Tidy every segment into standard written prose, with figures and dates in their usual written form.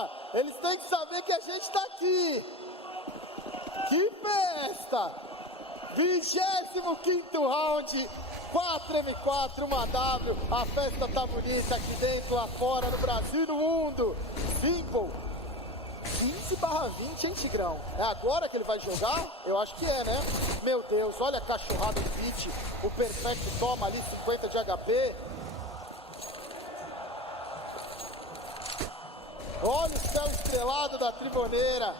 Vambora! Eles têm que saber que a gente tá aqui. Que festa! 25º round, 4M4, 1W. A festa tá bonita aqui dentro, lá fora, no Brasil e no mundo. Simple. 15/20, hein, Tigrão? É agora que ele vai jogar? Eu acho que é, né? Meu Deus, olha a cachorrada do beat. O Perfect toma ali 50 de HP. Olha o céu estrelado da Triboneira.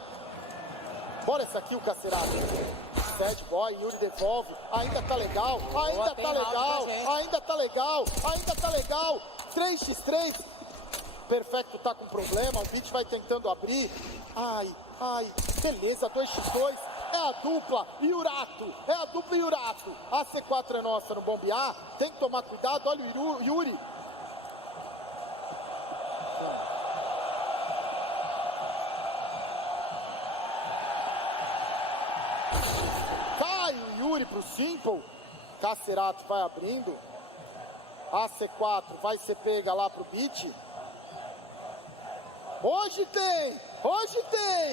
Bora essa aqui, o Cacerado. Sad Boy, Yuri devolve. Ainda tá legal, ainda tá legal, ainda tá legal, ainda tá legal. 3x3. Perfecto tá com problema, o beat vai tentando abrir. Ai, ai, beleza, 2x2. É a dupla Yurato, é a dupla Yurato. A C4 é nossa no bombear. Tem que tomar cuidado, olha o Yuri. Cai o Yuri pro Simple. Cacerato vai abrindo. A C4 vai ser pega lá pro beat. Hoje tem! Hoje tem!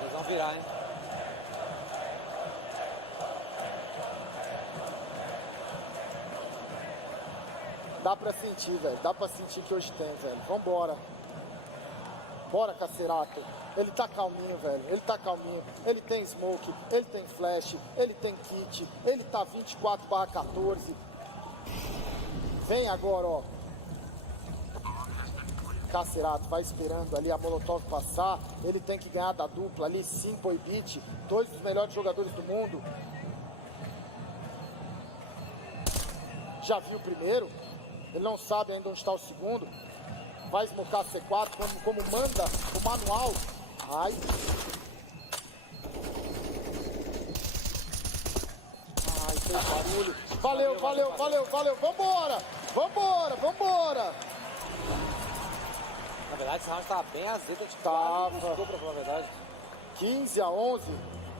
Eles vão virar, hein? Dá pra sentir, velho. Dá pra sentir que hoje tem, velho. Vambora. Bora, Cacerato. Ele tá calminho, velho. Ele tá calminho. Ele tem smoke, ele tem flash, ele tem kit. Ele tá 24/14. Vem agora, ó. Cacerato vai esperando ali a Molotov passar. Ele tem que ganhar da dupla ali, Simple e Beat, dois dos melhores jogadores do mundo. Já viu o primeiro? Ele não sabe ainda onde está o segundo. Vai smocar a C4 como manda o manual. Ai. Ai, fez barulho. Valeu, valeu, valeu, valeu. Vambora! Vambora, vambora! Na verdade, esse round tava bem azedo, tipo, tava. Pra falar a verdade. 15-11,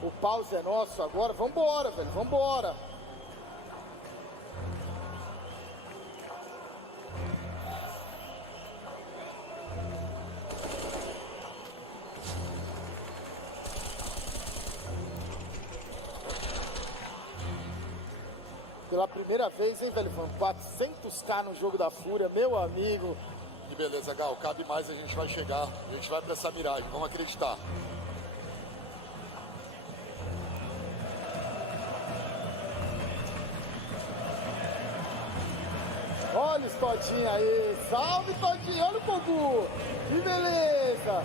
o pause é nosso agora. Vambora, velho, vambora. Pela primeira vez, hein, velho, vamos 400k no jogo da Fúria, meu amigo. Que beleza, Gal, cabe mais, a gente vai chegar, a gente vai pra essa miragem, vamos acreditar. Olha o Todinho aí, salve Todinho, olha o Kogu, que beleza.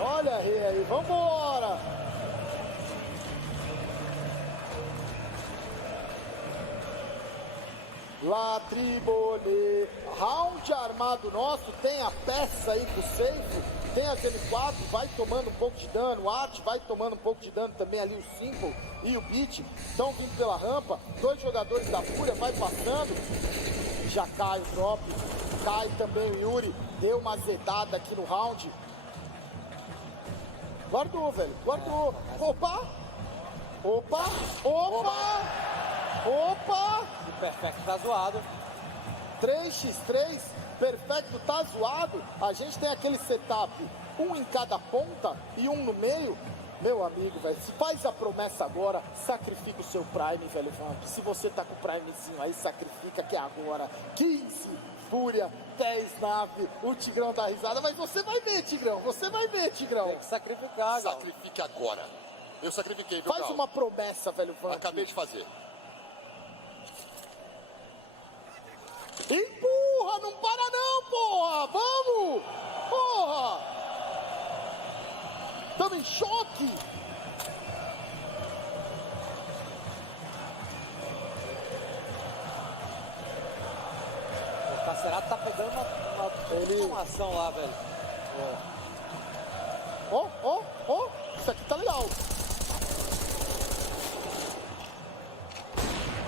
Olha aí, vambora. La Tribone, round armado nosso, tem a peça aí do safe, tem as M4, vai tomando um pouco de dano, o Art vai tomando um pouco de dano também ali, o Simple e o Beat, estão vindo pela rampa, dois jogadores da Fúria, vai passando, já cai o drop, cai também o Yuri, deu uma azedada aqui no round, guardou, velho, guardou, opa, opa, opa, opa, o Perfect tá zoado. 3x3, Perfecto tá zoado. A gente tem aquele setup, um em cada ponta e um no meio. Meu amigo, velho, se faz a promessa agora, sacrifica o seu Prime, velho, Vamp. Se você tá com o Primezinho aí, sacrifica que é agora. 15, Fúria, 10 nave, o Tigrão dá risada. Mas você vai ver, Tigrão, você vai ver, Tigrão. Tem que sacrificar, Gal. Sacrifique agora. Eu sacrifiquei, viu, Faz Gal? uma promessa, velho, Vamp. Acabei de fazer. Empurra, não para não, porra! Vamos! Porra! Tamo em choque! O Cacerato tá pegando uma ação lá, velho. Ó, ó, ó! Isso aqui tá legal!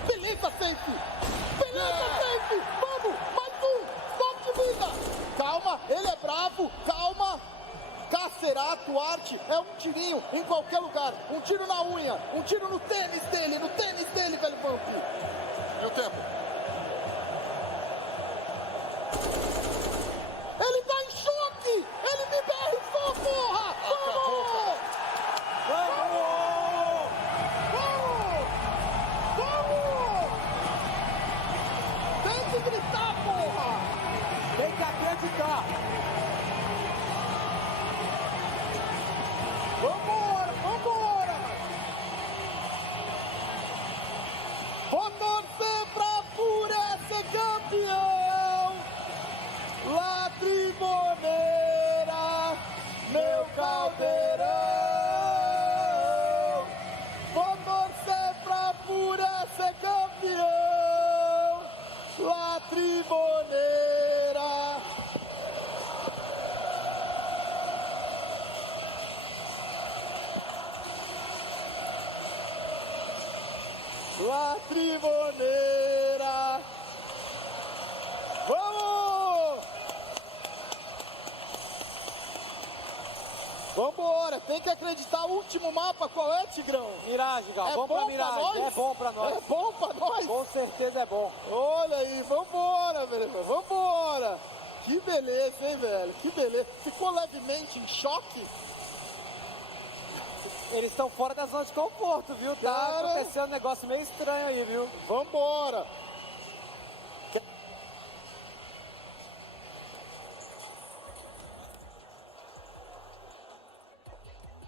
Beleza, safe! Beleza, safe! Vamos! Mais um! Stop de vida! Calma, ele é bravo! Calma! Cacerato, Arte, é um tirinho em qualquer lugar. Um tiro na unha, um tiro no tênis dele, velho Vamp. E o tempo? Ele tá em choque! ficar. Vambora, vambora. Vou torcer pra Furia ser campeão. La Tribonera, meu caldeirão. Vou torcer pra Furia ser campeão. La Tribonera. La Tribonera. Vamos! Vambora, tem que acreditar. O último mapa qual é, Tigrão? Miragem, Gal. É Bom pra Miragem. nós? É bom pra nós. É bom pra nós? Com certeza é bom. Olha aí, vambora, velho. Vambora. Que beleza, hein, velho? Que beleza. Ficou levemente em choque? Eles estão fora da zona de conforto, viu? Tá Cara. acontecendo um negócio meio estranho aí, viu? Vambora.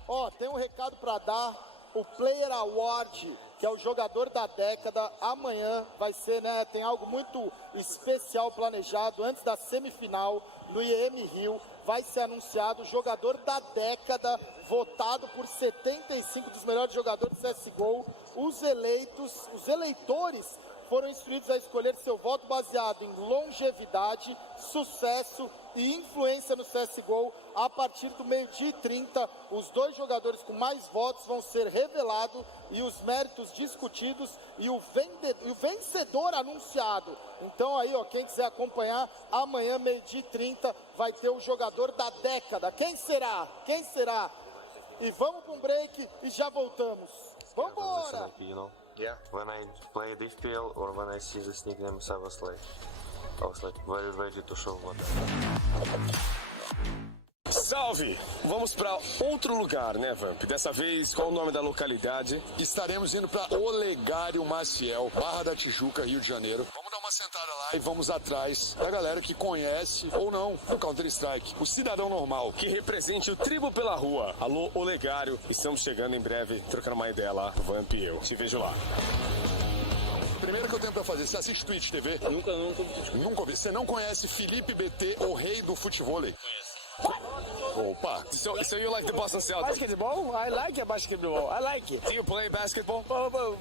Ó, tem um recado pra dar. O Player Award, que é o jogador da década, amanhã vai ser, né? Tem algo muito especial planejado. Antes da semifinal, no IEM Rio, vai ser anunciado o jogador da década, votado por 75 dos melhores jogadores do CSGO. Os eleitores foram instruídos a escolher seu voto baseado em longevidade, sucesso e influência no CSGO. A partir do 12h30, os 2 jogadores com mais votos vão ser revelados e os méritos discutidos e o vencedor anunciado. Então aí, ó, quem quiser acompanhar, amanhã, 12h30, vai ter o jogador da década. Quem será? Quem será? E vamos para um break e já voltamos. Vambora! Yeah, when I play the FPL or when I see this nicknames, I was like very ready to show what. Salve! Vamos para outro lugar, né, Vamp? Dessa vez, qual o nome da localidade? Estaremos indo para Olegário Maciel, Barra da Tijuca, Rio de Janeiro. Vamos dar uma sentada lá e vamos atrás da galera que conhece ou não o Counter-Strike, o cidadão normal. Que represente o Tribo pela Rua. Alô, Olegário. Estamos chegando em breve, trocando uma ideia lá. Vamp e eu. Te vejo lá. Primeiro que eu tenho pra fazer, você assiste Twitch TV? Nunca. Nunca ouvi. Você não conhece Felipe BT, o rei do futevôlei? Opa! So you like the Boston Celtics? Basketball? I like basketball. I like it. Do you play basketball?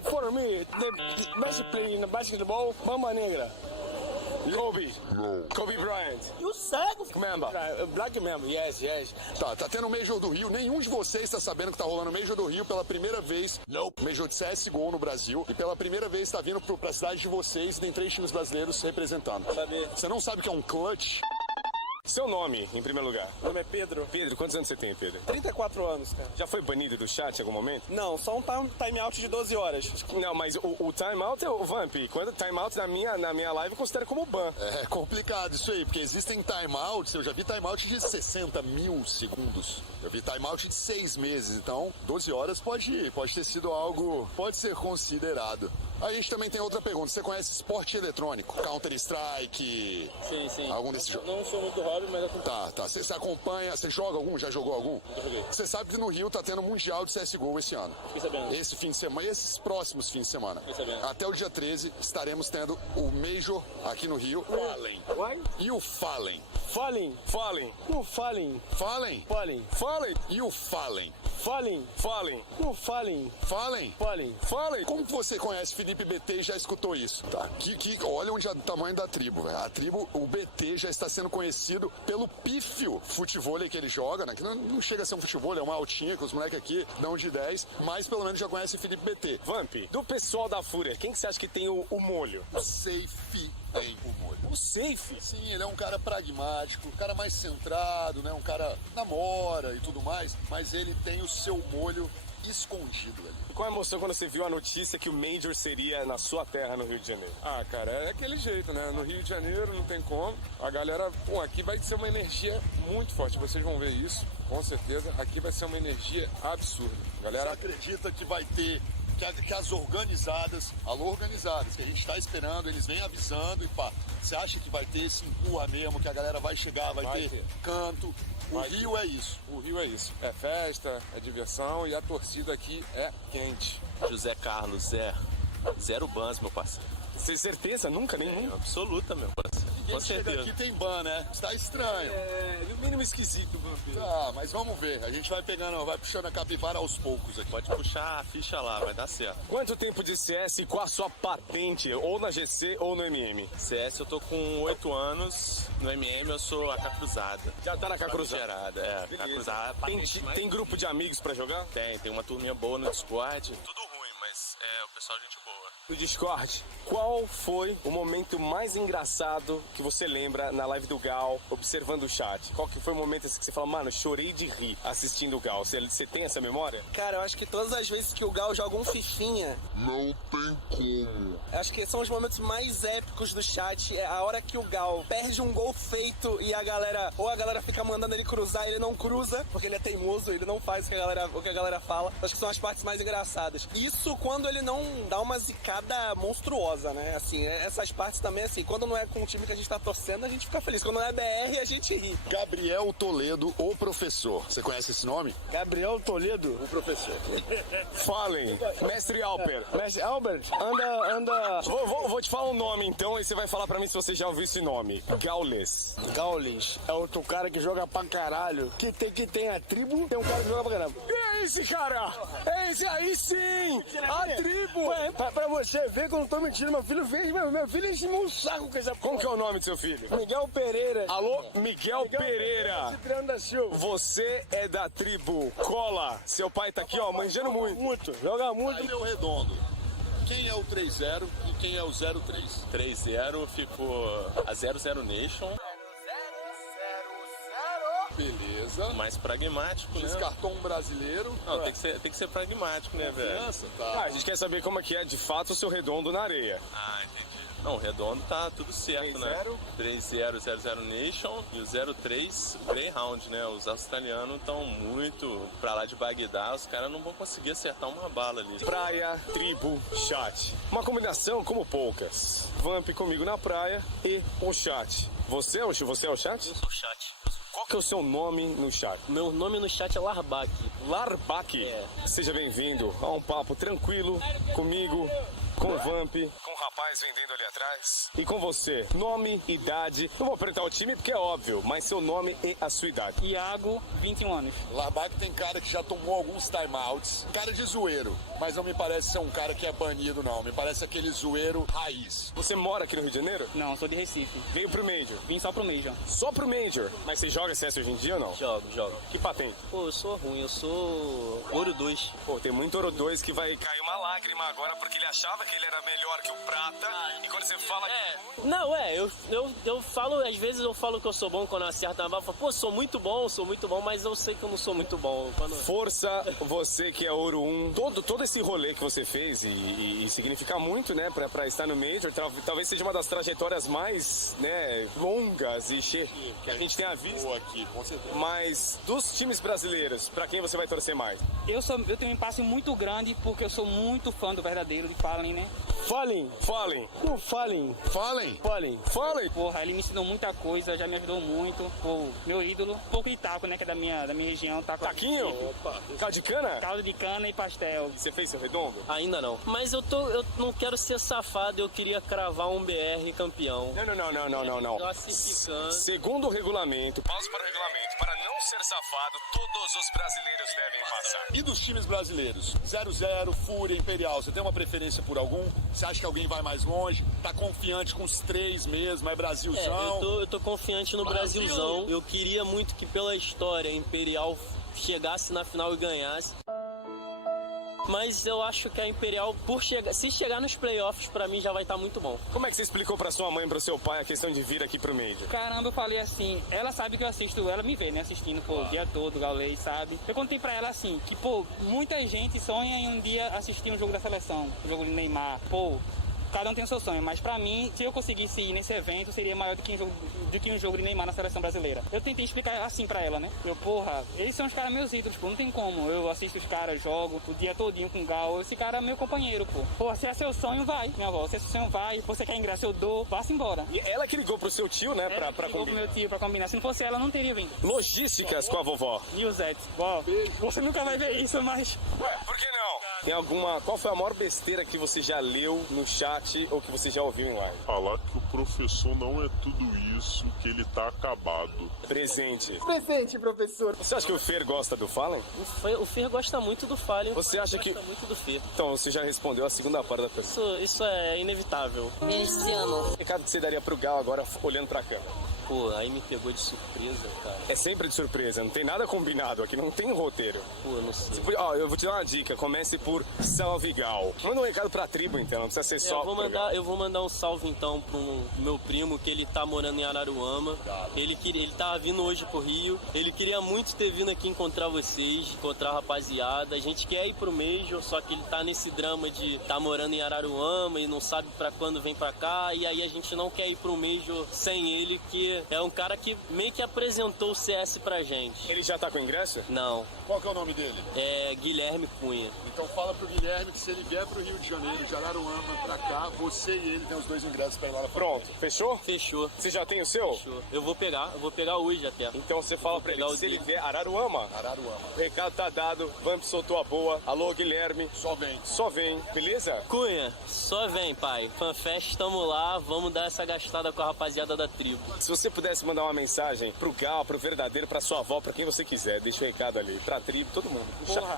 For me, the best player in basketball, Mamba Negra. Kobe. No. Kobe Bryant. You cego? Member. Black member, yes. Tá tendo o Major do Rio. Nenhum de vocês tá sabendo que tá rolando o Major do Rio pela primeira vez. Não. Major de CSGO no Brasil. E pela primeira vez tá vindo pra cidade de vocês. Tem 3 times brasileiros representando. Sabia. Você não sabe o que é um clutch? Seu nome, em primeiro lugar. Meu nome é Pedro. Pedro, quantos anos você tem, Pedro? 34 anos, cara. Já foi banido do chat em algum momento? Não, só um time out de 12 horas. Não, mas o timeout é o Vamp. Quando timeout na minha live, eu considero como ban. É complicado isso aí, porque existem timeouts. Eu já vi timeout de 60 mil segundos. Eu vi timeout de 6 meses. Então, 12 horas pode ter sido algo... Pode ser considerado. A gente também tem outra pergunta. Você conhece esporte eletrônico? Counter-Strike? Sim. Algum desses jogos? Não sou muito hobby, mas eu Tá. Você acompanha, você joga algum? Já jogou algum? Nunca joguei. Você sabe que no Rio tá tendo Mundial de CSGO esse ano. Fiquei sabendo. Esse fim de semana, esses próximos fins de semana. Fiquei sabendo. Até o dia 13 estaremos tendo o Major aqui no Rio. Fallen. What? E o Fallen. Fallen. You falling. Fallen. Falling. Fallen. E o Fallen. Falling. You falling. Fallen. Falling. Fallen. Como que você conhece Felipe BT e já escutou isso? Tá. Olha onde é o tamanho da tribo, velho. A tribo, o BT já está sendo conhecido pelo pífio futevôlei que ele joga, né? Que não chega a ser um futevôlei, é uma altinha que os moleques aqui dão de 10, mas pelo menos já conhece Felipe BT. Vamp, do pessoal da Fúria, quem que você acha que tem o molho? O Safe tem o molho. O Safe? Sim, ele é um cara pragmático, um cara mais centrado, né? Um cara namora e tudo mais, mas ele tem o seu molho escondido ali. Qual a emoção quando você viu a notícia que o Major seria na sua terra, no Rio de Janeiro? Ah, cara, é aquele jeito, né? No Rio de Janeiro não tem como. A galera, aqui vai ser uma energia muito forte. Vocês vão ver isso, com certeza. Aqui vai ser uma energia absurda. Você Galera, acredita que vai ter que as organizadas, alô organizadas, que a gente tá esperando, eles vêm avisando e pá. Você acha que vai ter esse empurra mesmo, que a galera vai chegar, vai ter canto? O Rio é isso. O Rio é isso. É festa, é diversão e a torcida aqui é quente. José Carlos, zero bans, meu parceiro. Você tem certeza? Nunca, nenhum? Absoluta, meu parceiro. Ninguém Com chega certeza. aqui tem ban, né? Está estranho. No mínimo esquisito, vampiro. Tá, mas vamos ver. A gente vai pegando, vai puxando a capivara aos poucos aqui. Pode puxar a ficha lá, vai dar certo. Quanto tempo de CS e qual a sua patente? Ou na GC ou no MM? CS eu tô com 8 anos, no MM eu sou a K cruzada. Já tá na K cruzada? Gerada, K cruzada. Tem grupo de amigos pra jogar? Tem uma turminha boa no Discord. Tudo ruim, mas o pessoal é gente boa. No Discord, qual foi o momento mais engraçado que você lembra na live do Gal, observando o chat? Qual que foi o momento assim que você fala, mano, chorei de rir assistindo o Gal? Você tem essa memória? Cara, eu acho que todas as vezes que o Gal joga um fifinha... Não tem como. Acho que são os momentos mais épicos do chat. É a hora que o Gal perde um gol feito e a galera... Ou a galera fica mandando ele cruzar, ele não cruza, porque ele é teimoso, ele não faz o que a galera fala. Acho que são as partes mais engraçadas. Isso quando ele não dá uma zicada monstruosa, né? Assim, essas partes também, assim, quando não é com o time que a gente tá torcendo, a gente fica feliz. Quando não é BR, a gente ri. Gabriel Toledo, o professor. Você conhece esse nome? Gabriel Toledo. O professor. Falem, mestre Alper. Mestre Albert, anda... Vou te falar um nome então, e você vai falar pra mim se você já ouviu esse nome. Gaules. Gaules é outro cara que joga pra caralho. Que tem a tribo, tem um cara que joga pra caramba. E é esse cara? É esse aí sim! A tribo! Pra você ver que eu não tô mentindo, meu filho ensinou um saco com essa... Como que é o nome do seu filho? Miguel Pereira. Alô, Miguel Pereira. Cipriano da Silva. Você é da tribo Cola. Seu pai tá aqui, ó, manjando muito. Joga muito. Aí, meu redondo. Quem é o 3-0 e quem é o 0-3? 3-0 ficou a 0-0 Nation. Beleza. Mais pragmático, né? Descartou um brasileiro. Não, tem que ser pragmático, né, velho? Criança, tá. A gente quer saber como é que é de fato o seu redondo na areia. Ah, entendi. Não, o redondo tá tudo certo, né? 3-0, 0-0 Nation e o 0-3 Greyhound, né? Os australianos estão muito pra lá de Bagdá, os caras não vão conseguir acertar uma bala ali. Praia, tribo, chat. Uma combinação como poucas. Vamp comigo na praia e o chat. Você é o chat? Eu sou o chat. Qual que é o seu nome no chat? Meu nome no chat é Larbac. Larbac? É. Seja bem-vindo a um papo tranquilo comigo, com o Vamp, com o rapaz vendendo ali atrás. E com você, nome, idade. Não vou apertar o time porque é óbvio, mas seu nome e a sua idade. Iago, 21 anos. Larbac tem cara que já tomou alguns timeouts. Cara de zoeiro. Mas não me parece ser um cara que é banido, não. Me parece aquele zoeiro raiz. Você mora aqui no Rio de Janeiro? Não, sou de Recife. Veio pro Major? Vim só pro Major. Só pro Major? Mas você joga CS hoje em dia ou não? Jogo. Que patente? Pô, eu sou ruim, eu sou Ouro 2. Pô, tem muito Ouro 2 que vai cair uma lágrima agora porque ele achava que ele era melhor que o Prata. E quando você fala Não, eu falo, às vezes eu falo que eu sou bom quando eu acerto uma bala. Eu falo, pô, sou muito bom, mas eu sei que eu não sou muito bom. Força, você que é Ouro 1. Todo esse rolê que você fez e significa muito, né, pra estar no Major. Talvez seja uma das trajetórias mais, né, longas e cheias que a gente tenha visto. Aqui, com certeza. Mas dos times brasileiros, pra quem você vai torcer mais? Eu tenho um impasse muito grande porque eu sou muito fã do verdadeiro de Fallen, né? Fallen. Não falem. Porra, ele me ensinou muita coisa, já me ajudou muito. Pô, meu ídolo, pouco Itaco, né, que é da minha região. Taquinho? Opa. Caldo de cana? Caldo de cana e pastel. Você fez seu redondo? Ainda não. Mas eu não quero ser safado, eu queria cravar um BR campeão. Não. Classificando. Segundo o regulamento, pausa para o regulamento, para não ser safado, todos os brasileiros devem passar. E dos times brasileiros? 0-0, Fúria, Imperial. Você tem uma preferência por algum? Você acha que alguém vai mais longe? Tá confiante com os 3 mesmo? É Brasilzão? Eu tô confiante no Brasilzão. Eu queria muito que pela história Imperial chegasse na final e ganhasse. Mas eu acho que a Imperial, se chegar nos playoffs, pra mim já vai estar muito bom. Como é que você explicou pra sua mãe e pro seu pai a questão de vir aqui pro Major? Caramba, eu falei assim, ela sabe que eu assisto, ela me vê, né, assistindo, pô, o dia todo, Gaules, sabe? Eu contei pra ela assim, que, pô, muita gente sonha em um dia assistir um jogo da seleção, um jogo de Neymar, pô. cada um tem o seu sonho, mas pra mim, se eu conseguisse ir nesse evento, seria maior do que um jogo de Neymar na seleção brasileira. Eu tentei explicar assim pra ela, né? Porra, eles são os caras meus ídolos, pô, não tem como. Eu assisto os caras, jogo o dia todinho com o Gaules, esse cara é meu companheiro, pô. Pô, se é seu sonho, vai, minha avó. Se é seu sonho, vai. Você quer ingresso, eu dou, vá-se embora. E ela que ligou pro seu tio, né, pra ligou combinar. pro meu tio pra combinar. Se não fosse ela, não teria vindo. Logísticas com a vovó. E o Zé, vó, você nunca vai ver isso, mas... Ué, por que não? Tem alguma... Qual foi a maior besteira que você já leu no chat ou que você já ouviu em live? Falar que o professor não é tudo isso, que ele tá acabado. Presente. Presente, professor. Você acha que o Fer gosta do Fallen? O Fer gosta muito do Fallen. Você acha que... Gosta muito do Fer. Então, você já respondeu a segunda parte da pergunta. Isso é inevitável. Este ano. O recado que você daria pro Gal agora, olhando pra câmera? Pô, aí me pegou de surpresa, cara. É sempre de surpresa, não tem nada combinado aqui, não tem roteiro. Pô, não sei. Ó, eu vou te dar uma dica, comece por Salve Gal. Manda um recado pra tribo, então, não precisa ser só... Eu vou mandar um salve, então, pro meu primo, que ele tá morando em Araruama. Ele tava vindo hoje pro Rio. Ele queria muito ter vindo aqui encontrar vocês, encontrar a rapaziada. A gente quer ir pro Major, só que ele tá nesse drama de tá morando em Araruama e não sabe pra quando vem pra cá. E aí a gente não quer ir pro Major sem ele, que é um cara que meio que apresentou o CS pra gente. Ele já tá com ingresso? Não. Qual que é o nome dele? É Guilherme Cunha. Então fala pro Guilherme que se ele vier pro Rio de Janeiro, de Araruama pra cá, você e ele tem os 2 ingressos pra ir lá na Pronto, fechou? Fechou. Você já tem o seu? Fechou. Eu vou pegar hoje até. Então você fala pra ele que se ele vier Araruama. O recado tá dado, Vamp soltou a boa. Alô, Guilherme. Só vem. Só vem, beleza? Cunha, só vem, pai. FanFest, tamo lá, vamos dar essa gastada com a rapaziada da tribo. Se você pudesse mandar uma mensagem pro Gal, pro Verdadeiro, pra sua avó, pra quem você quiser, deixa o recado ali. Pra tribo, todo mundo.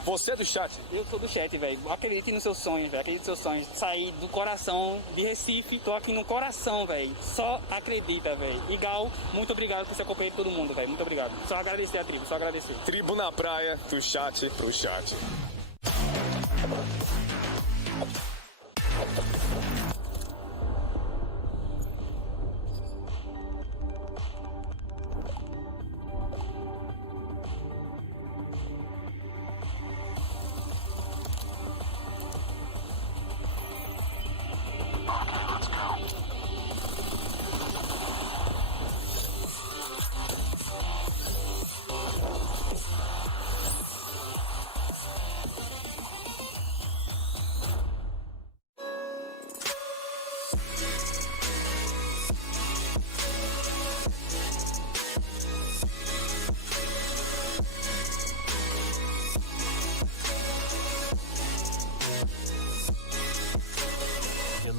Você é do chat? Eu sou do chat, velho. Acredite nos seus sonhos, velho. Acredite nos seus sonhos. Sair do coração de Recife, tô aqui no coração, velho. Só acredita, velho. E Gal, muito obrigado por ser companheiro de todo mundo, velho. Muito obrigado. Só agradecer a tribo, só agradecer. Tribo na praia, do chat pro chat.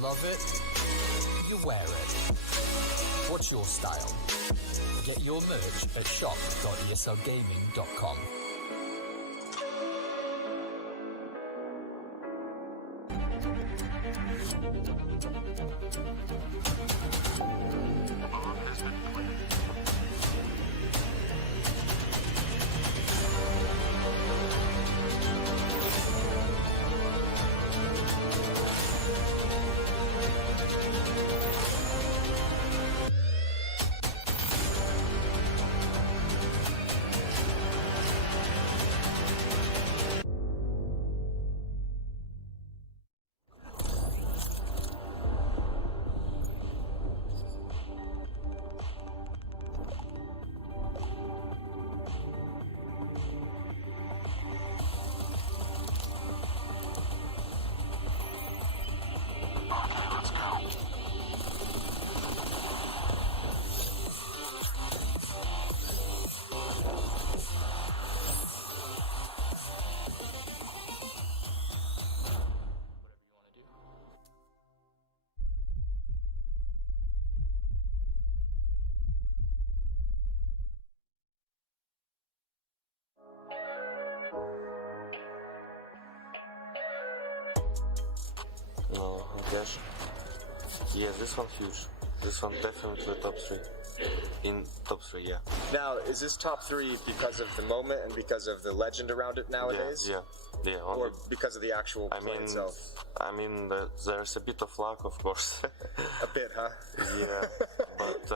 Love it, you wear it. What's your style? Get your merch at shop.eslgaming.com. No, yes. Yeah, this one huge. This one definitely top 3. In top 3, yeah. Now, is this top 3 because of the moment and because of the legend around it nowadays? Yeah. Or because of the actual play itself? I mean, there's a bit of luck, of course. A bit, huh? Yeah, but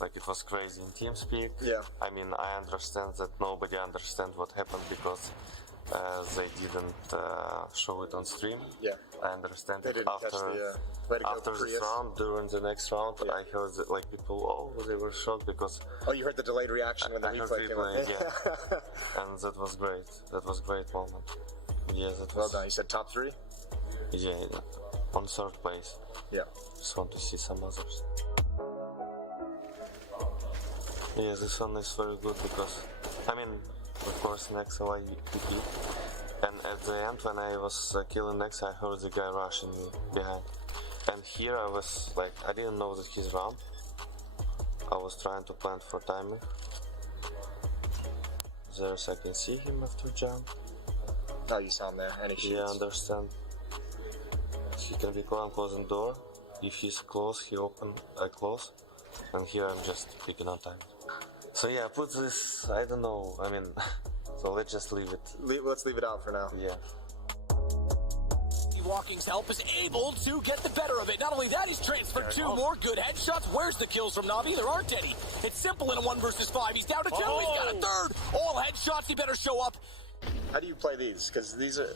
like it was crazy in TeamSpeak. Yeah. I mean, I understand that nobody understands what happened because as they didn't show it on stream. Yeah. I understand They it didn't catch the way to go after this Prius. round, during the next round, Yeah. I heard that like people, they were shocked because Oh, you heard the delayed reaction when the I heard replay came replay, up. yeah. And that was great. That was a great moment. Yeah, that Well was. done. You said top 3? Yeah, on third place. Yeah. Just want to see some others. Yeah, this one is very good because, I mean, of course, next LIPP. And at the end, when I was killing next, I heard the guy rushing me behind. And here I was like, I didn't know that he's ramp. I was trying to plant for timing. There's, I can see him after jump. Oh, you saw him there, and he shoots. Yeah, I understand. He can be closing door. If he's close, he open, I close. And here I'm just picking on time. So yeah, put this, I don't know, I mean, so let's just leave it. Let's leave it out for now. Yeah. Walking's help is able to get the better of it. Not only that, he's transferred 2 more good headshots. Where's the kills from Navi? There aren't any. It's simple in a 1 versus 5. He's down to 2. He's got a 3rd. All headshots. He better show up. How do you play these? Because these are.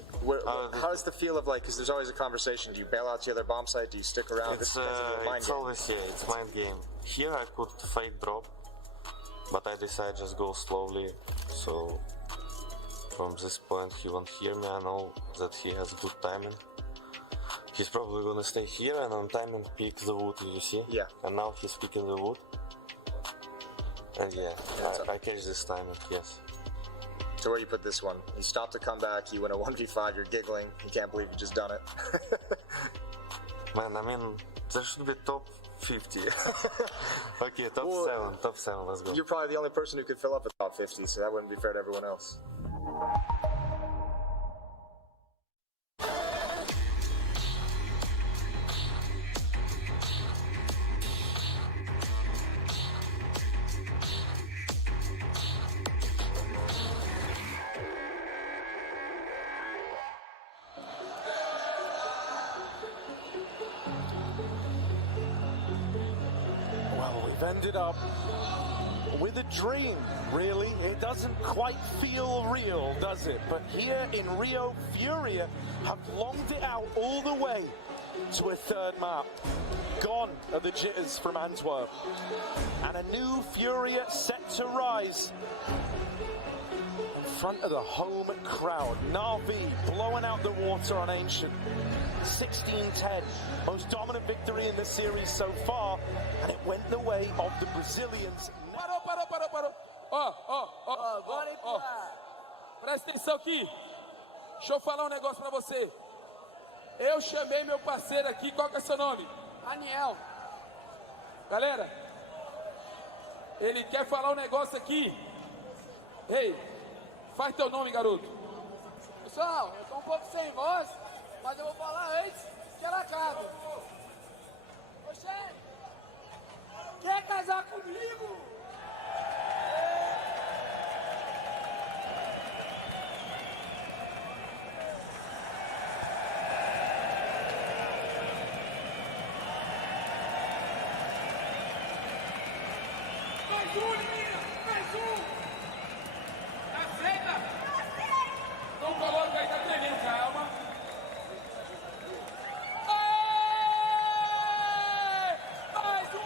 How's the feel of like? Because there's always a conversation. Do you bail out to the other bomb site? Do you stick around? It's mind game. always, yeah, it's mind game. Here I could fake drop, but I decided just go slowly. So from this point he won't hear me. I know that he has good timing. He's probably gonna stay here and on timing pick the wood, you see? Yeah. And now he's picking the wood. And yeah, I catch this timing, yes. So where you put this one? You stopped to come back, you win a 1v5, you're giggling, you can't believe you just done it. Man, I mean, there should be top 50. Okay, top 7, let's go. You're probably the only person who could fill up a top 50, so that wouldn't be fair to everyone else. Ended up with a dream, really. It doesn't quite feel real, does it? But here in Rio, Furia have longed it out all the way to a 3rd map. Gone are the jitters from Antwerp. And a new Furia set to rise in front of the home crowd. Navi blowing out the water on Ancient. 16-10, most dominant victory in the series so far, and it went the way of the Brazilians. Parou. Ó. Presta atenção aqui. Deixa eu falar um negócio pra você. Eu chamei meu parceiro aqui, qual que é seu nome? Aniel. Galera, ele quer falar um negócio aqui. Ei, faz teu nome, garoto. Pessoal, eu tô um pouco sem voz, mas eu vou falar antes que ela acabe. Oxê, quer casar comigo? Mais um, menina! Mais um! Aceita! Não coloca aí, tá tremendo, calma. Mais um!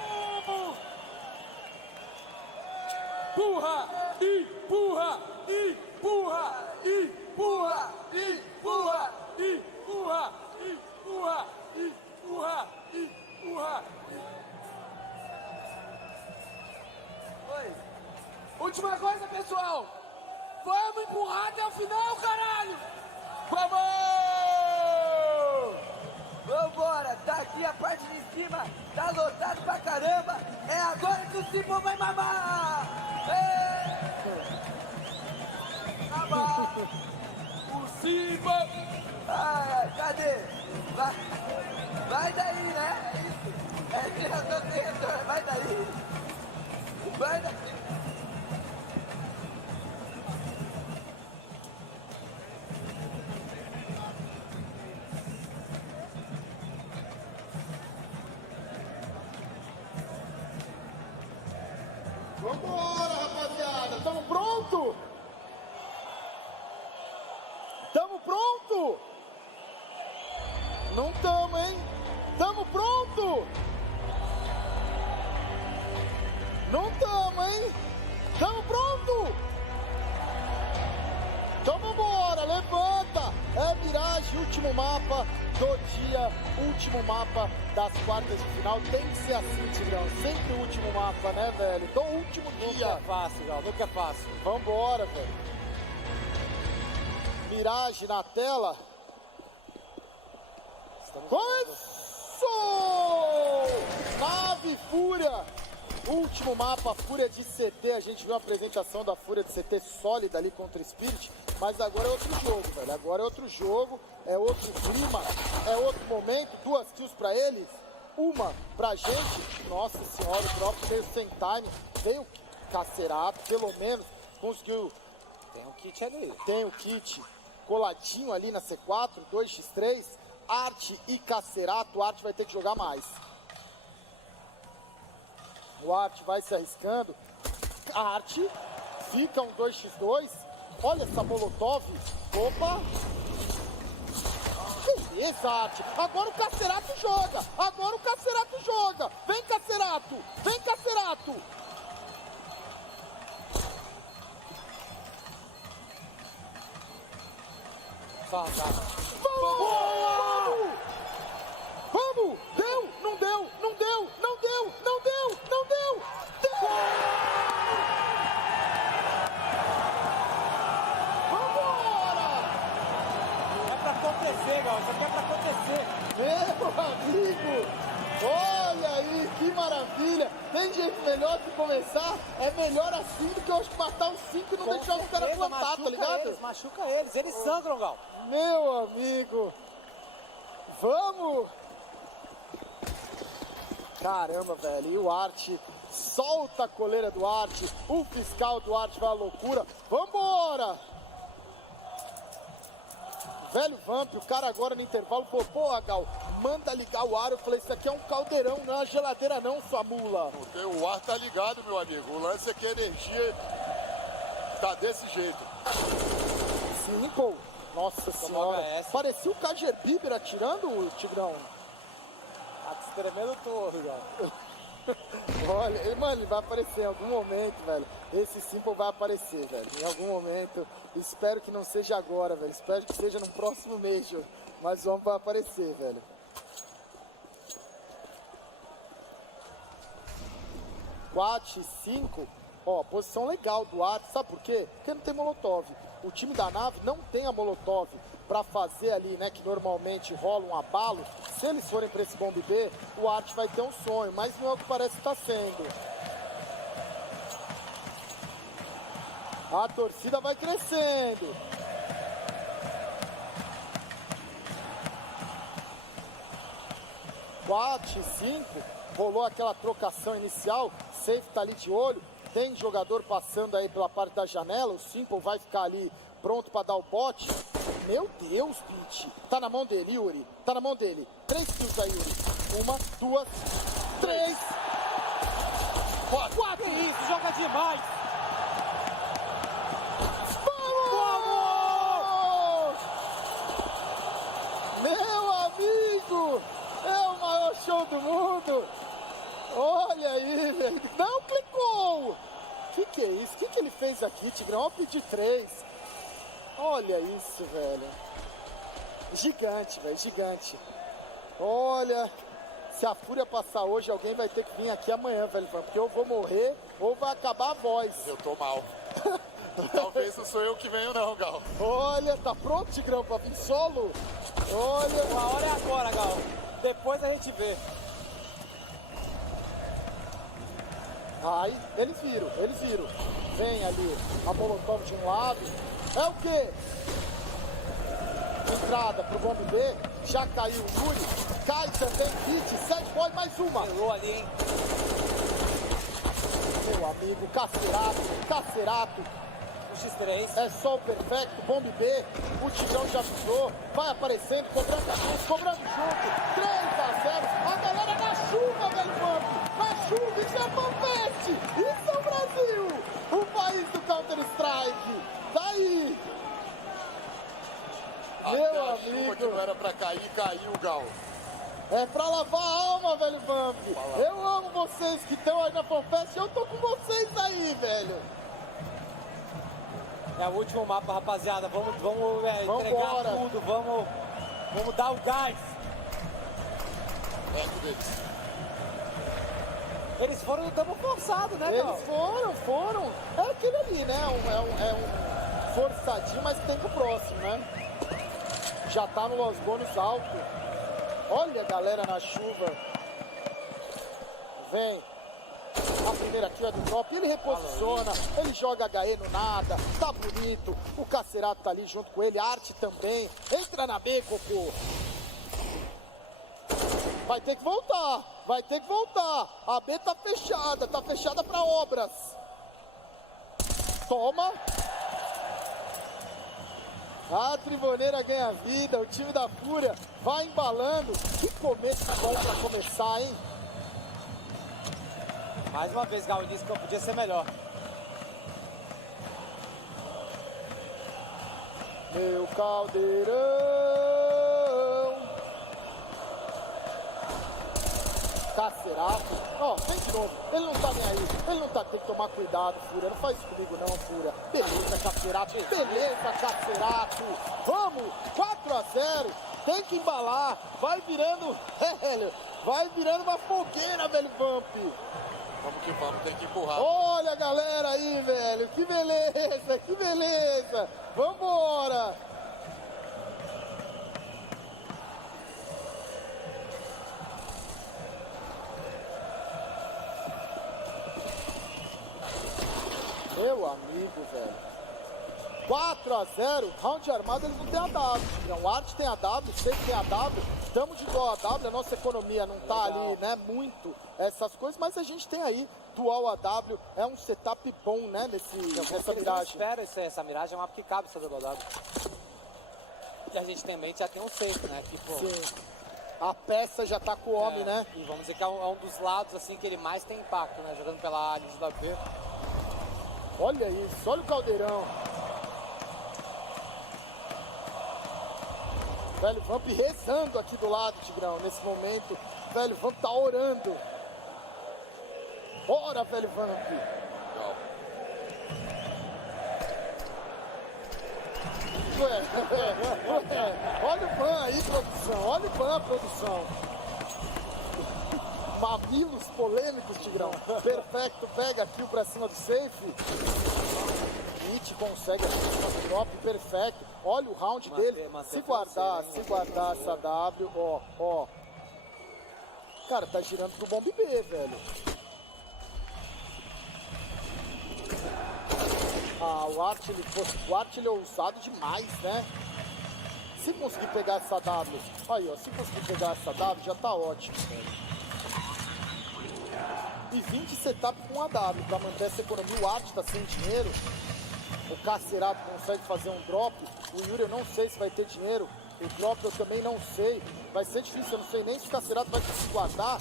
Empurra! Empurra! Empurra! Empurra! Empurra! Empurra! Empurra! Empurra! Empurra! Última coisa, pessoal. Vamos empurrar até o final, caralho! Vamos! Vambora, tá aqui a parte de cima, tá lotado pra caramba. É agora que o Simão vai mamar! O Simão! Ai, cadê? Vai daí, né? É treinador, vai daí. Vai daí. Vambora, rapaziada! Tamo pronto? último mapa do dia, último mapa das quartas de final. Tem que ser assim, Tigrão. Sempre o último mapa, né, velho? Do último dia. Nunca é fácil, Gal. Nunca é fácil. Vambora, velho. Mirage na tela. Começou! Nave Fúria. Último mapa, Fúria de CT. A gente viu a apresentação da Fúria de CT sólida ali contra o Spirit. Mas agora é outro jogo, velho. Agora é outro jogo, é outro clima, é outro momento. 2 kills pra eles, uma pra gente. Nossa senhora, o próprio veio sem time. Veio Cacerato, pelo menos conseguiu. Tem um kit ali. Tem o kit coladinho ali na C4, 2x3. Art e Cacerato. O Art vai ter que jogar mais. O Art vai se arriscando. A Art fica um 2x2. Olha essa molotov. Opa. Beleza, Art. Agora o Cacerato joga. Agora o Cacerato joga. Vem, Cacerato. Vem, Cacerato. Vamos! Vamos! Deu! Não deu! Não deu! Não deu! Não deu! Não deu! Deu! Vambora! É pra acontecer, Gal. Isso aqui é pra acontecer. Meu amigo! Olha aí, que maravilha! Tem jeito melhor de começar? É melhor assim do que eu acho que matar os 5 e não deixar os caras plantar, tá ligado? Machuca eles sangram, Gal. Meu amigo! Vamos! Caramba, velho, e o Art solta a coleira do Art, o fiscal do Art vai à loucura. Vambora! Velho Vamp, o cara agora no intervalo, porra, Gal, manda ligar o ar. Eu falei, isso aqui é um caldeirão, não é uma geladeira não, sua mula. Porque o ar tá ligado, meu amigo. O lance é que a energia tá desse jeito. Simple. Nossa senhora. Parecia o Kajer Biber atirando, o Tigrão. Tá se tremendo todo, Gal. Olha, mano, ele vai aparecer em algum momento, velho. Esse Simple vai aparecer, velho. Em algum momento. Espero que não seja agora, velho. Espero que seja no próximo mês, mas o homem vai aparecer, velho. Quatro, 5. Ó, posição legal do Art. Sabe por quê? Porque não tem molotov. O time da nave não tem a molotov pra fazer ali, né, que normalmente rola um abalo. Se eles forem pra esse bomb B, o Art vai ter um sonho, mas não é o que parece que tá sendo. A torcida vai crescendo. Quatro, 5. Rolou aquela trocação inicial. Safe tá ali de olho. Tem jogador passando aí pela parte da janela. O Simple vai ficar ali pronto pra dar o bote. Meu Deus, Pete. Tá na mão dele, Yuri. Tá na mão dele. 3 kills aí, Yuri. 1, 2, 3. 4. Que isso, joga demais. Meu amigo, é o maior show do mundo. Olha aí, velho. Não clicou. Que é isso? O que ele fez aqui, Tigrão? Ó, pedir 3. Olha isso, velho. Gigante, velho, gigante. Olha, se a Fúria passar hoje, alguém vai ter que vir aqui amanhã, velho. Porque eu vou morrer ou vai acabar a voz. Eu tô mal. Talvez não sou eu que venho não, Gal. Olha, tá pronto, Tigrão, pra vir solo? Olha. Uma hora é agora, Gal. Depois a gente vê. Ai, eles viram. Vem ali a molotov de um lado. É o quê? Entrada pro bomb B. Já caiu o Yuri. Cai também Kit. Sad Boy, mais uma. Errou ali, hein? Meu amigo, Cacerato. X3. É só o perfecto, bomb B. O Tigrão já pisou. Vai aparecendo, cobrando a frente, cobrando junto. 3-0. A galera na chuva, velho, vamos. Na chuva, isso é fantástico. Isso é o Brasil. O país do Counter-Strike. Daí. Meu amigo. Chuva que não era pra cair, caiu, Gal. É pra lavar a alma, velho Vamp. Eu amo vocês que estão aí na FanFest. Eu tô com vocês aí, velho. É o último mapa, rapaziada. Vamos entregar tudo. Vamos Vamos dar o gás. Deles. Eles foram no double forçado, né, Gal? Eles foram. É aquele ali, né? É um forçadinho, mas tem pro próximo, né? Já tá no Los Bônus alto. Olha a galera na chuva. Vem. A primeira kill é do drop. Ele reposiciona. Ele joga HE no nada. Tá bonito. O Cacerato tá ali junto com ele. A Arte também. Entra na B, Cocô. Vai ter que voltar. Vai ter que voltar. A B tá fechada para obras. Toma. A Triboneira ganha vida. O time da Fúria vai embalando. Que começo bom para começar, hein? Mais uma vez, Gal disse que eu podia ser melhor. Meu caldeirão. Cacerato. Ó, vem de novo. Ele não tá nem aí. Ele não tá. Tem que tomar cuidado, Fúria. Não faz isso comigo não, Fúria. Beleza, Cacerato. Beleza, Cacerato. Vamos. 4-0. Tem que embalar. Vai virando, velho. Vai virando uma fogueira, velho, Vamp. Vamos que vamos, tem que empurrar. Olha a galera aí, velho. Que beleza, que beleza. Vambora. Meu amigo, velho. 4-0, round armado eles não tem AW. O Arte tem AW, sei que tem AW. Estamos de igual AW, a nossa economia não tá ali, né, muito essas coisas, mas a gente tem aí dual AW, é um setup bom, né, nessa miragem. Espera essa miragem, é uma que cabe essa double AW. E a gente também já tem um safe, né, que, pô, sim. A peça já tá com o homem, né? E vamos dizer que é um dos lados, assim, que ele mais tem impacto, né, jogando pela A da B. Olha isso, olha o caldeirão. Velho Vamp rezando aqui do lado, Tigrão, nesse momento. Velho Vamp tá orando. Ora, velho Vamp. Legal. Olha o ban aí, produção. Olha o ban, produção. Mamilos polêmicos, Tigrão. Perfeito, pega aqui o pra cima do safe. It consegue a drop, perfeito. Olha o round dele. Se guardar essa W, ó. Cara, tá girando pro bomb B, velho. Ah, o Art ele é ousado demais, né? Se conseguir pegar essa W, aí ó, se conseguir pegar essa W já tá ótimo, velho. E 20 setup com a W pra manter essa economia. O Art tá sem dinheiro. O Cacerato consegue fazer um drop. O Yuri eu não sei se vai ter dinheiro. O drop eu também não sei. Vai ser difícil, eu não sei nem se o Cacerato vai conseguir guardar.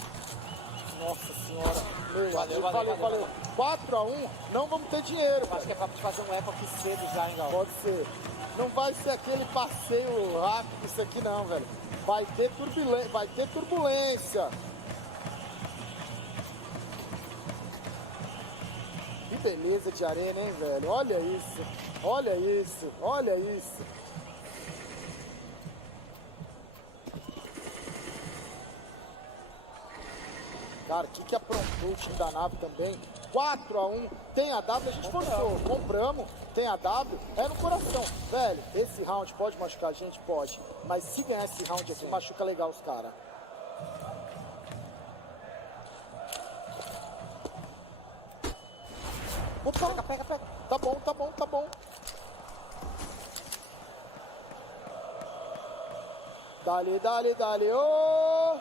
Nossa senhora. Valeu. 4-1, não vamos ter dinheiro. Acho que é pra fazer um eco aqui cedo já, hein, Gal? Pode ser. Não vai ser aquele passeio rápido isso aqui não, velho. Vai ter turbulência. Que beleza de arena, hein, velho? Olha isso. Cara, o que aprontou o time da nave também? 4-1, tem a W, a gente forçou, compramos, tem a W, é no coração. Velho, esse round pode machucar a gente? Pode. Mas se ganhar esse round aqui, machuca legal os caras. Opa, pega. Tá bom. Dale, ô!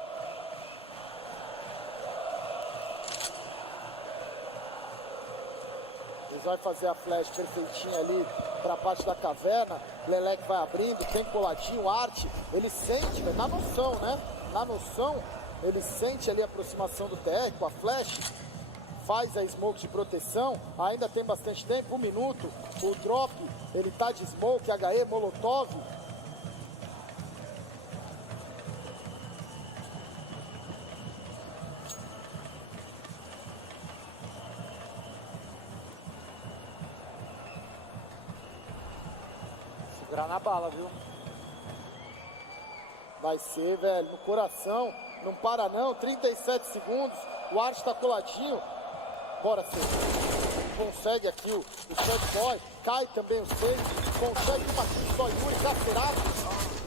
Eles vão fazer a flash perfeitinha ali pra parte da caverna. Leleque vai abrindo, tem coladinho, Arte. Ele sente, velho, na noção, né? Na noção, ele sente ali a aproximação do TR com a flash. Faz a smoke de proteção, ainda tem bastante tempo, 1 minuto, o drop, ele tá de smoke, HE, molotov. Segurar na bala, viu? Vai ser, velho, no coração. Não para não, 37 segundos. O Arte tá coladinho. Bora, Semi. Consegue aqui o Sad Boy. Cai também o Semi. Consegue uma kill só Yuri. Cacerato.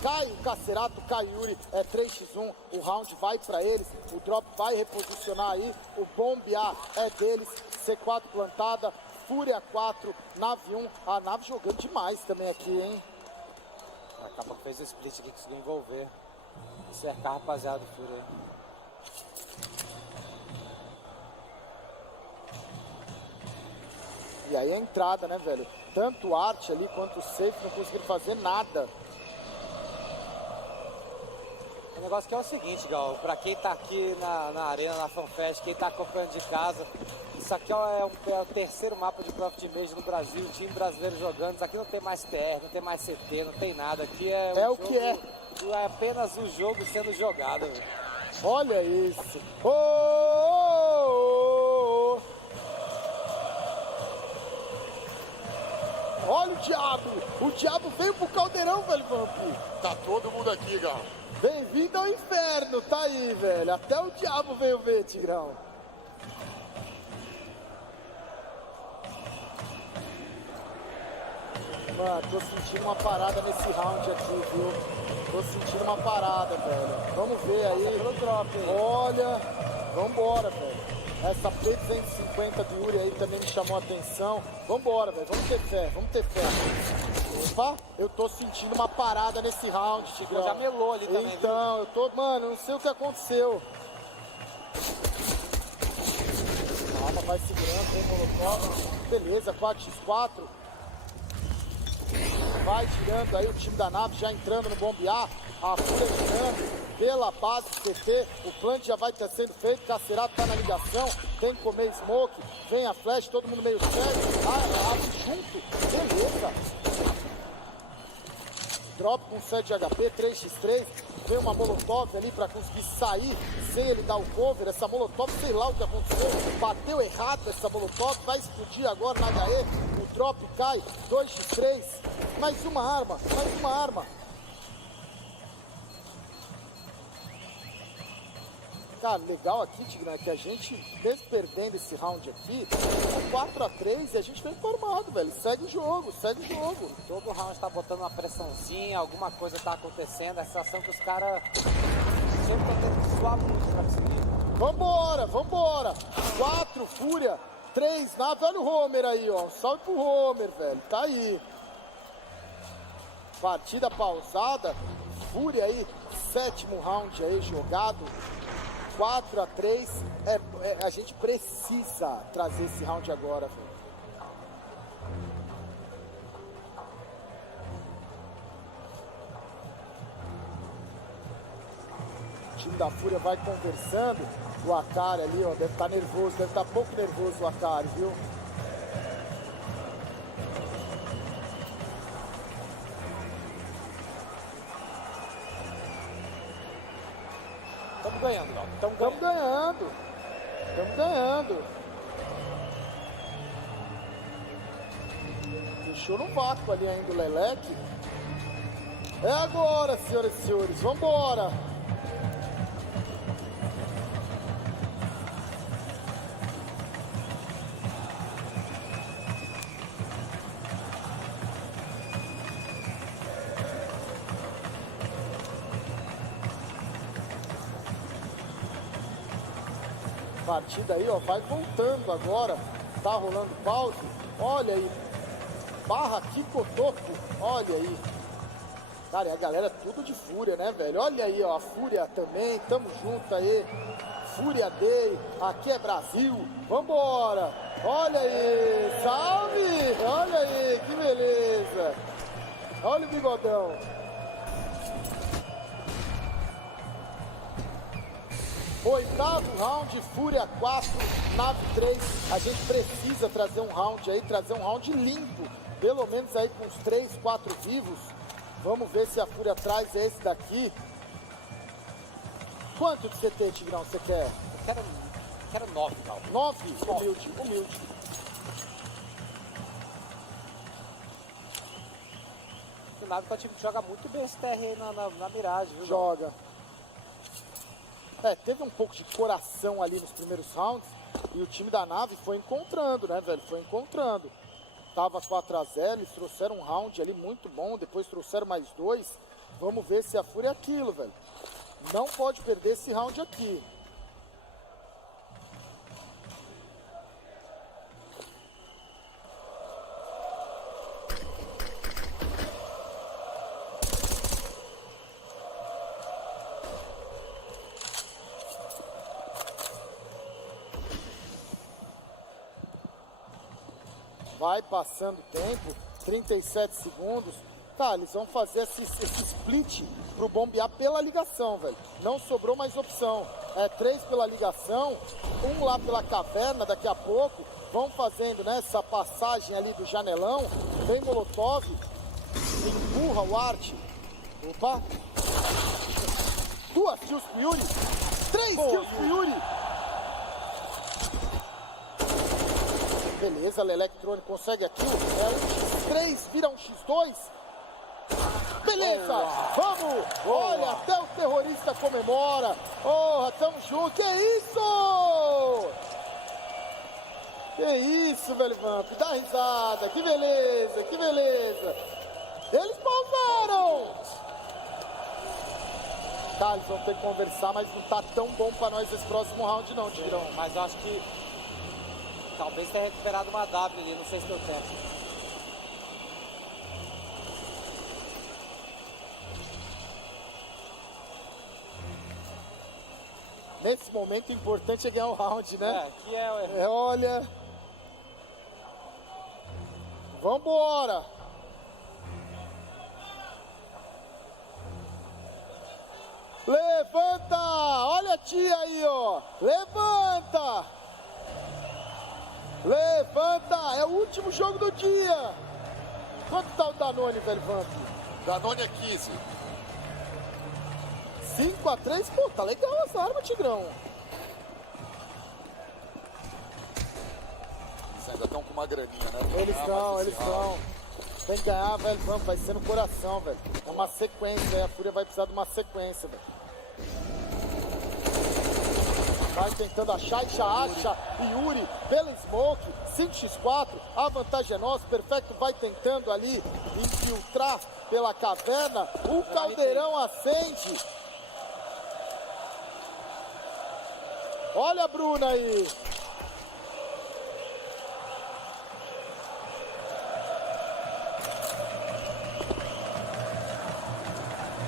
Cai o Cacerato, cai o Yuri. É 3x1. O round vai pra eles. O drop vai reposicionar aí. O bombear é deles. C4 plantada. Fúria 4. Nave 1. A nave jogando demais também aqui, hein? Acaba que fez o split aqui, conseguiu envolver. Cercar, rapaziada, Fúria. E aí a entrada, né, velho? Tanto o Arte ali quanto o Safe não conseguiram fazer nada. O negócio que é o seguinte, Gal, pra quem tá aqui na arena, na FanFest, quem tá acompanhando de casa, isso aqui é o terceiro mapa de Profit Image no Brasil, time brasileiro jogando. Isso aqui não tem mais TR, não tem mais CT, não tem nada. Aqui é o que é. É apenas o jogo sendo jogado. Véio. Olha isso. Oh, oh, oh. Olha o diabo. O diabo veio pro caldeirão, velho, Vampir. Tá todo mundo aqui, Gal. Bem-vindo ao inferno, tá aí, velho. Até o diabo veio ver, Tigrão. Mano, tô sentindo uma parada nesse round aqui, viu? Tô sentindo uma parada, velho. Vamos ver aí. Olha, vambora, velho. Essa P250 do Yuri aí também me chamou a atenção. Vambora, velho. Vamos ter fé, vamos ter fé. Opa, eu tô sentindo uma parada nesse round, Tigrão. Já melou ali também. Então, eu tô, mano, não sei o que aconteceu. Calma, vai segurando, vem Molotov. Beleza, 4x4. Vai tirando aí o time da nave, já entrando no bombear. A Fúria tirando pela base do CT. O plant já vai estar sendo feito. Cacerato tá na ligação. Tem que comer smoke. Vem a flash, todo mundo meio sério. Junto. Beleza. Drop com 7 de HP, 3x3. Vem uma molotov ali pra conseguir sair sem ele dar o cover. Essa molotov, sei lá o que aconteceu. Bateu errado essa molotov. Vai explodir agora na HE. O drop cai. 2x3. Mais uma arma. Mais uma arma. Cara, legal aqui, Tigrão, é que a gente, mesmo perdendo esse round aqui, é 4x3 e a gente vem formado, velho. Segue o jogo, segue o jogo. Todo round tá botando uma pressãozinha, alguma coisa tá acontecendo. A sensação que os caras sempre estão tendo que suar muito pra conseguir. Vambora, vambora. 4, Fúria. 3, nave. Olha o Homer aí, ó. Salve pro Homer, velho. Tá aí. Partida pausada. Fúria aí. 7º round aí jogado. 4x3, a gente precisa trazer esse round agora, velho. O time da Fúria vai conversando, o Akari ali, ó, deve estar nervoso, deve estar pouco nervoso o Akari, viu? Estamos ganhando, não. Estamos ganhando. Estamos ganhando. Deixou no vácuo ali ainda o Leleque. É agora, senhoras e senhores. Vambora. Partida aí, ó, vai voltando agora. Tá rolando pause. Olha aí. Barra Kikotoku. Olha aí. Cara, e a galera tudo de Fúria, né, velho? Olha aí, ó, a Fúria também. Tamo junto aí. Fúria Day. Aqui é Brasil. Vambora. Olha aí. Salve. Olha aí, que beleza. Olha o bigodão. Oitavo round, Fúria 4, nave 3. A gente precisa trazer um round aí, trazer um round limpo. Pelo menos aí com uns 3, 4 vivos. Vamos ver se a Fúria traz esse daqui. Quanto de CT, Tigrão, você quer? Eu quero 9, Gal. 9? Humilde, humilde. Nave que é um time que joga muito bem esse TR aí na miragem, viu? Joga. Teve um pouco de coração ali nos primeiros rounds e o time da Nave foi encontrando, né, velho? Foi encontrando. Tava 4-0, eles trouxeram um round ali muito bom, depois trouxeram mais 2. Vamos ver se a Fúria é aquilo, velho. Não pode perder esse round aqui. Vai passando o tempo, 37 segundos. Tá, eles vão fazer esse split pro bombear pela ligação, velho. Não sobrou mais opção. 3 pela ligação, 1 lá pela caverna daqui a pouco. Vão fazendo, né, essa passagem ali do janelão. Vem Molotov, empurra o Art. Opa! 2 kills pro Yuri. 3 kills pro Yuri. Beleza, Electronic consegue a kill. É 1x3, vira 1x2. Beleza, vamos! Olha, até o terrorista comemora. Porra, tamo junto. Que isso? Que isso, velho Vamp. Dá risada. Que beleza, que beleza. Eles pausaram. Tá, eles vão ter que conversar, mas não tá tão bom pra nós esse próximo round não, Tigrão. Mas eu acho que talvez tenha recuperado uma W ali, não sei se deu tempo. Nesse momento o importante é ganhar o round, né? Que é olha. Vambora! Levanta! Olha a tia aí, ó! Levanta! Levanta! É o último jogo do dia! Quanto tá o Danone, velho Vamp? Danone é 15. 5-3, pô, tá legal as armas, Tigrão. Eles ainda estão com uma graninha, né? Eles estão. Tem que ganhar, velho, vamos, vai ser no coração, velho. É uma sequência, a Fúria vai precisar de uma sequência, velho. Vai tentando achar e já acha. Yuri, pela smoke, 5x4, a vantagem é nossa. Perfecto vai tentando ali infiltrar pela caverna. O caldeirão acende. Olha a Bruna aí.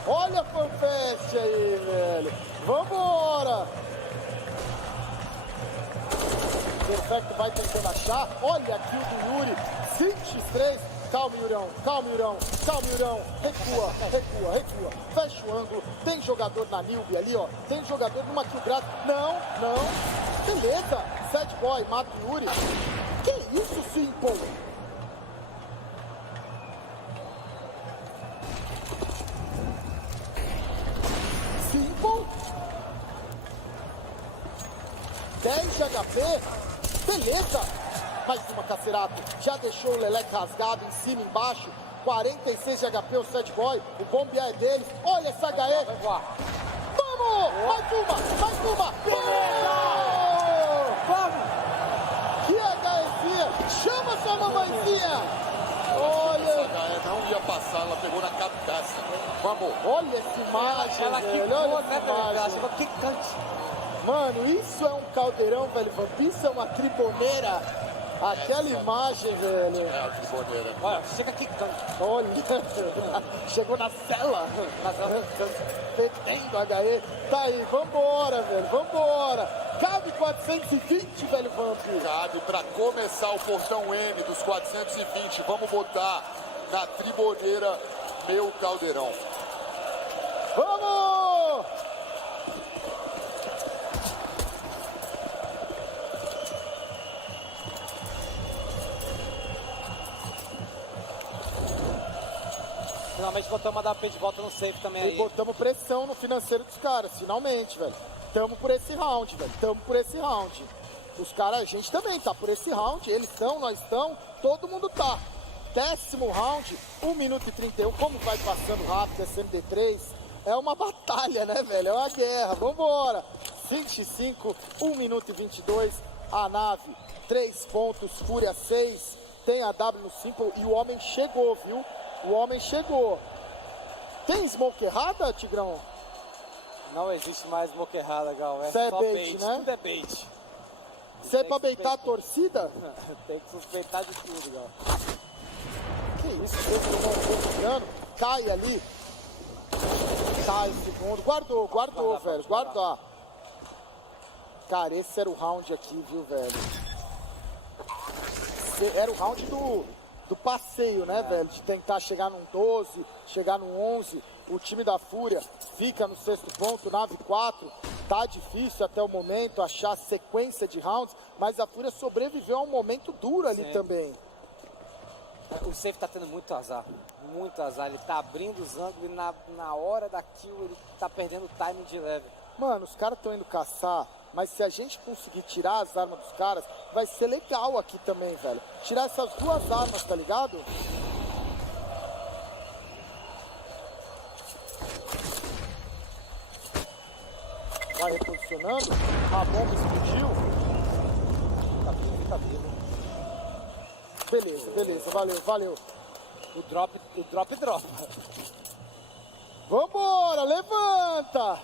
Olha a fanfest aí, velho. Vambora. Perfecto vai tentando achar. Olha aqui o do Yuri. 5x3. Calma, Yurão. Calma, Yurão. Calma, Yurão. Recua, recua, recua. Fecha o ângulo. Tem jogador na newbie ali, ó. Tem jogador numa kill grátis. Não, não. Beleza. Sad Boy mata o Yuri. Que isso, Simple? Simple. 10 de HP. Beleza. Mais uma, Cacerato. Já deixou o Leleque rasgado em cima e embaixo. 46 de HP o Sad Boy. O bombear é deles. Olha essa HE. Vamos! Mais uma! Beleza! Vamos! Que HEzinha! Chama sua mamãezinha! Olha! Essa HE não ia passar, ela pegou na cabeça. Vamos! Olha essa imagem, ela velho. quicou, Olha né, essa velho? Ela imagem. chegou quicante. Mano, isso é um caldeirão, velho. Isso é uma triboneira. Aquela imagem, velho. É a triboneira. Olha, chega quicante. Olha, chegou na cela. Fedendo HE. Tá aí, vambora, velho. Vambora. Cabe 420, velho Vamp. Cabe pra começar o portão M dos 420. Vamos botar na triboneira meu caldeirão. Vamos! Finalmente botamos a WP de volta no safe também aí. E botamos pressão no financeiro dos caras, finalmente, velho. Tamo por esse round, velho. Tamo por esse round. Os caras, a gente também tá por esse round. Eles estão, nós estamos, todo mundo tá. 10º round, 1 minuto e 31. Como vai passando rápido esse MD3? É uma batalha, né, velho? É uma guerra. Vambora. 25, 1 minuto e 22. A nave, 3 pontos, Fúria 6. Tem a W no Simple e o homem chegou, viu? O homem chegou. Tem smoke errada, Tigrão? Não existe mais smoke errada, Gal. É Cê só bait, bait, né? tudo é bait. Você é pra beitar a torcida? Tem que suspeitar de tudo, Gal. Que isso, teve um pouco de dano. Cai ali. Cai segundo. Guardou, velho. Guardar. Cara, esse era o round aqui, viu, velho? Era o round do passeio, né, velho? De tentar chegar num 12, chegar num 11. O time da Fúria fica no 6º ponto, nave 4. Tá difícil até o momento achar sequência de rounds, mas a Fúria sobreviveu a um momento duro ali também. O safe tá tendo muito azar. Muito azar. Ele tá abrindo os ângulos e na hora da kill ele tá perdendo o timing de leve. Mano, os caras estão indo caçar, mas se a gente conseguir tirar as armas dos caras, vai ser legal aqui também, velho. Tirar essas 2 armas, tá ligado? Vai reposicionando. A bomba explodiu. Tá vivo. Beleza. Valeu. O drop. Vambora, levanta!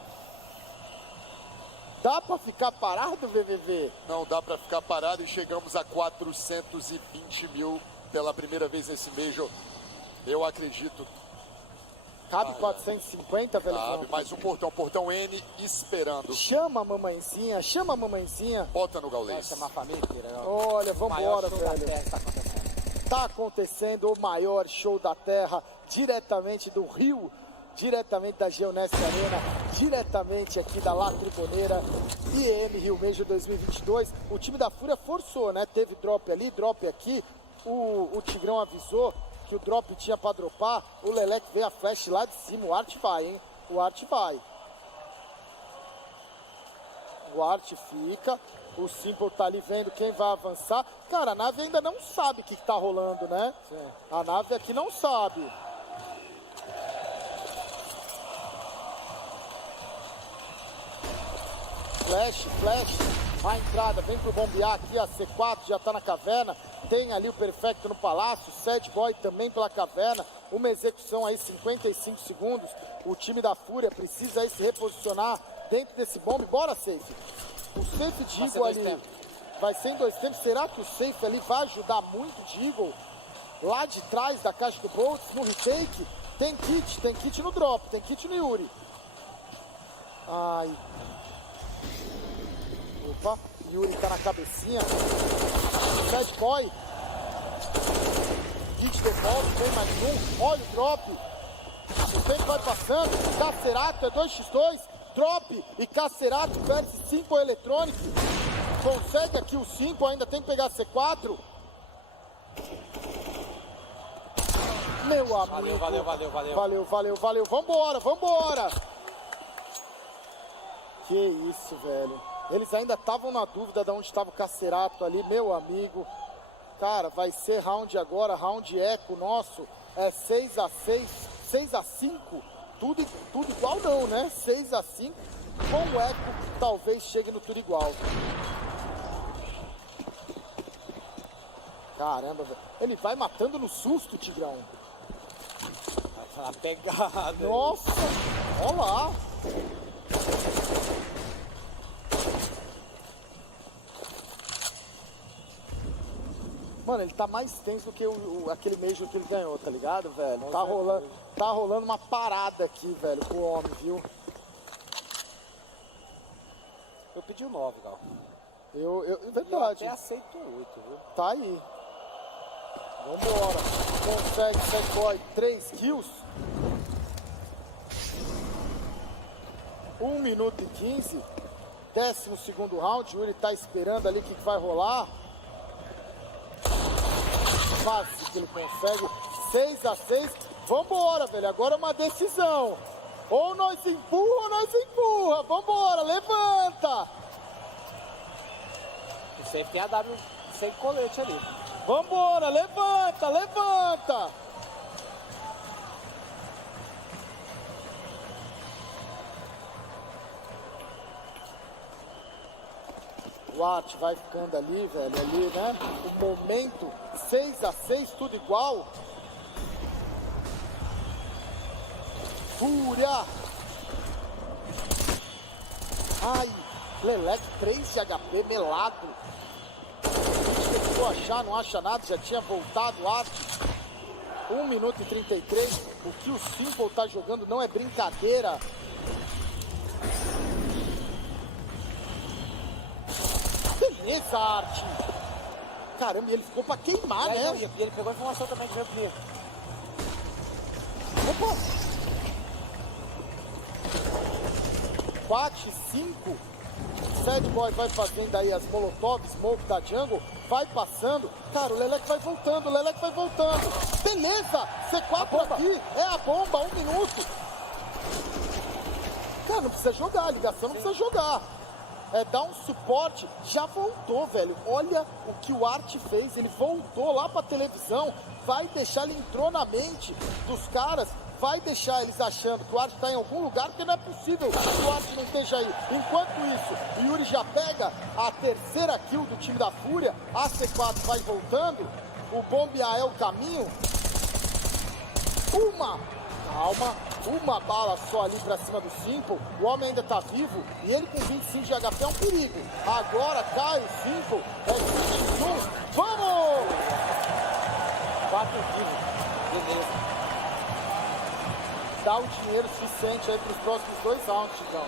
Dá pra ficar parado, VVV? Não dá pra ficar parado e chegamos a 420 mil pela primeira vez nesse Major. Eu acredito. Cabe 450, velho? Cabe, mais um portão N esperando. Chama a mamãezinha. Bota no Gaules. Vai chamar a família inteira. Olha, vambora, velho. Tá acontecendo o maior show da Terra, diretamente do Rio, diretamente da Geonesc Arena, diretamente aqui da La Triboneira, IEM Rio Major 2022. O time da Fúria forçou, né? Teve drop ali, drop aqui. O Tigrão avisou que o drop tinha pra dropar. O Lelec veio a flash lá de cima. O Art vai, hein? O Art fica. O Simple tá ali vendo quem vai avançar. Cara, a nave ainda não sabe o que tá rolando, né? Sim. A nave aqui não sabe. Flash. A entrada vem pro bombear aqui. A C4 já tá na caverna. Tem ali o Perfecto no palácio. Sad Boy também pela caverna. Uma execução aí, 55 segundos. O time da Fúria precisa aí se reposicionar dentro desse bombe. Bora, Safe. O Safe de Eagle ali vai ser em 2 tempos. Será que o Safe ali vai ajudar muito de Eagle? Lá de trás da caixa do Boltz, no retake. Tem kit no drop, tem kit no Yuri. Ai. Opa, Yuri tá na cabecinha. Bad Boy. Kit devolve, tem mais um. Olha o drop. O tempo vai passando. Cacerato é 2x2. Drop e Cacerato versus Simple Electronic. Consegue aqui o Simple, ainda tem que pegar C4. Meu amigo. Valeu. Vambora. Que isso, velho. Eles ainda estavam na dúvida de onde estava o Cacerato ali, meu amigo. Cara, vai ser round agora, round eco nosso. É 6-6, 6-5. Tudo igual não, né? 6-5. Com o eco, talvez chegue no tudo igual. Caramba, velho. Ele vai matando no susto, Tigrão. Tá pegada. Nossa, olha lá. Mano, ele tá mais tenso do que aquele Major que ele ganhou, tá ligado, velho? Tá rolando uma parada aqui, velho, pro homem, viu? Eu pedi o 9, Gal. Verdade. Eu até aceito o 8, viu? Tá aí. Vambora. Consegue, Sad Boy, 3 kills. 1 minuto e 15. 12º round. O Yuri tá esperando ali o que vai rolar. Quase que ele consegue. 6-6. Vambora, velho. Agora é uma decisão. Ou nós empurra ou nós empurra. Vambora, levanta. O safe tem a W sem colete ali. Vambora, levanta, levanta. O Art vai ficando ali, velho, ali, né? O momento, 6-6, tudo igual. Fúria. Ai, Leleque 3 de HP, melado. Tentou achar, não acha nada, já tinha voltado o Art. 1 minuto e 33. O que o Simple tá jogando não é brincadeira. Beleza, Art. Caramba, e ele ficou pra queimar, né? E ele pegou a informação também de ver. Opa! 4, 5. Sad Boy vai fazendo aí as molotov, smoke da jungle. Vai passando. Cara, o Leleque vai voltando, o Leleque vai voltando. Beleza! C4 aqui. É a bomba, 1 minuto. Cara, não precisa jogar, a ligação não precisa jogar. É dar um suporte. Já voltou, velho. Olha o que o Art fez. Ele voltou lá pra televisão. Vai deixar, ele entrou na mente dos caras. Vai deixar eles achando que o Art tá em algum lugar, porque não é possível que o Art não esteja aí. Enquanto isso, o Yuri já pega a terceira kill do time da Fúria. A C4 vai voltando. O bombear é o caminho. Uma bala só ali pra cima do Simple. O homem ainda tá vivo e ele com 25 de HP é um perigo. Agora cai o Simple. É 5x1. Vamos! 4 kills. Beleza. Dá o dinheiro suficiente aí pros próximos 2 rounds, então.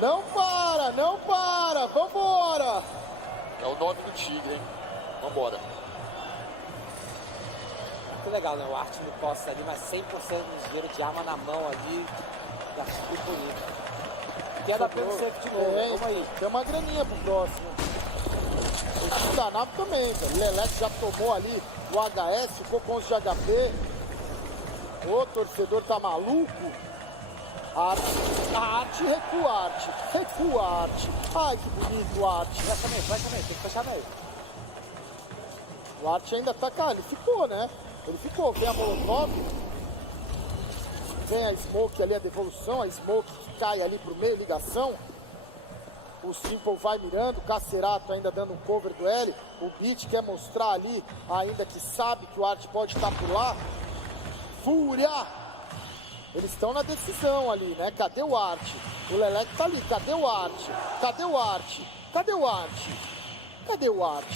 Não para, não para. Vambora! É o 9 do Tigre, hein? Vambora. Muito legal, né? O Art no posse ali, mas 100% no esgueiro de arma na mão ali. Já ficou bonito. Queda pelo safe de novo. Vamos aí. Tem uma graninha pro próximo. O time da nave também, velho. Leleque já tomou ali o HS, ficou com 11 de HP. O torcedor tá maluco. Arte, recua, Arte. Recua, Arte. Ai, que bonito, Arte. Vai também, tem que fechar meio. O Arte ainda tá, cara, ele ficou, né? Ele ficou, vem a molotov, vem a smoke ali, a devolução, a smoke que cai ali pro meio, ligação. O Simple vai mirando, o Cacerato ainda dando um cover do L. O Beat quer mostrar ali, ainda que sabe que o Art pode estar por lá. Fúria! Eles estão na decisão ali, né? Cadê o Art? O Leleque tá ali, cadê o Art? Cadê o Art? Cadê o Art? Cadê o Art?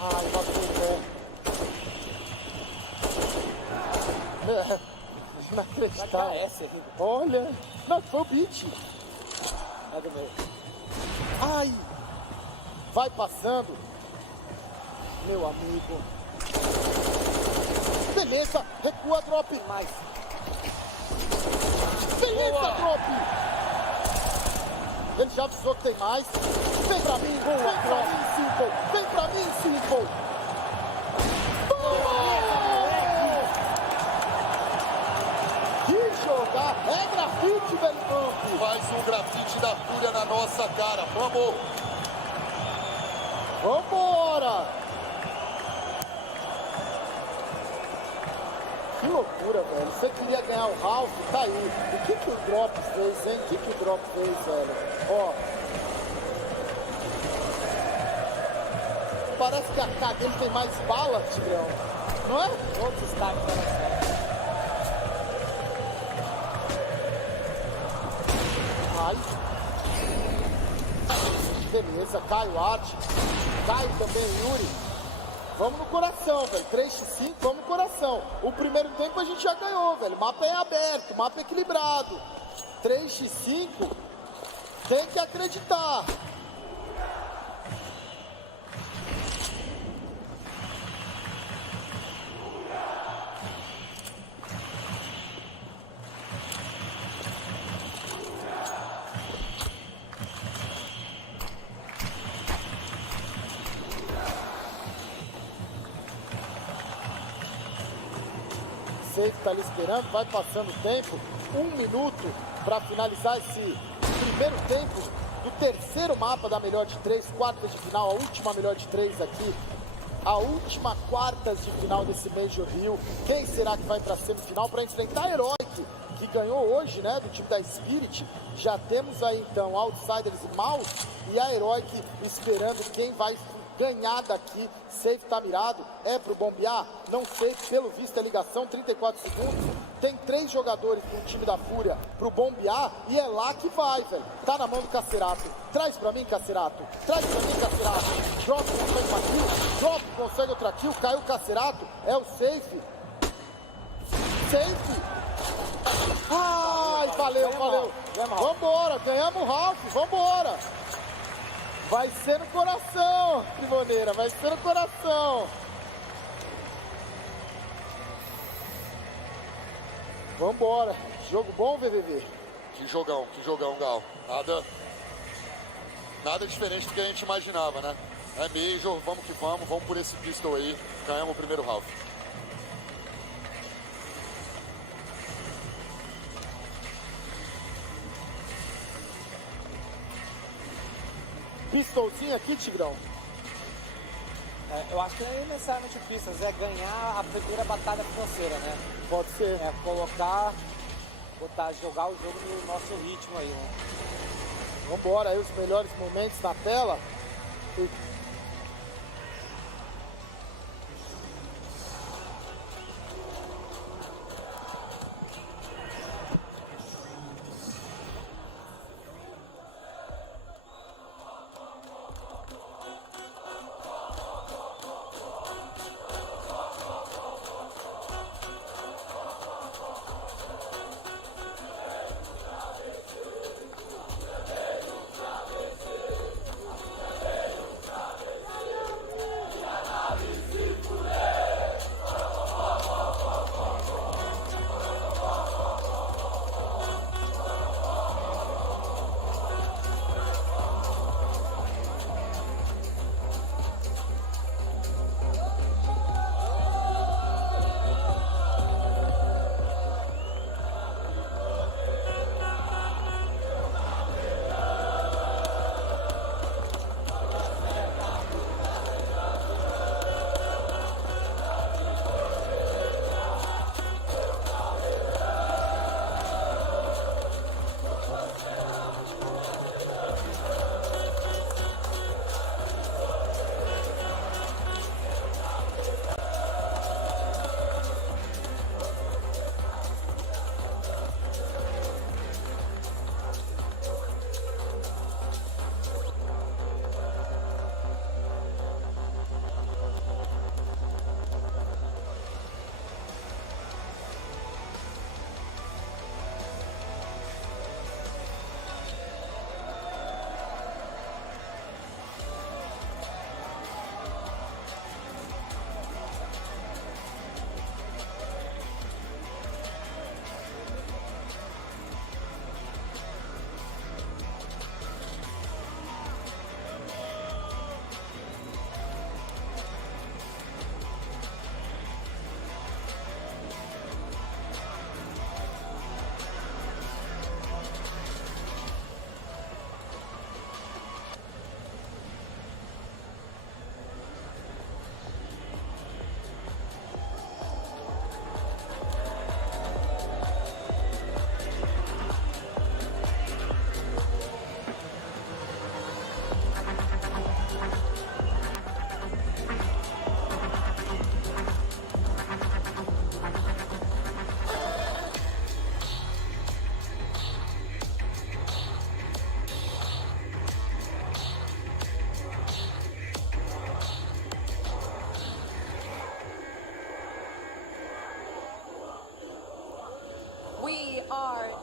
Ai, bateu o pé. Inacreditável. Olha. Não, foi o Beat. Ai. Vai passando. Meu amigo. Beleza. Recua, drop. Mais. Beleza, boa. Drop. Ele já avisou que tem mais. Vem pra mim, boa, vem pra mim, Simple. Vem pra mim, Simple. Que jogar. É grafite, velho. Faz um grafite da Fúria na nossa cara. Vamos. Vambora. Que loucura, velho. Você queria ganhar o Ralph, tá aí. O que o Drop fez, hein? O que o Drop fez, velho? Ó. Parece que a K dele tem mais bala, Tigrão. Não é? Outros destaques para você. Ai. Beleza, cai o Art. Cai também o Yuri. Vamos no coração, velho. 3x5, vamos no coração. O primeiro tempo a gente já ganhou, velho. O mapa é aberto, o mapa é equilibrado. 3x5, tem que acreditar. Tá ali esperando, vai passando o tempo, 1 minuto para finalizar esse primeiro tempo do terceiro mapa da melhor de 3, quartas de final, a última melhor de 3 aqui. A última quartas de final desse Major Rio. Quem será que vai para a semifinal para enfrentar a Heroic, que ganhou hoje, né, do time da Spirit. Já temos aí então Outsiders e Mouz e a Heroic esperando quem vai ganhar daqui. Safe tá mirado, é pro bombear? Não sei, pelo visto é ligação, 34 segundos. Tem 3 jogadores do time da Fúria pro bombear e é lá que vai, velho. Tá na mão do Cacerato. Traz pra mim, Cacerato. Traz pra mim, Cacerato. Drop consegue uma kill. Drop consegue outra kill. Caiu o Cacerato. É o Safe. Safe. Ai, valeu. Vambora, ganhamos o Ralph. Vambora. Vai ser no coração, Trimoneira. Vai ser no coração. Vambora. Jogo bom, VVV? Que jogão, Gal. Nada diferente do que a gente imaginava, né? É Major, vamos que vamos por esse pistol aí. Ganhamos o primeiro half. Pistolzinho aqui, Tigrão? Eu acho que não é necessariamente pistas, é ganhar a primeira batalha financeira, né? Pode ser. É jogar o jogo no nosso ritmo aí, né? Vambora, aí os melhores momentos na tela.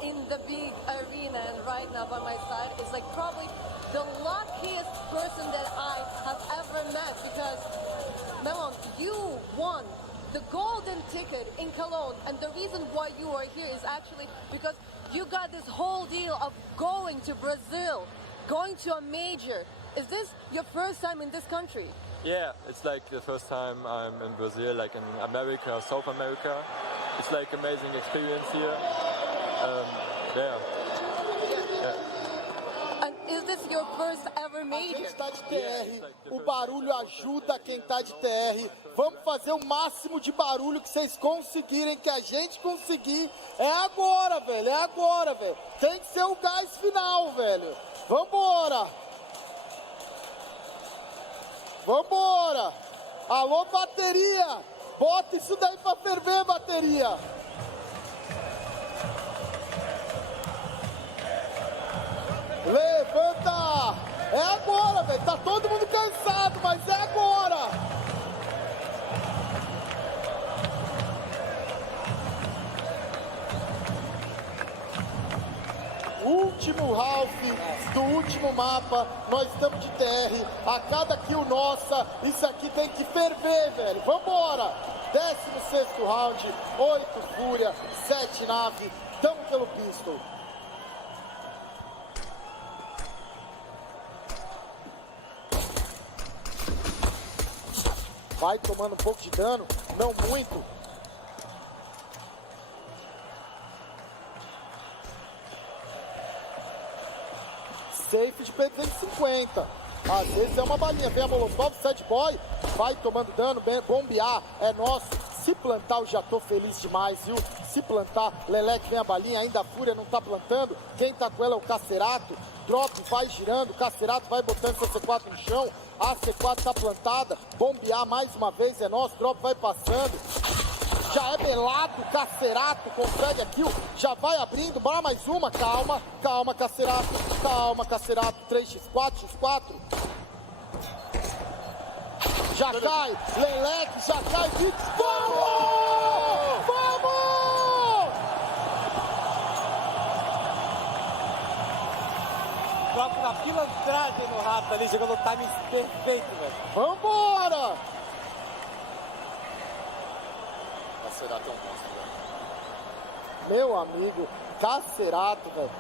In the big arena, and right now by my side is like probably the luckiest person that I have ever met, because Melon, you won the golden ticket in Cologne, and the reason why you are here is actually because you got this whole deal of going to Brazil, going to a major. Is this your first time in this country? Yeah, it's like the first time I'm in Brazil, like in America, South America. It's like amazing experience here. your first ever A major. gente tá de TR, o barulho ajuda quem tá de TR. Vamos fazer o máximo de barulho que vocês conseguirem, que a gente conseguir. É agora, velho, é agora, velho. Tem que ser o gás final, velho. Vambora! Vambora! Alô, bateria! Bota isso daí pra ferver, bateria! Levanta! É agora, velho. Tá todo mundo cansado, mas é agora! Último half do último mapa, nós estamos de TR, a cada kill nossa, isso aqui tem que ferver, velho, vambora! 16º round, 8 Fúria, 7 nave, tamo pelo pistol. Vai tomando um pouco de dano, não muito. Safe de P250. Às vezes é uma balinha. Vem a Molotov, Sad Boy. Vai tomando dano, bombear é nosso. Se plantar, eu já tô feliz demais, viu? Se plantar, Lelec vem a balinha. Ainda a Fúria não tá plantando. Quem tá com ela é o Cacerato. Drop vai girando, o Cacerato vai botando essa C4 no chão. A C4 tá plantada. Bombear mais uma vez é nosso. Drop vai passando. Já é belado, Cacerato consegue a kill, já vai abrindo, bora mais uma, calma, calma, Cacerato, 3x4, x4. Já cai, Lelec, já cai, vamos! Vamos! Próprio na pilantragem no rato ali, jogando o timing perfeito, velho. Vambora! Cacerato é um monstro, velho. Meu amigo, Cacerato, velho.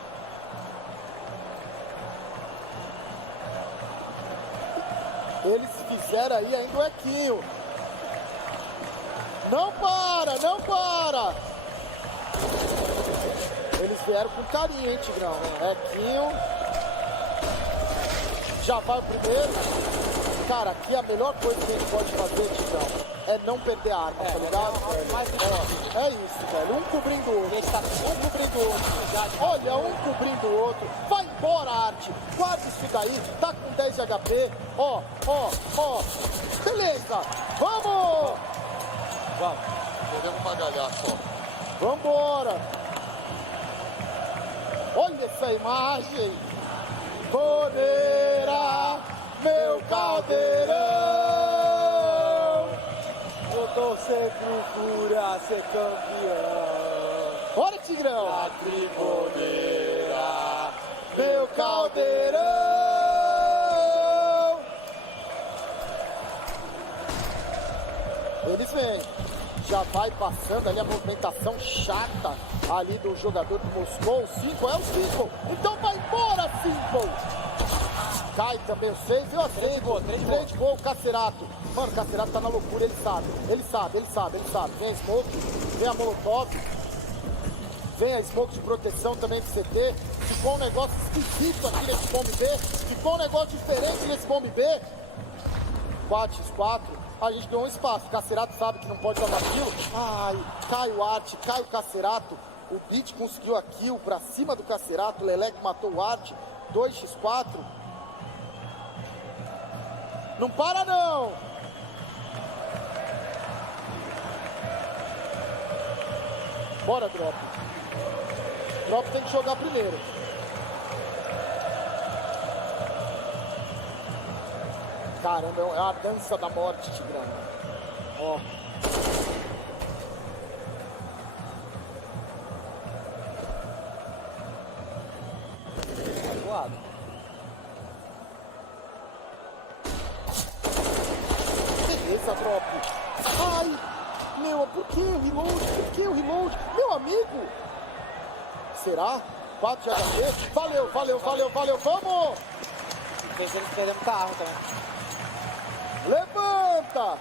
Eles fizeram aí ainda o equinho. Não para, não para! Eles vieram com carinho, hein, Tigrão? Equinho. Já vai o primeiro. Cara, aqui a melhor coisa que a gente pode fazer, Tigrão, é não perder a arma, tá ligado? É isso, velho. Um cobrindo o outro. Um cobrindo o outro. Olha, um cobrindo o outro. Vai embora, Arte. Guarda isso daí. Tá com 10 de HP. Ó. Beleza. Vamos! Vamos. Podemos bagalhar só. Vambora. Olha essa imagem. Boneira, meu caldeirão. Eu tô sempre o Fúria ser campeão. Bora, Tigrão! A triboneira, meu caldeirão. Eles vêm. Já vai passando ali a movimentação chata ali do jogador do Moscou. O Simple é o Simple. Então vai embora, Simple. Cai também o 6, eu aceito. 3 de gol, Cacerato. Mano, o Cacerato tá na loucura, ele sabe. Vem a Smoke, vem a Molotov. Vem a Smoke de proteção também do CT. Ficou um negócio esquisito aqui nesse bomb B. Ficou um negócio diferente nesse bomb B. 4x4. A gente ganhou um espaço. O Cacerato sabe que não pode jogar aquilo. Ai, cai o Art, cai o Cacerato. O Beat conseguiu a kill pra cima do Cacerato. O Lelec matou o Art. 2x4. Não para, não! Bora, Drop. Drop tem que jogar primeiro. Caramba, é a dança da morte, Tigrão. Ó. Beleza, Drop. Ai, meu, por que o reload? Meu amigo! Será? 4 de HP? Valeu, vamos! Pensei que perdemos muita arma também. Levanta!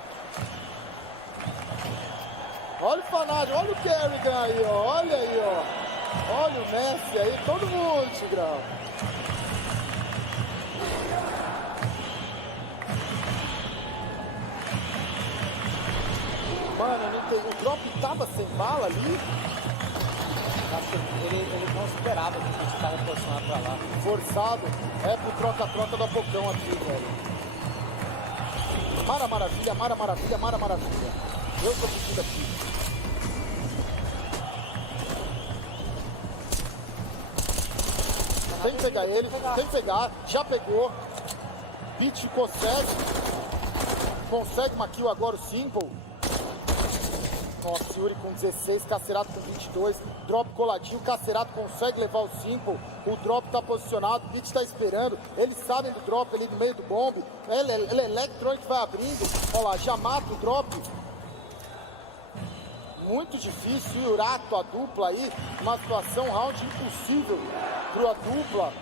Olha o Fanático, olha o Kerrigan aí, ó. Olha aí, ó. Olha o Messi aí, todo mundo, Tigrão. Mano, não tem... o drop tava sem bala ali. Acho que ele não esperava que a gente tava posicionado pra lá. Forçado. É pro troca-troca do Apocão aqui, velho. Mara Maravilha, Mara Maravilha, Mara Maravilha. Eu tô pedindo aqui. Tem que pegar ele, tem que pegar. Já pegou. Beat consegue uma kill agora, o Simple. Nossa, Yuri com 16, Cacerato com 22, drop coladinho, Cacerato consegue levar o Simple, o drop tá posicionado, o Beat tá esperando, eles sabem do drop ali no meio do bomb, ele Electronic vai abrindo, olha lá, já mata o drop. Muito difícil, Yurato, a dupla aí, uma situação round impossível pro a dupla.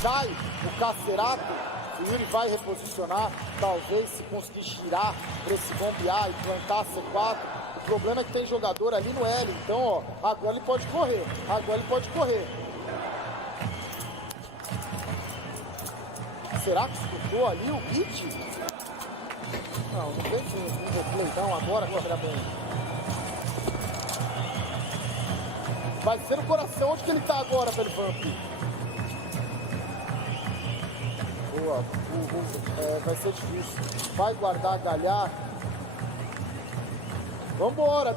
Cai o Cacerato. O Yuri vai reposicionar, talvez se conseguir girar para esse bombear e plantar C4. O problema é que tem jogador ali no L, então ó, agora ele pode correr, agora ele pode correr. Será que escutou ali o beat? Não, não vem com replay não, agora bem. Vai ser no coração, onde que ele tá agora, velho Vamp? Boa, vai ser difícil. Vai guardar, galhar. Vambora,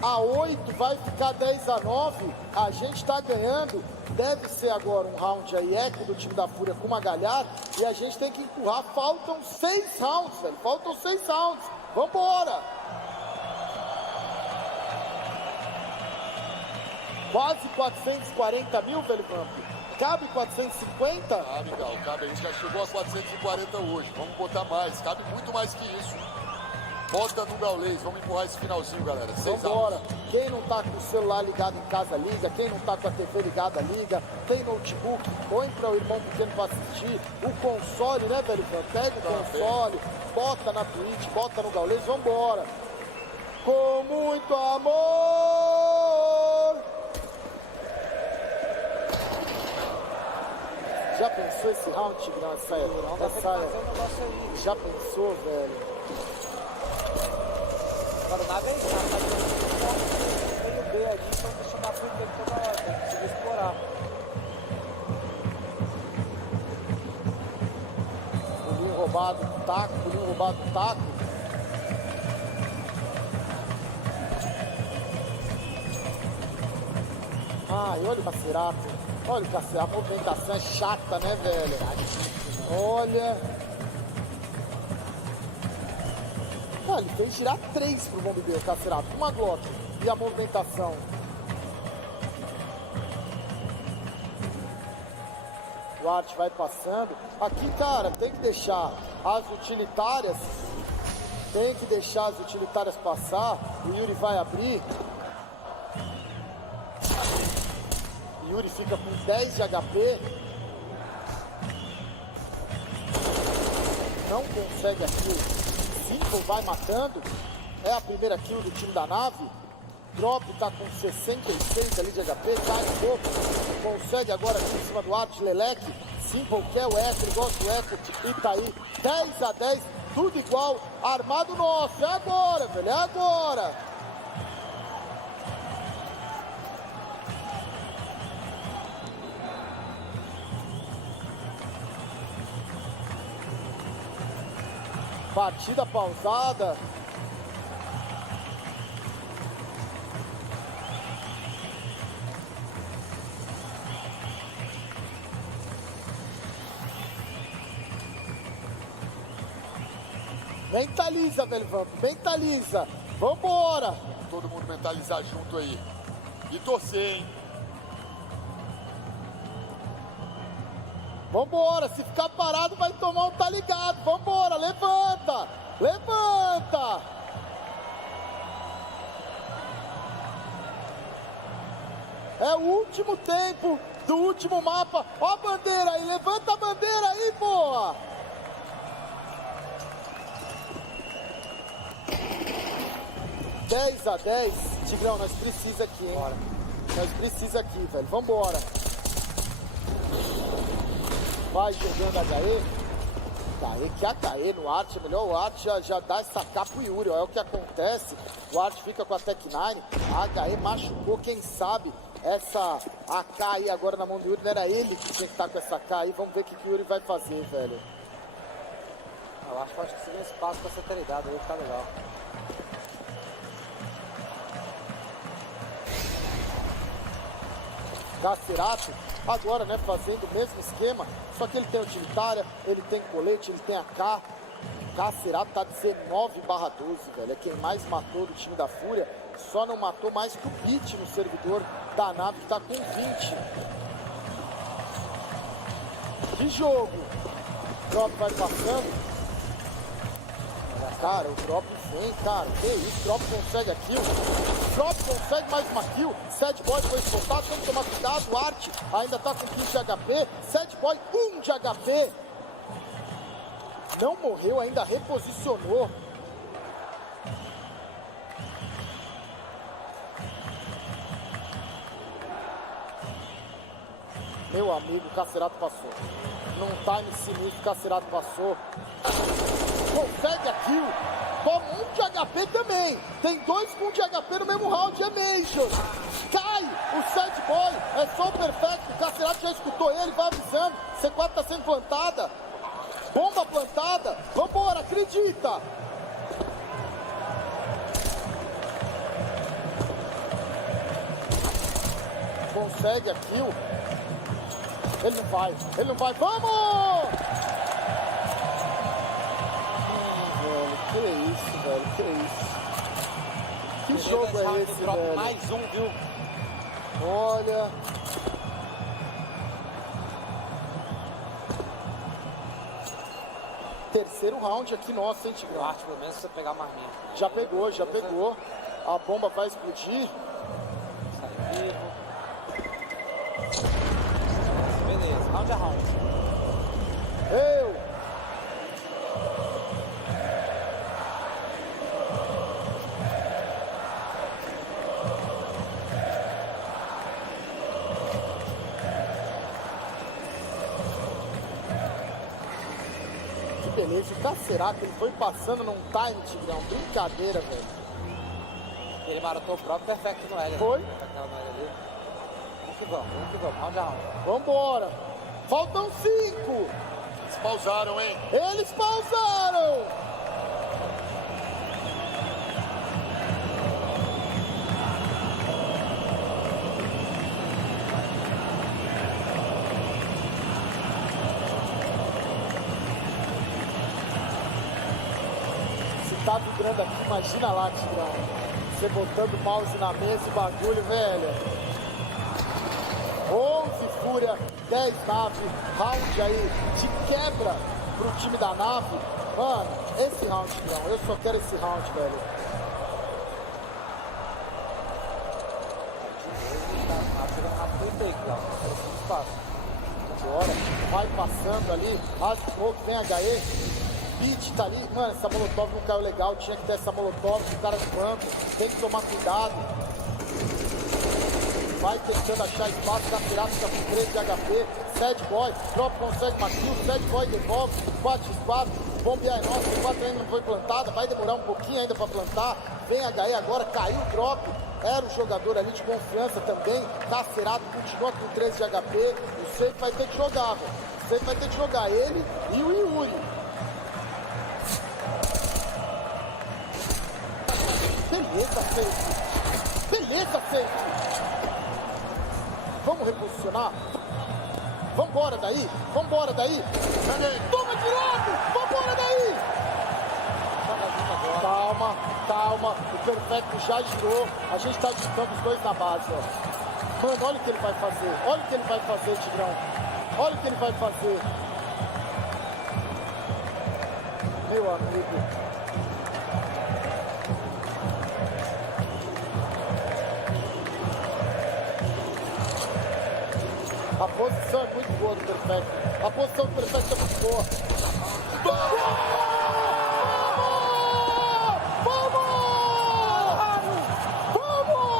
10-8, vai ficar 10-9. A gente tá ganhando. Deve ser agora um round aí, eco do time da Fúria com uma galhar. E a gente tem que empurrar. Faltam 6 rounds, velho. Faltam 6 rounds. Vambora! Quase 440 mil, velho Vamp. Cabe 450? Cabe, Gal, cabe. A gente já chegou a 440 hoje. Vamos botar mais. Cabe muito mais que isso. Bota no Gaules. Vamos empurrar esse finalzinho, galera. Vambora. Quem não tá com o celular ligado em casa, liga. Quem não tá com a TV ligada, liga. Tem notebook, põe para o irmão pequeno pra assistir. O console, né, velho? Pega o console, bota na Twitch, bota no Gaules. Vambora. Com muito amor. Já pensou esse round, Tigrão? Já pensou, velho? Agora na vez, tá meio B ali, então deixa eu dar pro dele toda hora, pra conseguir explorar. Pulinho roubado, taco, pulinho roubado, taco. Ai, olha o Cacerato. Olha o Cacerato, a movimentação é chata, né, velho? Olha. Ah, ele fez tirar 3 pro bombe B, o Cacerato. Uma Glock. E a movimentação. O Art vai passando. Aqui, cara, tem que deixar as utilitárias. Tem que deixar as utilitárias passar. O Yuri vai abrir. Yuri fica com 10 de HP. Não consegue a kill. Simple vai matando. É a primeira kill do time da nave. Drop tá com 66 ali de HP. Cai um pouco. Consegue agora aqui em cima do Art Leleque. Simple quer o eco, ele gosta do eco. E tá aí 10-10. Tudo igual. Armado nosso. É agora, velho. É agora. Partida pausada. Mentaliza, velho Vamp. Mentaliza. Vambora. Todo mundo mentalizar junto aí. E torcer, hein? Vambora, se ficar parado vai tomar um tá ligado. Vambora, levanta, levanta. É o último tempo do último mapa. Ó a bandeira aí, levanta a bandeira aí, boa. Dez a 10. Tigrão, nós precisa aqui, hein? Bora. Nós precisa aqui, velho. Vambora. Vai jogando HE. Que HE no Art, é melhor o Art já dá essa capa pro Yuri, ó, é o que acontece, o Art fica com a Tech 9, a HE machucou, quem sabe, essa AK aí agora na mão do Yuri, não era ele que tinha que estar com essa AK aí, vamos ver o que o Yuri vai fazer, velho. Eu acho que pode conseguir um espaço pra essa eternidade aí, tá legal. Cacerato, agora, né, fazendo o mesmo esquema, só que ele tem utilitária, ele tem colete, ele tem AK. Cacerato tá 19/12, velho, é quem mais matou do time da Fúria, só não matou mais que o Beat no servidor da nave, que tá com 20. Que jogo! O drop vai passando. Cara, o drop vem, cara, que isso, o drop consegue a kill. Drop consegue mais uma kill. Sad Boy foi soltado, tem que tomar cuidado. O Art ainda tá com 15 de HP. Sad Boy, 1 de HP. Não morreu, ainda reposicionou. Meu amigo, o Cacerato passou. Num time sinistro, o Cacerato passou. Consegue a kill. Toma 1 de HP também. Tem 2 com 1 de HP no mesmo round. É Major. Cai o Sad Boy. É só o perfeito. O Cacerato já escutou ele. Vai avisando. C4 tá sendo plantada. Bomba plantada. Vambora, acredita. Consegue a kill. Ele não vai. Ele não vai. Vamos! Que isso, velho, que isso. Que jogo é esse, velho? Mais um, viu? Olha. Terceiro round aqui nosso, hein, Tigrão? Acho pelo menos você pegar a marminha. Já pegou, já pegou. A bomba vai explodir. Sai vivo. Beleza, round a round. Eu! Beleza, o Cacerato, ele foi passando num time, Tigrão, brincadeira, velho. Ele marotou o próprio Perfect no L. Foi? Vamos que vamos, round a round. Vambora! Faltam 5! Eles pausaram, hein? Eles pausaram! Tá vibrando aqui, imagina lá, Tigrão. Você botando o mouse na mesa e bagulho, velho. 11 Fúria, 10 nave. Round aí de quebra pro time da nave. Mano, esse round, Tigrão, eu só quero esse round, velho. Agora, vai passando ali. As smoke, vem HE. Beat tá ali, mano, essa molotov não caiu legal, tinha que ter essa molotov do cara do banco, tem que tomar cuidado. Vai tentando achar espaço, Cacerato fica com 13 de HP, Sad Boy, drop consegue uma kill, Sad Boy devolve, 4x4, bombear é nossa, C4 ainda não foi plantada, vai demorar um pouquinho ainda pra plantar, vem HE agora, caiu o drop, era um jogador ali de confiança também, Cacerato continua com 13 de HP, o Safe vai ter que jogar, velho, o Safe vai ter que jogar, ele e o Yuri. Beleza, Safe. Beleza, Safe. Vamos reposicionar? Vambora daí. Vambora daí. Toma de lado. Vambora daí. Calma, calma. O Perfecto já girou. A gente tá digitando os dois na base, ó. Mano, olha o que ele vai fazer. Olha o que ele vai fazer, Tigrão. Olha o que ele vai fazer. Meu amigo. A posição é muito boa do Perfect. A posição do Perfect é muito boa. Vamos! Vamos!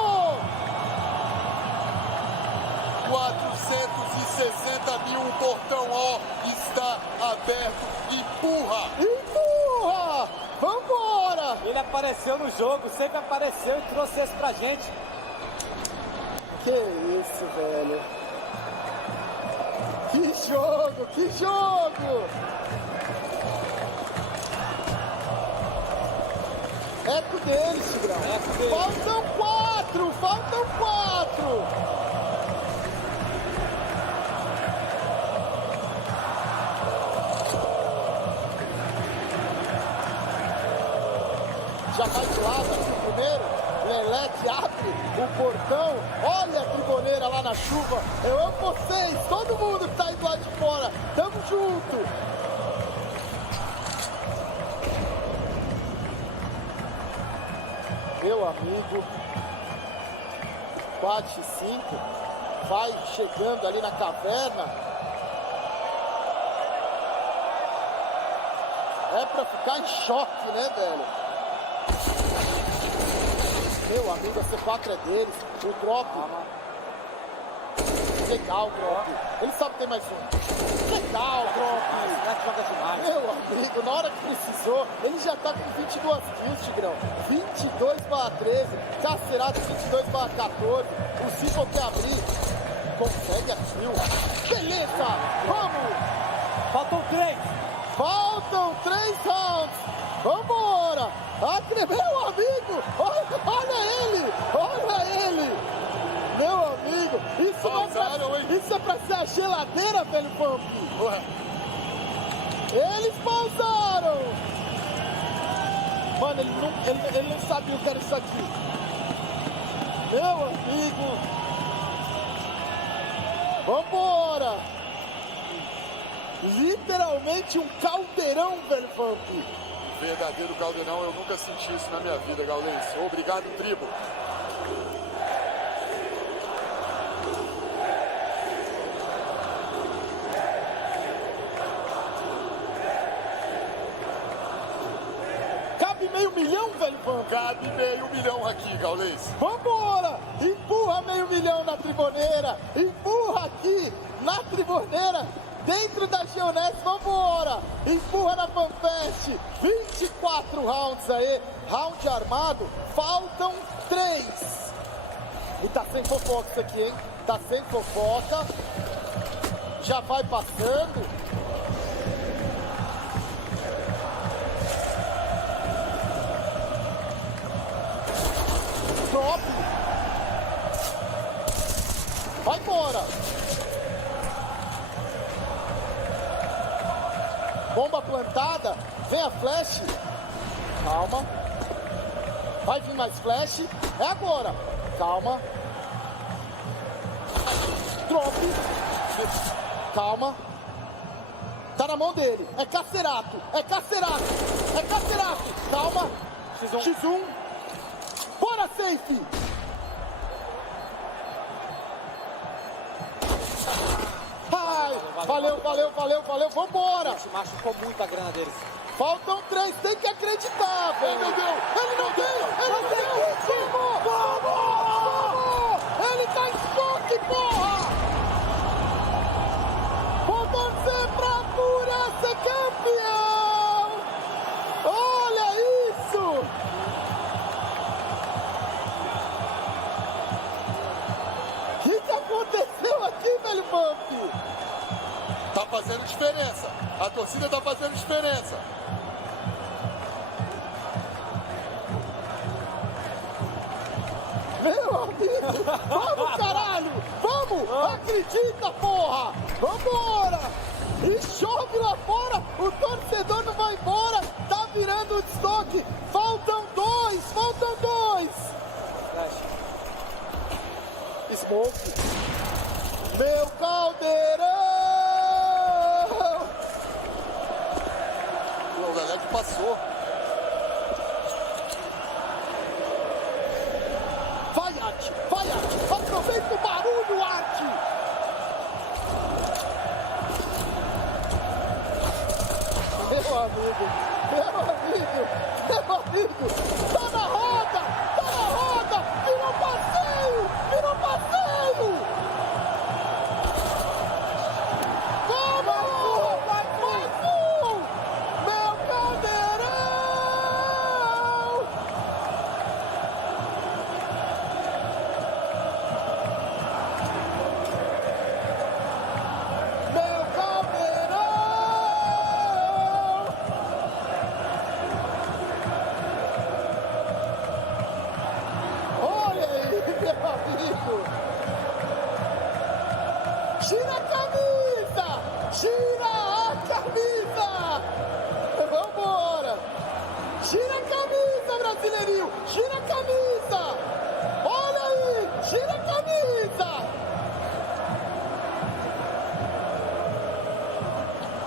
460 mil, o portão O está aberto e Empurra! Empurra! Vambora! Ele apareceu no jogo, sempre apareceu e trouxe esse pra gente. Que isso, velho. Que jogo, que jogo! Eco deles, Tigrão. Faltam 4, faltam 4. Já vai de lado aqui o primeiro. Leleque abre o portão. Olha a triboneira lá na chuva. Eu amo vocês, todo mundo que tá indo lá de fora. Tamo junto. Meu amigo, 4x5, vai chegando ali na caverna. É pra ficar em choque, né, velho? Meu amigo, a C4 é deles. O drop. Legal, drop. Ele sabe que tem mais um. Legal, drop. Meu amigo, na hora que precisou, ele já tá com 22 kills, Tigrão. 22/13. Cacerado 22/14. O Simple quer abrir. Consegue a kill. Beleza, vamos. Faltam 3. Faltam 3 rounds. Vambora. Meu amigo, olha ele. Olha ele. Meu amigo, isso é pra ser a geladeira, velho Pump. Eles pausaram. Mano, ele não sabia o que era isso aqui. Meu amigo. Vambora. Literalmente um caldeirão, velho Pump. Verdadeiro caldeirão, eu nunca senti isso na minha vida, Gaules. Obrigado, tribo. Cabe meio milhão, velho Pump? Cabe meio milhão aqui, Gaules. Vambora! Empurra meio milhão na triboneira. Empurra aqui na triboneira. Dentro da Geoness, vambora! Empurra na FanFest, 24 rounds aí, round armado, faltam 3. E tá sem fofoca isso aqui, hein? Tá sem fofoca, já vai passando. Drop. Vai embora. Bomba plantada, vem a flash. Calma. Vai vir mais flash. É agora. Calma. Drop. Calma. Tá na mão dele. É Cacerato. É Cacerato. É Cacerato. Calma. X1. Bora, safe. Ai, valeu, vambora! Se machucou muito a grana deles. Faltam 3, tem que acreditar, velho! Ele não deu! Ele não deu! Vamos! Ele tá em choque, porra! Vou torcer pra Furia ser campeão! Olha isso! O que aconteceu aqui, velho Pump? Tá fazendo diferença. A torcida tá fazendo diferença. Meu amigo, vamos caralho, vamos, acredita porra, vambora, e chove lá fora, o torcedor não vai embora, tá virando o estoque, faltam 2, Smoke, meu caldeirão, o Leleque passou. Vai, Arte! Aproveita o barulho, Arte! Meu amigo! Tá na roda! Virou passeio! Vamos! Mais um! Gira a camisa, brasileirinho! Gira a camisa! Olha aí! Gira a camisa!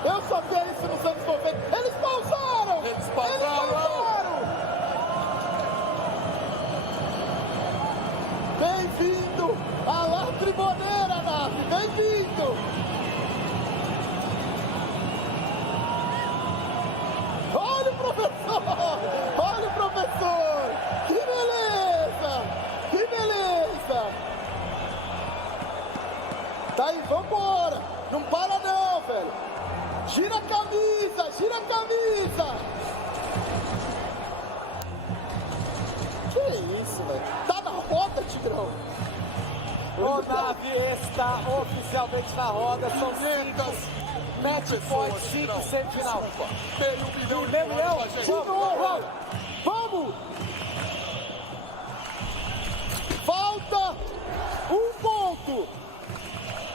Eu só vi isso nos anos 90. Eles pausaram! Eles pausaram! Bem-vindo à La Triboneira, nave! Bem-vindo! Olha o professor! Olha o professor! Que beleza! Que beleza! Tá aí, vambora! Não para não, velho! Gira a camisa! Gira a camisa! Que isso, velho? Tá na roda, Tigrão! O Nave está oficialmente na roda, são 5 match points, 5 semifinal. Meio milhão de novo! Vamos! Falta 1 ponto!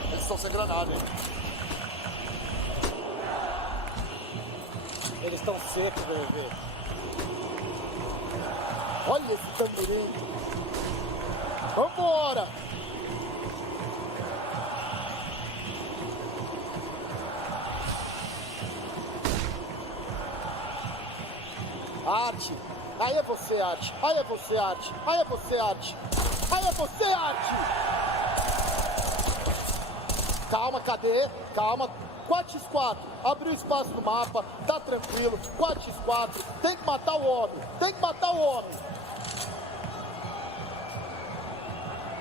Eles estão sem granada, hein? Eles estão secos, bebê. Olha esse tamborim! Vambora! Arte! Aí é você, Arte! Aí é você, Arte! Aí é você, Arte! Aí é você, Arte! Calma, cadê? Calma! 4x4, abriu espaço no mapa, tá tranquilo, 4x4, tem que matar o homem, tem que matar o homem.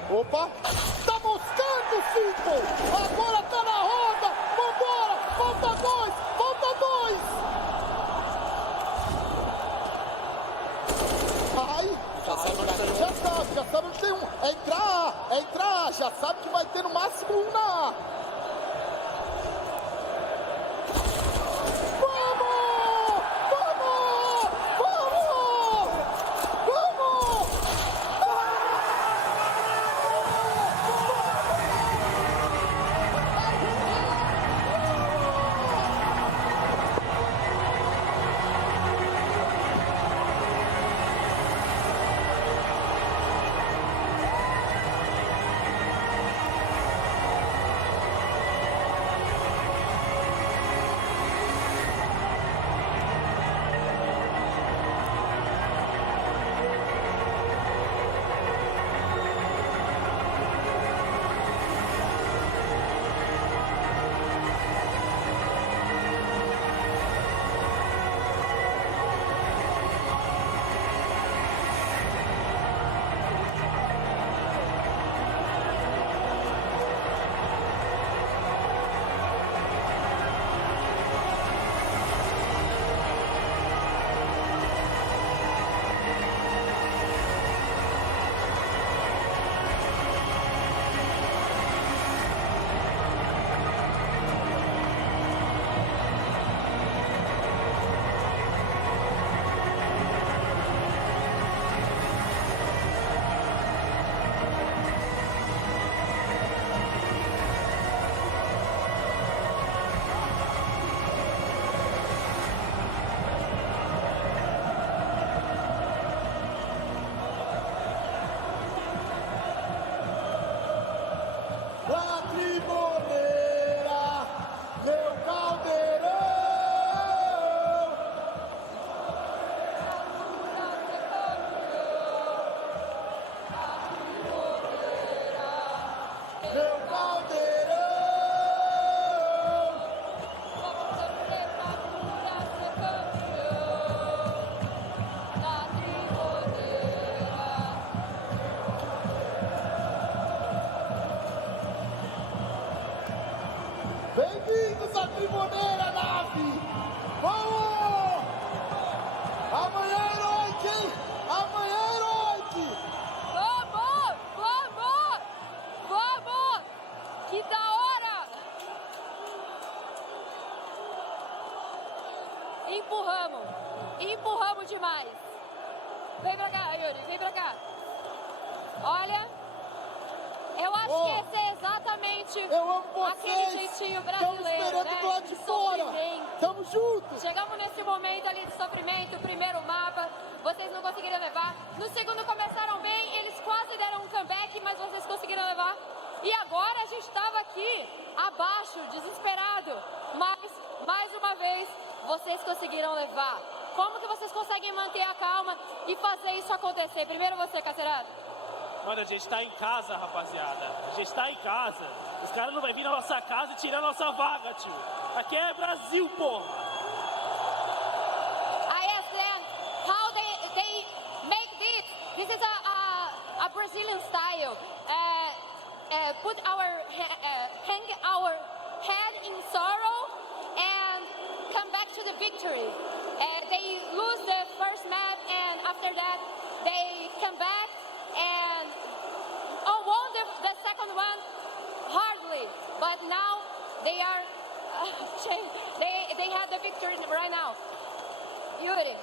Opa, tá moscando o 5, agora tá na roda, vambora, falta 2, falta 2. Ai, já sabe onde tem um, é entrar, já sabe que vai ter no máximo um na A. Bem-vindos à Triboneira, nave! Vamos! Amanhã é heróico, hein? Amanhã é heróico! Vamos! Vamos! Vamos! Que da hora! Empurramos! Empurramos demais! Vem pra cá, Yuri, vem pra cá! Olha... Eu acho que esse é exatamente aquele jeitinho brasileiro, Estamos esperando né? do lado de fora. Estamos junto! Chegamos nesse momento ali de sofrimento, o primeiro mapa, vocês não conseguiram levar. No segundo começaram bem, eles quase deram um comeback, mas vocês conseguiram levar. E agora a gente estava aqui, abaixo, desesperado. Mas, mais uma vez, vocês conseguiram levar. Como que vocês conseguem manter a calma e fazer isso acontecer? Primeiro você, Cacerado. Mano, a gente tá em casa, rapaziada. A gente tá em casa. Os caras não vão vir na nossa casa e tirar a nossa vaga, tio. Aqui é Brasil, porra. I asked them how they make this. This is a Brazilian style. Put hang our head in sorrow and come back to the victory. They lose the first map and after that they come back and won the second one hardly, but now they are they had the victory right now. Yuri,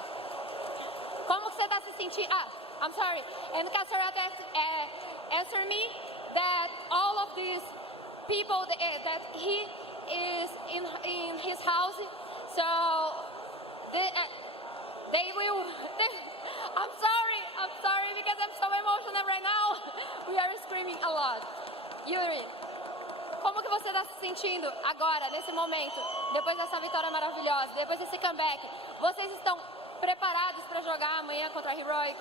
como que você está se sentindo? I'm sorry. And Cacerat answered me that all of these people that he is in his house, so they will. I'm sorry because I'm so emotional right now. We are screaming a lot. Yuri, como que você está se sentindo agora, nesse momento, depois dessa vitória maravilhosa, depois desse comeback? Vocês estão preparados para jogar amanhã contra a Heroic?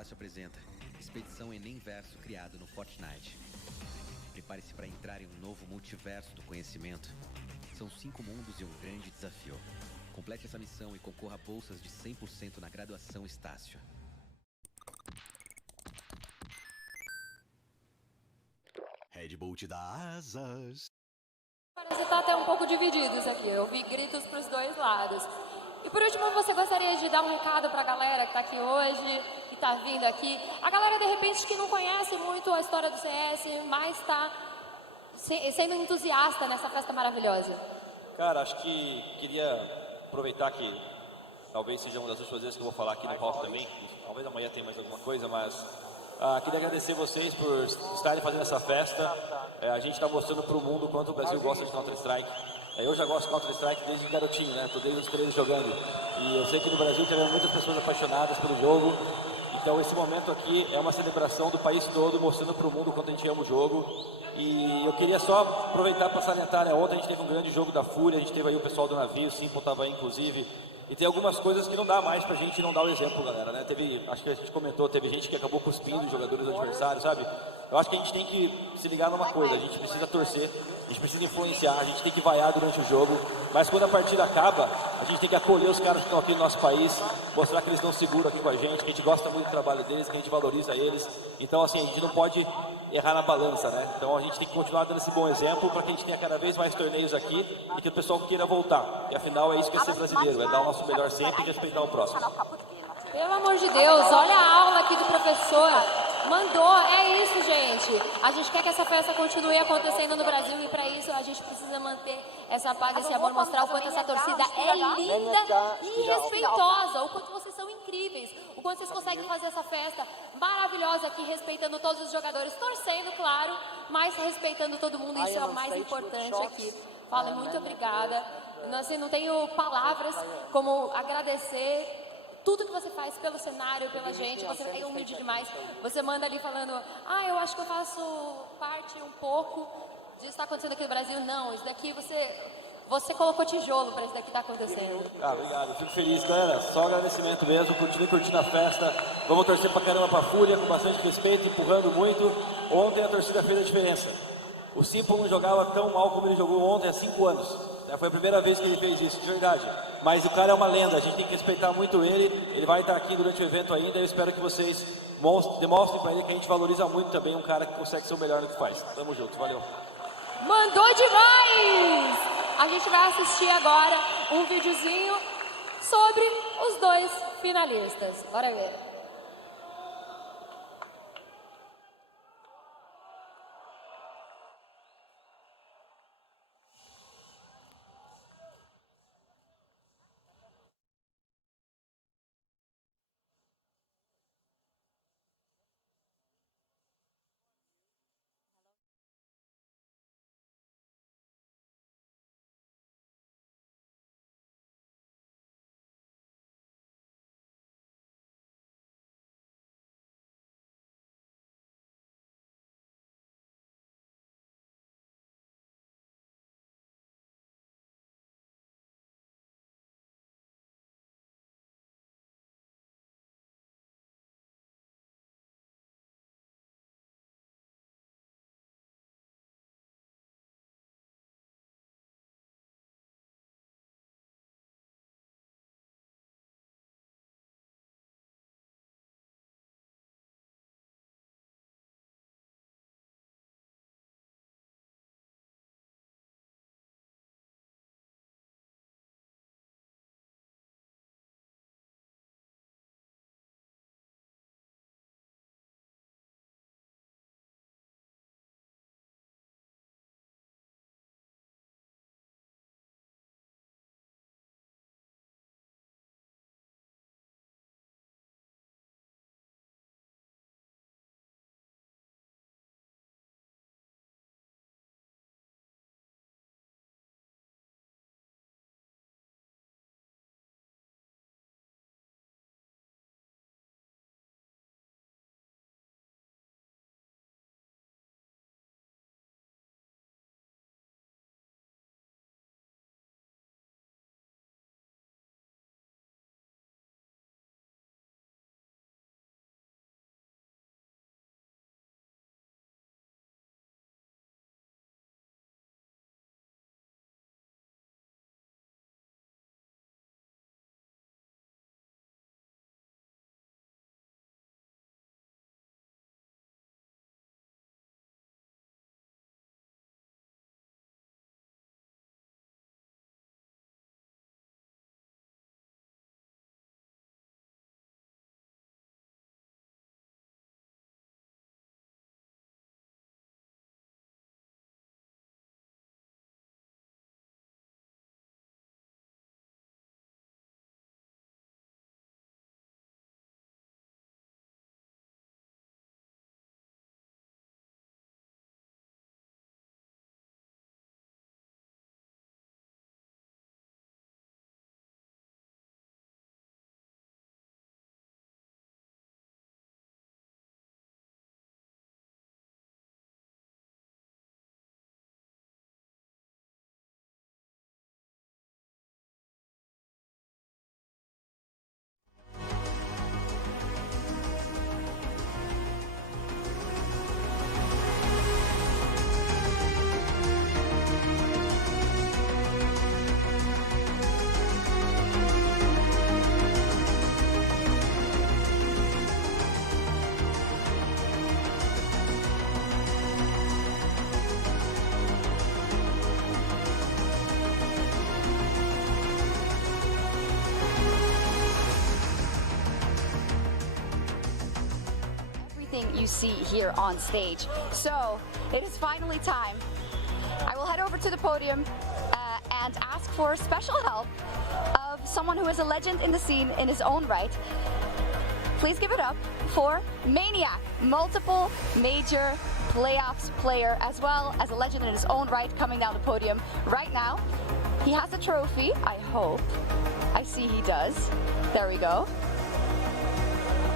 Estácio apresenta Expedição Enem Verso criado no Fortnite. Prepare-se para entrar em um novo multiverso do conhecimento. São 5 mundos e um grande desafio. Complete essa missão e concorra a bolsas de 100% na graduação Estácio. Red Bull te dá asas. Parece estar até um pouco divididos aqui. Eu vi gritos para os dois lados. E por último, você gostaria de dar um recado para a galera que está aqui hoje, que está vindo aqui? A galera, de repente, que não conhece muito a história do CS, mas está sendo entusiasta nessa festa maravilhosa. Cara, acho que queria aproveitar que talvez seja uma das últimas vezes que eu vou falar aqui no palco também. Talvez amanhã tenha mais alguma coisa, mas queria agradecer vocês por estarem fazendo essa festa. A gente está mostrando para o mundo o quanto o Brasil gosta de Counter-Strike. Eu já gosto de Counter-Strike desde garotinho, né? Tô desde os 13 jogando. E eu sei que no Brasil tem muitas pessoas apaixonadas pelo jogo. Então esse momento aqui é uma celebração do país todo, mostrando para o mundo o quanto a gente ama o jogo. E eu queria só aproveitar para salientar, né? Ontem a gente teve um grande jogo da Fúria, a gente teve aí o pessoal do navio, o Simple estava aí inclusive. E tem algumas coisas que não dá mais pra gente não dar o exemplo, galera, né? Acho que a gente comentou, teve gente que acabou cuspindo os jogadores adversários, sabe? Eu acho que a gente tem que se ligar numa coisa, a gente precisa torcer, a gente precisa influenciar, a gente tem que vaiar durante o jogo, mas quando a partida acaba, a gente tem que acolher os caras que estão aqui no nosso país, mostrar que eles estão seguros aqui com a gente gosta muito do trabalho deles, que a gente valoriza eles. Então, assim, a gente não pode errar na balança, né? Então a gente tem que continuar dando esse bom exemplo para que a gente tenha cada vez mais torneios aqui e que o pessoal queira voltar. E afinal é isso que é ser brasileiro, é dar o nosso melhor sempre e respeitar o próximo. Pelo amor de Deus, olha a aula aqui do professor. Mandou, é isso, gente. A gente quer que essa festa continue acontecendo no Brasil e para isso a gente precisa manter essa paz, esse amor, mostrar o quanto essa torcida é linda e respeitosa, o quanto vocês são incríveis, o quanto vocês conseguem fazer essa festa maravilhosa aqui, respeitando todos os jogadores, torcendo, claro, mas respeitando todo mundo, isso é o mais importante aqui. Falo muito obrigada. Assim, não tenho palavras como agradecer tudo que você faz pelo cenário, pela gente. Você é humilde demais. Você manda ali falando, eu acho que eu faço parte um pouco disso que está acontecendo aqui no Brasil. Não, isso daqui você colocou tijolo para isso daqui estar acontecendo. Obrigado, fico feliz, galera. Só agradecimento mesmo, continue curtindo a festa. Vamos torcer pra caramba pra Fúria, com bastante respeito, empurrando muito. Ontem a torcida fez a diferença. O Simple não jogava tão mal como ele jogou ontem há 5 anos. Foi a primeira vez que ele fez isso, de verdade. Mas o cara é uma lenda, a gente tem que respeitar muito ele. Ele vai estar aqui durante o evento ainda. Eu espero que vocês demonstrem para ele que a gente valoriza muito também um cara que consegue ser o melhor no que faz. Tamo junto, valeu. Mandou demais! A gente vai assistir agora um videozinho sobre os 2 finalistas. Bora ver. everything you see here on stage. So it is finally time. I will head over to the podium and ask for special help of someone who is a legend in the scene in his own right. Please give it up for Maniac, multiple major playoffs player, as well as a legend in his own right, coming down the podium right now. He has a trophy, I hope. I see he does. There we go.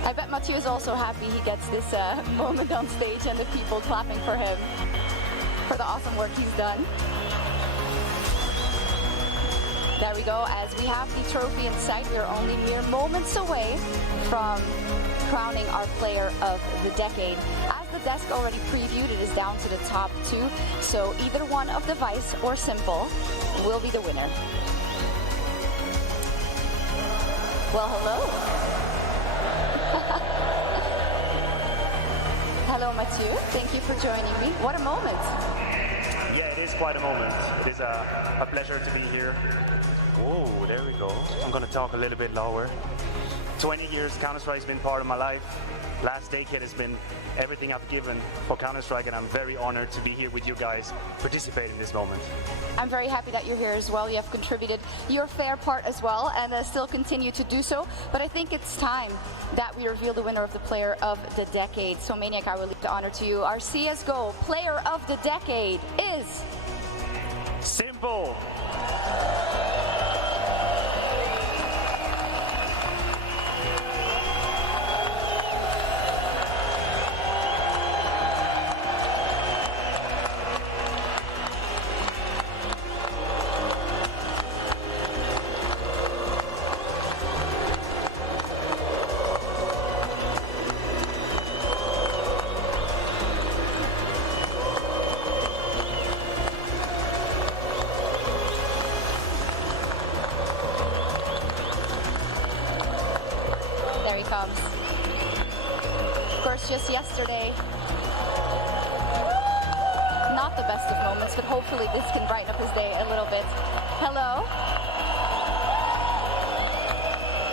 I bet Mathieu is also happy he gets this moment on stage and the people clapping for him for the awesome work he's done. There we go, as we have the trophy in sight. We are only mere moments away from crowning our player of the decade. As the desk already previewed, it is down to the top two, so either one of Device or Simple will be the winner. Well, hello. Hello, Mathieu. Thank you for joining me. What a moment. Yeah, it is quite a moment. It is a pleasure to be here. Whoa, there we go. I'm going to talk a little bit lower. 20 years Counter-Strike has been part of my life. Last decade has been everything I've given for Counter-Strike, and I'm very honored to be here with you guys, participating in this moment. I'm very happy that you're here as well. You have contributed your fair part as well, and still continue to do so. But I think it's time that we reveal the winner of the Player of the Decade. So Maniac, I will leave the honor to you. Our CSGO Player of the Decade is... Simple! Just yesterday, not the best of moments, but hopefully this can brighten up his day a little bit. Hello.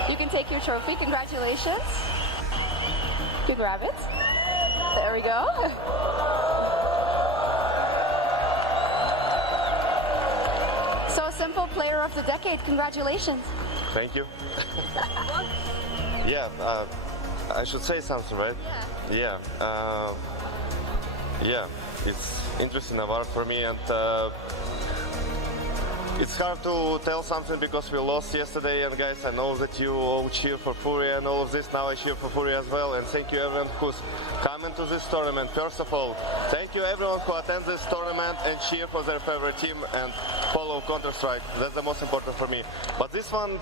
You can take your trophy. Congratulations. You grab it. There we go. So Simple, Player of the Decade. Congratulations. Thank you. Yeah. I should say something, right? Yeah. Yeah. It's interesting award for me, and it's hard to tell something because we lost yesterday. And guys, I know that you all cheer for Furia and all of this. Now I cheer for Furia as well. And thank you everyone who's coming to this tournament. First of all, thank you everyone who attends this tournament and cheer for their favorite team and follow Counter-Strike. That's the most important for me. But this one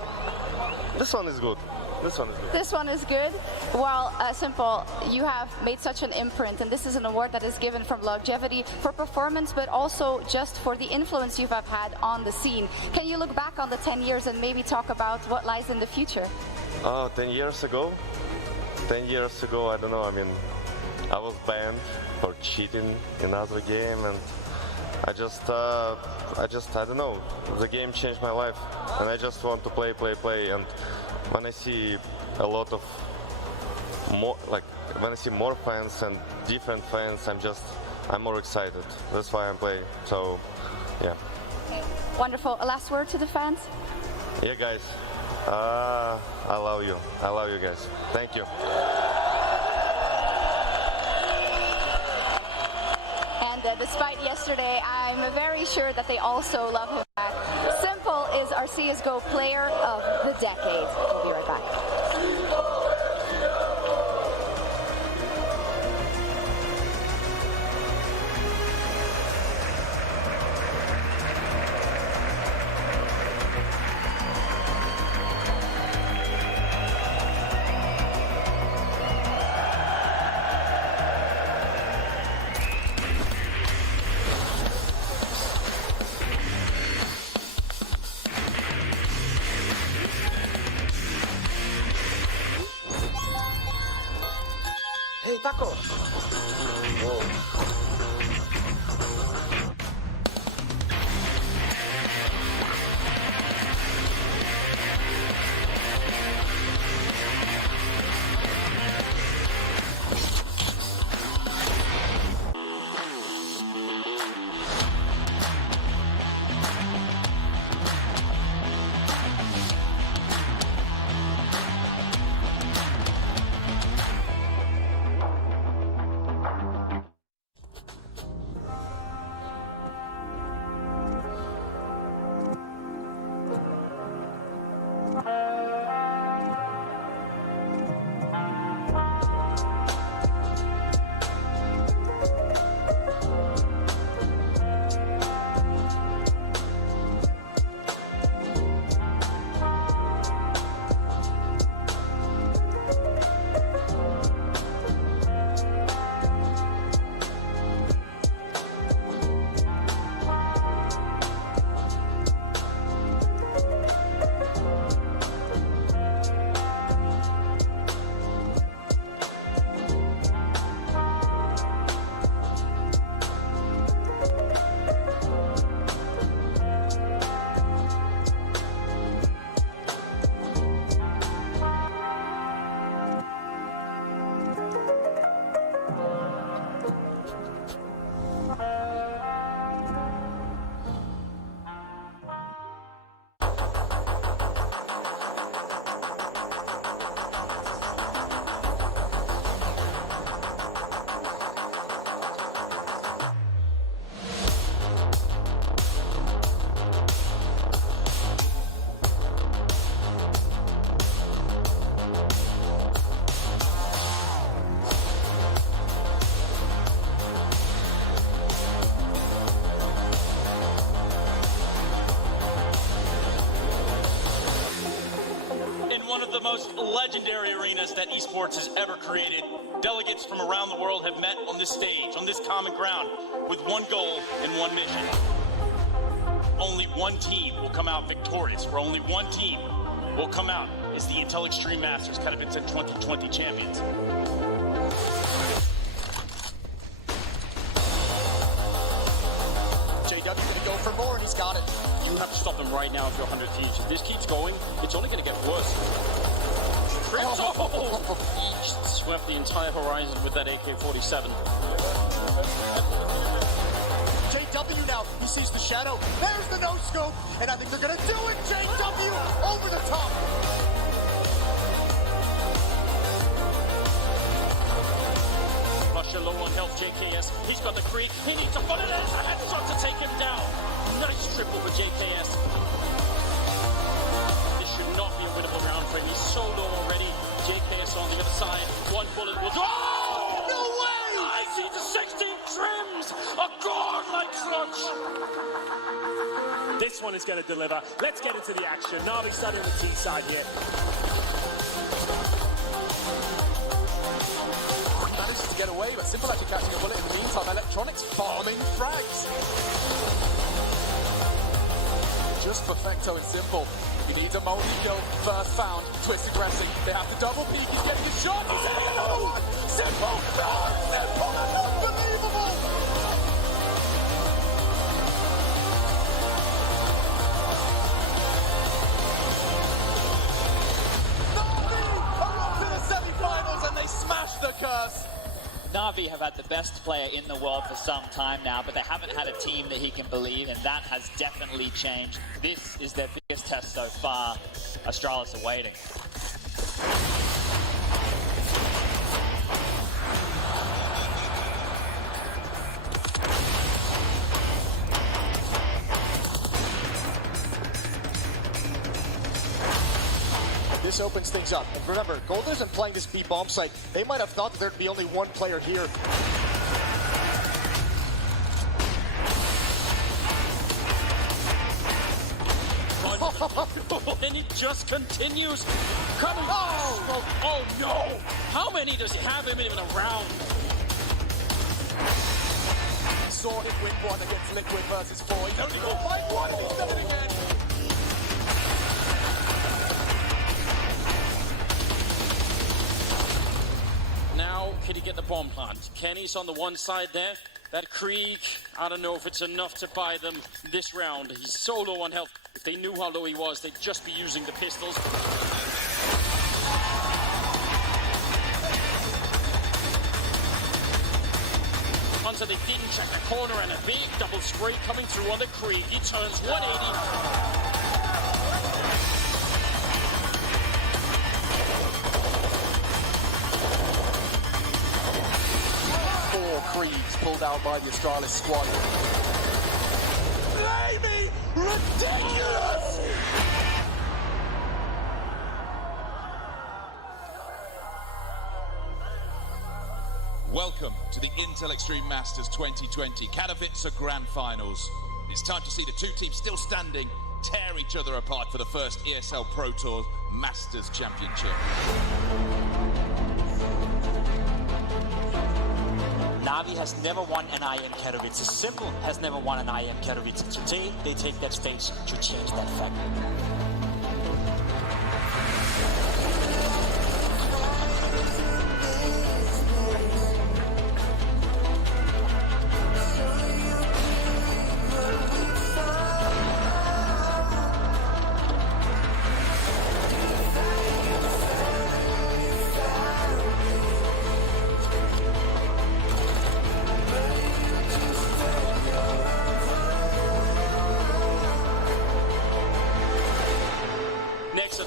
is good. This one is good. Well, Simple, you have made such an imprint, and this is an award that is given from longevity for performance, but also just for the influence you have had on the scene. Can you look back on the 10 years and maybe talk about what lies in the future? 10 years ago? 10 years ago, I don't know. I mean, I was banned for cheating in another game, and I don't know. The game changed my life, and I just want to play. And when I see a lot of when I see more fans and different fans, I'm more excited. That's why I'm playing. So, yeah. Wonderful. A last word to the fans? Yeah, guys. I love you. I love you guys. Thank you. And despite yesterday, I'm very sure that they also love him back. Simple is our CSGO Player of the Decade. We'll be right back. Hey, Taco! arenas that esports has ever created. Delegates from around the world have met on this stage, on this common ground, with one goal and one mission. Only one team will come out victorious, or only one team will come out as the Intel Extreme Masters Katowice 2020 champions. JW's gonna go for more, and he's got it. You have to stop him right now if you're 100 Thieves. If this keeps going, it's only going to get worse. Swept the entire horizon with that AK-47. JW now, he sees the shadow. There's the no-scope, and I think they're going to do it. JW over the top. Russia low on health, JKS. He's got the creep. He needs a bullet. There's a headshot to take him down. Nice triple for JKS. This should not be a winnable round for him. He's so low already. JKS on the other side. One bullet will... Oh! No way! 90 to 16 trims. A god-like clutch. This one is going to deliver. Let's get into the action. Navi starting on the T side here. Manages to get away, but Simple actually catching a bullet in the meantime. Electronics farming frags. Just perfecto and Simple. He needs a multi-kill. First found. Twist aggressing. They have to double peek. He's getting a shot. He's hitting another one. Simple. No, Simple. Unbelievable. Navi are up to the semi-finals and they smash the curse. Navi have had the best player in the world for some time now, but they haven't had a team that he can believe, and that has definitely changed. This is their biggest test so far. Astralis are waiting. This opens things up. And remember, Golden isn't playing this B bomb site. They might have thought that there'd be only one player here. And it just continues. Coming. Oh no! How many does he have him even around? Saw him win one against Liquid versus 4. He's only got 5-1 and he's done it again. Now, can he get the bomb plant? Kenny's on the one side there. That Krieg, I don't know if it's enough to buy them this round. He's so low on health. If they knew how low he was, they'd just be using the pistols. Until they didn't check the corner, and a big double spray coming through on the Krieg. He turns 180. Kriegs pulled out by the Astralis squad. Blamey! Ridiculous! Welcome to the Intel Extreme Masters 2020 Katowice Grand Finals. It's time to see the two teams still standing tear each other apart for the first ESL Pro Tour Masters Championship. Navi has never won an IM Katowice. Simple has never won an IM Katowice. Today, they take that stage to change that fact.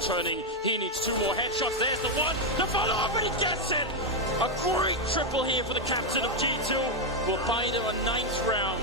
Turning, he needs 2 more headshots. There's the one, the follow up, and he gets it. A great triple here for the captain of G2. Will buy them a 9th round.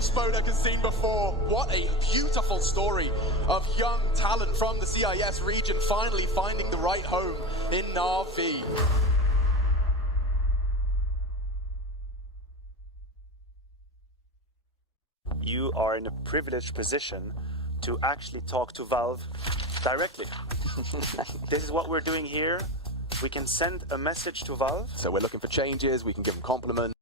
bravest Spodek has seen before. What a beautiful story of young talent from the CIS region finally finding the right home in Na'Vi. You are in a privileged position to actually talk to Valve directly. This is what we're doing here. We can send a message to Valve. So we're looking for changes, we can give them compliments.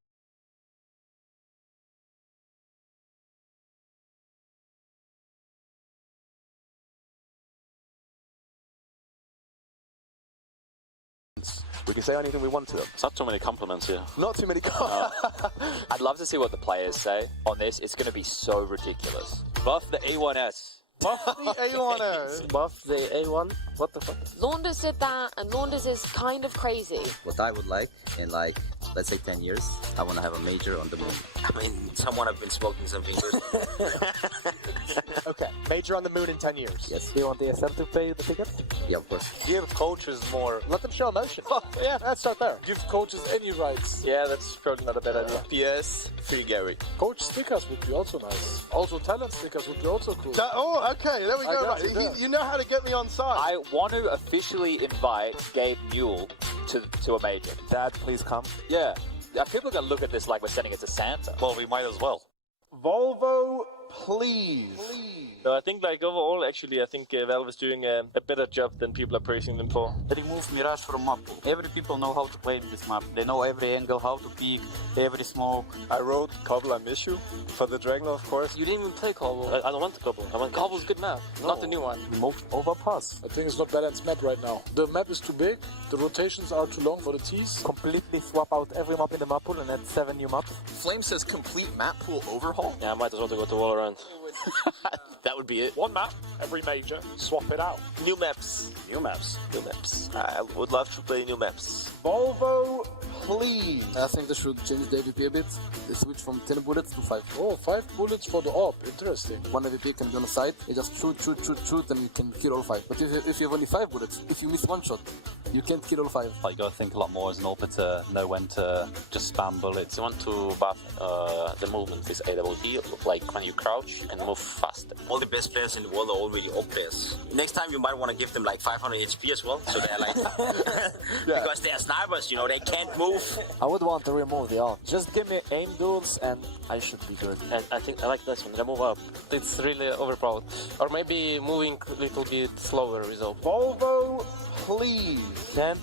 We can say anything we want to them. It's not too many compliments here. Not too many compliments. I'd love to see what the players say on this. It's going to be so ridiculous. Buff the A1S. Buff the A1S. Buff the A1? What the fuck? Launders did that, and Launders is kind of crazy. What I would like in, like, let's say 10 years, I want to have a major on the moon. I mean, someone have been smoking some fingers. Okay, major on the moon in 10 years. Yes. Do you want the SM to pay the ticket? Yeah, of course. Give coaches more. Let them show emotion. Oh, yeah, let's start there. Give coaches any rights. Yeah, that's probably not a bad idea. PS, free Gary. Coach stickers would be also nice. Also talent stickers would be also cool. Oh, okay, there we go. Right. You know how to get me on side. I want to officially invite Gabe Newell to a major. Dad, please come. Yeah. People are going to look at this like we're sending it to Santa. Well, we might as well. Volvo, please. No, I think like overall, actually, I think Valve is doing a better job than people are praising them for. Remove Mirage from map. Every people know how to play this map. They know every angle, how to peek, every smoke. I wrote Cobble, I miss you for the Dragon, of course. You didn't even play Cobble. I don't want the Cobble. I want Cobble's good map, not the new one. Most overpass. I think it's not balanced map right now. The map is too big. The rotations are too long for the T's. Completely swap out every map in the map pool and add 7 new maps. Flame says complete map pool overhaul. Yeah, I might as well go to Valorant. That would be it. One map, every major, swap it out. New maps. New maps. New maps. I would love to play new maps. Volvo, please. I think they should change the AVP a bit. They switch from 10 bullets to 5. Oh, 5 bullets for the AWP. Interesting. One AVP can be on the side. You just shoot, and you can kill all 5. But if you have only 5 bullets, if you miss one shot, you can't kill all 5. You gotta think a lot more as an AWP to know when to just spam bullets. You want to buff the movement with AWP, like when you crouch and move faster. All the best players in the world are already AWP players. Next time you might want to give them like 500 HP as well, so they're like... Because they're snipers, you know, they can't move. I would want to remove the AWP. Just give me aim duels and I should be good. And I think I like this one, remove up. It's really overpowered. Or maybe moving a little bit slower result. Volvo, please. Then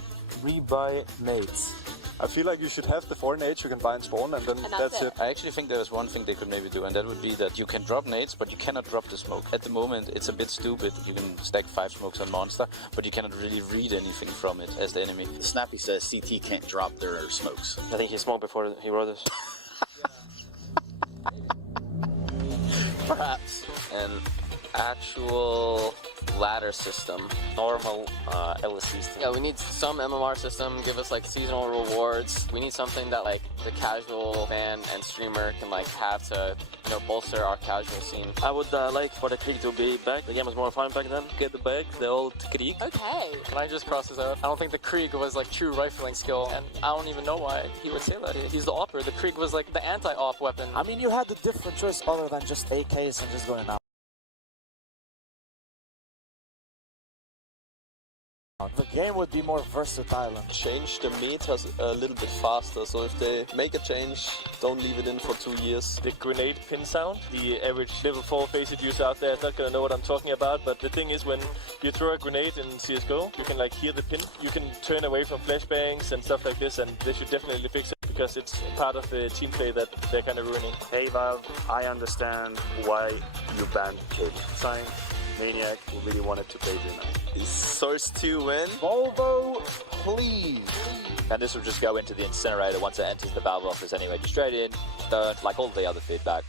rebuy nades. I feel like you should have the 4 nades you can buy and spawn, and then that's it. I actually think there is one thing they could maybe do, and that would be that you can drop nades, but you cannot drop the smoke. At the moment, it's a bit stupid. You can stack 5 smokes on monster, but you cannot really read anything from it as the enemy. Snappy says CT can't drop their smokes. I think he smoked before he wrote this. Perhaps. An actual ladder system, normal LSC system. Yeah, we need some MMR system, give us like seasonal rewards. We need something that like the casual fan and streamer can like have to, you know, bolster our casual scene. I would like for the Krieg to be back. The game was more fun back then. Get the back, the old Krieg. Okay. Can I just cross this out? I don't think the Krieg was like true rifling skill, and I don't even know why he would say that. He's the AWPer. The Krieg was like the anti-AWP weapon. I mean, you had a different choice other than just AKs and just going out. The game would be more versatile and change the metas a little bit faster. So if they make a change, don't leave it in for 2 years. The grenade pin sound, the average level 4 faceit user out there is not going to know what I'm talking about. But the thing is, when you throw a grenade in CSGO, you can like hear the pin. You can turn away from flashbangs and stuff like this, and they should definitely fix it because it's part of the team play that they're kind of ruining. Hey Valve, I understand why you banned Kid. Sign Maniac who really wanted to play tonight. He's source to win. Volvo, please. And this will just go into the incinerator once it enters the Valve office anyway. Just straight in, don't like all the other feedback.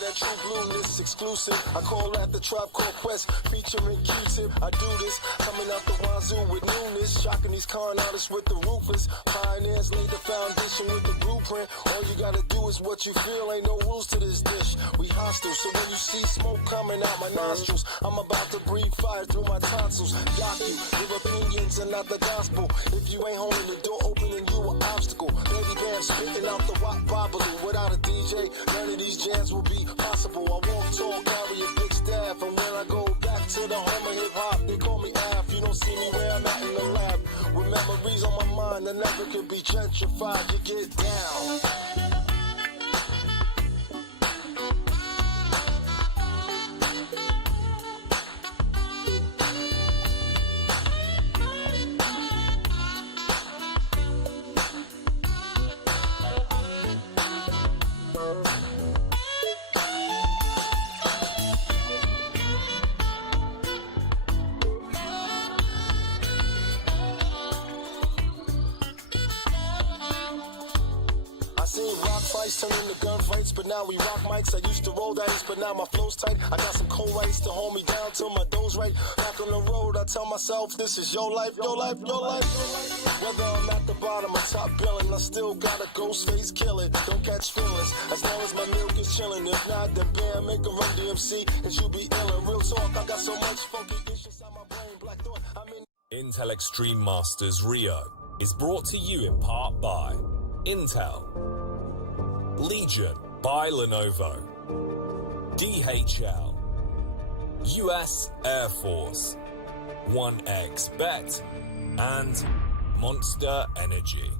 that true blueness exclusive. I call that the Tribe Called Quest, featuring Q-Tip. I do this, coming out the wazoo with newness, shocking these con artists with the ruthless. Pioneers laid the foundation with the blueprint. All you gotta do is what you feel, ain't no rules to this dish. We hostile, so when you see smoke coming out my nostrils, I'm about to breathe fire through my tonsils. Dock you, your opinions and not the gospel. If you ain't holding the door open, then you an obstacle. Baby bam spitting out the wop bobble. Without a DJ, none of these jams will be possible. I walk tall, carry a big staff, and when I go back to the home of hip hop, they call me Af. You don't see me where I'm at in the lab. With memories on my mind that never could be gentrified. You get down. Turn into gunfights, but now we rock mics. I used to roll dice, but now my flow's tight. I got some cold rights to hold me down till my dough's right. Back on the road, I tell myself this is your life, your life, your life. Whether I'm at the bottom or top billing, I still got a ghost face killing. Don't catch feelings as long as my milk is chilling. If not, then bam, make a run DMC and you be illin'. Real talk, I got so much funky ish inside my brain. Black thought, I'm in. Intel Extreme Masters Rio is brought to you in part by Intel, Legion by Lenovo, DHL, US Air Force, 1xBet, and Monster Energy.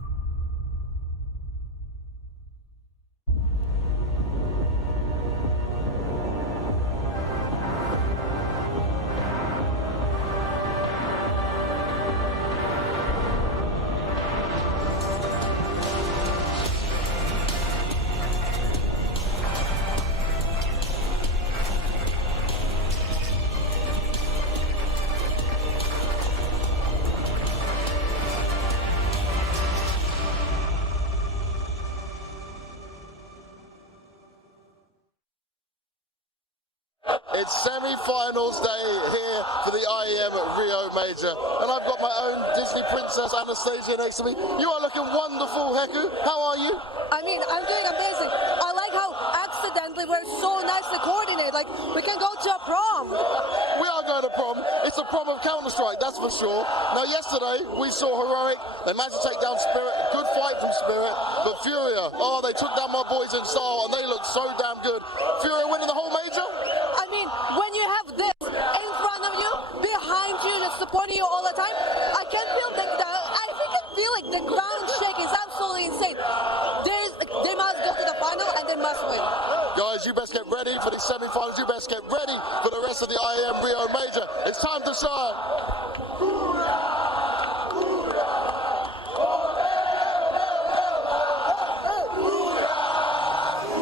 It's semi-finals day here for the IEM at Rio Major, and I've got my own Disney princess Anastasia next to me. You are looking wonderful, Heku. How are you? I mean, I'm doing amazing. I like how accidentally we're so nicely coordinated. Like, we can go to a prom. We are going to prom. It's a prom of Counter-Strike, that's for sure. Now, yesterday, we saw Heroic. They managed to take down Spirit. Good fight from Spirit. But Furia, oh, they took down my boys in style, and they looked so damn good. Furia winning the whole major? I mean, when you have this in front of you, behind you, just supporting you all the time, I can feel like the ground shaking. It's absolutely insane. They must go to the final and they must win. Guys, you best get ready for the semi-finals. You best get ready for the rest of the IEM Rio Major. It's time to shine.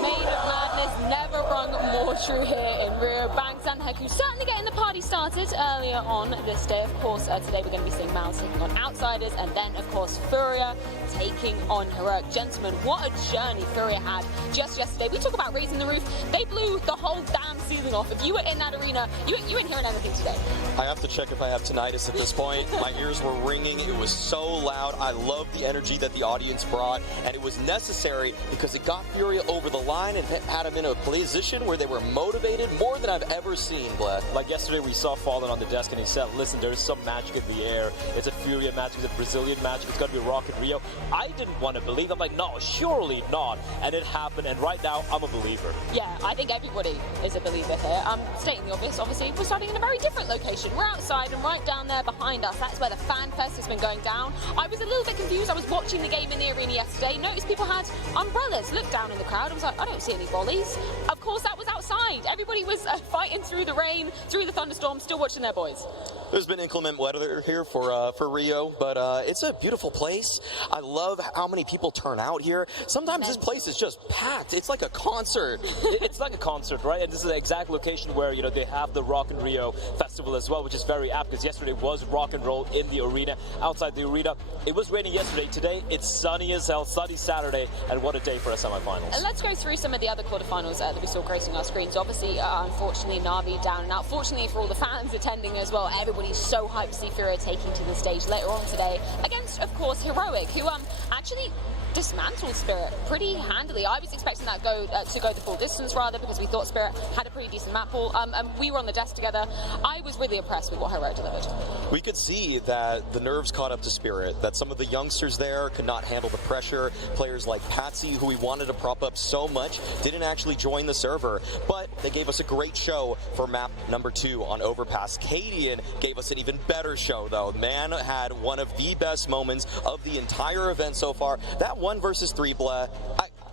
Made of madness, never rung more true here in Rio. Banks and Heku certainly getting the party started earlier on this day. Of course, today we're going to be seeing Mouz taking on Outsiders, and then, of course, Furia taking on Heroic. Gentlemen, what a journey Furia had just yesterday. We talk about raising the roof. They blew the whole damn ceiling off. If you were in that arena, you ain't hearing anything today. I have to check if I have tinnitus at this point. My ears were ringing. It was so loud. I love the energy that the audience brought, and it was necessary because it got Furia over the line and had them in a position where they were motivated more than I've ever seen, Black. Like yesterday, we saw Fallen on the desk and he said, listen, there's some magic in the air. It's a Furia magic, it's a Brazilian magic, it's going to be Rocket Rio. I didn't want to believe. I'm like, no, surely not. And it happened, and right now, I'm a believer. Yeah, I think everybody is a believer here. I'm stating the obvious, obviously, we're starting in a very different location. We're outside, and right down there behind us, that's where the fan fest has been going down. I was a little bit confused. I was watching the game in the arena yesterday. Noticed people had umbrellas. Looked down in the crowd. I was like, I don't see any volleys. Of course, that was outside. Everybody was fighting through the rain, through the thunderstorm, still watching their boys. There's been inclement weather here for Rio, but it's a beautiful place. I love how many people turn out here. Sometimes this place is just packed. It's like a concert. It's like a concert, right? And this is the exact location where, you know, they have the Rock and Rio festival as well, which is very apt because yesterday was rock and roll in the arena. Outside the arena, it was raining yesterday. Today, it's sunny as hell, sunny Saturday, and what a day for a semifinals. And let's go through some of the other quarterfinals that we saw saw gracing our screens. Obviously, unfortunately, Na'Vi down and out. Fortunately for all the fans attending as well, everybody's so hyped to see Furia taking to the stage later on today against, of course, Heroic, who actually dismantled Spirit pretty handily. I was expecting that to go the full distance rather, because we thought Spirit had a pretty decent map pool, and we were on the desk together. I was really impressed with what Heroic delivered. We could see that the nerves caught up to Spirit, that some of the youngsters there could not handle the pressure. Players like Patsy, who we wanted to prop up so much, didn't actually join the server, but they gave us a great show for map number 2 on Overpass. Cadian gave us an even better show, though. Man had one of the best moments of the entire event so far. That 1 versus 3, Bleh,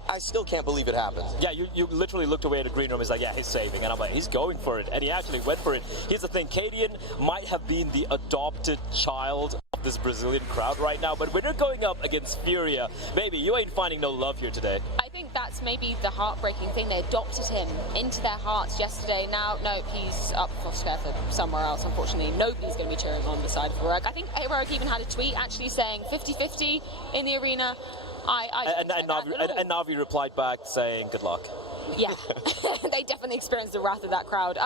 I still can't believe it happened. Yeah, you literally looked away at the green room. He's like, yeah, he's saving. And I'm like, he's going for it. And he actually went for it. Here's the thing. Cadian might have been the adopted child of this Brazilian crowd right now. But when you're going up against Furia, baby, you ain't finding no love here today. I think that's maybe the heartbreaking thing. They adopted him into their hearts yesterday. Now, no, he's up for scare for somewhere else. Unfortunately, nobody's going to be cheering on the side of Heroic. I think Heroic even had a tweet actually saying 50-50 in the arena. And Na'Vi replied back saying, good luck. Yeah, they definitely experienced the wrath of that crowd.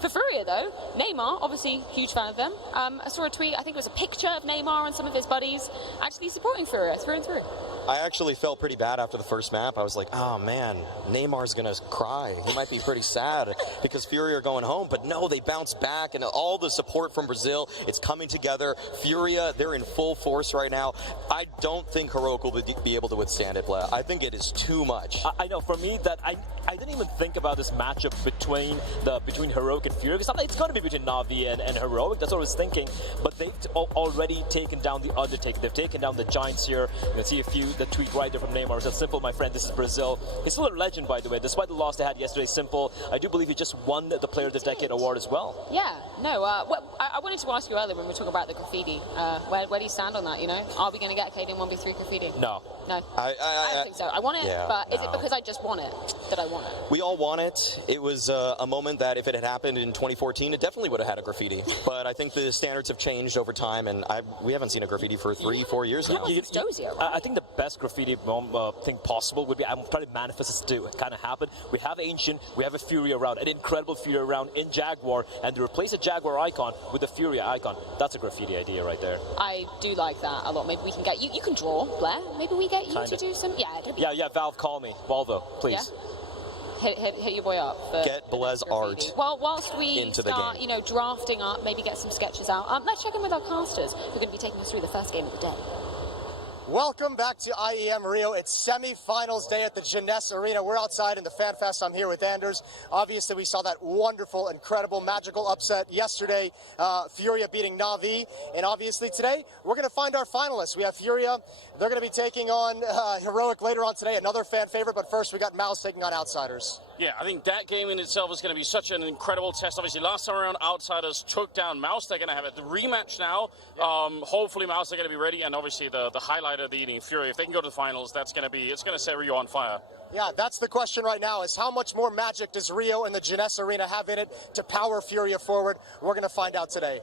For Furia, though, Neymar, obviously huge fan of them. I saw a tweet, I think it was a picture of Neymar and some of his buddies actually supporting Furia through and through. I actually felt pretty bad after the first map. I was like, oh man, Neymar's gonna cry. He might be pretty sad because Furia are going home. But no, they bounce back, and all the support from Brazil, it's coming together. Furia, they're in full force right now. I don't think Heroic will be able to withstand it, Bleh. I think it is too much. I know, for me, that I didn't even think about this matchup between Heroic and Furia, because it's going to be between Na'Vi and Heroic. That's what I was thinking. But they've already taken down the Undertaker. They've taken down the Giants here. You can see the tweet right there from Neymar. It's simple, my friend. This is Brazil. He's still a legend, by the way. Despite the loss they had yesterday, Simple, I do believe he just won the Player of the Decade award as well. Yeah, no. I wanted to ask you earlier when we were talking about the graffiti. Where do you stand on that? You know, are we going to get Cadian 1v3 graffiti? No. No. I don't think so. I want it, yeah, but is it because I just want it that I want it? We all want it. It was a moment that if it had happened in 2014, it definitely would have had a graffiti. But I think the standards have changed over time, and we haven't seen a graffiti for 3-4 years now. I think the best graffiti thing possible would be, I'm trying to manifest this to kind of happen. We have Ancient, we have a Furia round, an incredible Furia round in Jaguar, and to replace a Jaguar icon with a Furia icon, that's a graffiti idea right there. I do like that a lot. Maybe we can get you can draw, Blair. Maybe we get you to do some. Yeah, Valve, call me. Volvo, please. Yeah? Hit your boy up. Get Blair's art. Well, whilst we start, drafting up, maybe get some sketches out. Let's check in with our casters who are going to be taking us through the first game of the day. Welcome back to IEM Rio. It's semifinals day at the Jeunesse Arena. We're outside in the Fan Fest. I'm here with Anders. Obviously, we saw that wonderful, incredible, magical upset yesterday. Furia beating Na'Vi. And obviously today, we're going to find our finalists. We have Furia. They're going to be taking on Heroic later on today, another fan favorite. But first, we got Mouz taking on Outsiders. Yeah, I think that game in itself is going to be such an incredible test. Obviously, last time around, Outsiders took down Mouz. They're going to have a rematch now. Hopefully, Mouz are going to be ready. And obviously, the highlight of the evening, Furia, if they can go to the finals, it's going to set Rio on fire. Yeah, that's the question right now, is how much more magic does Rio and the Jeunesse Arena have in it to power Furia forward? We're going to find out today.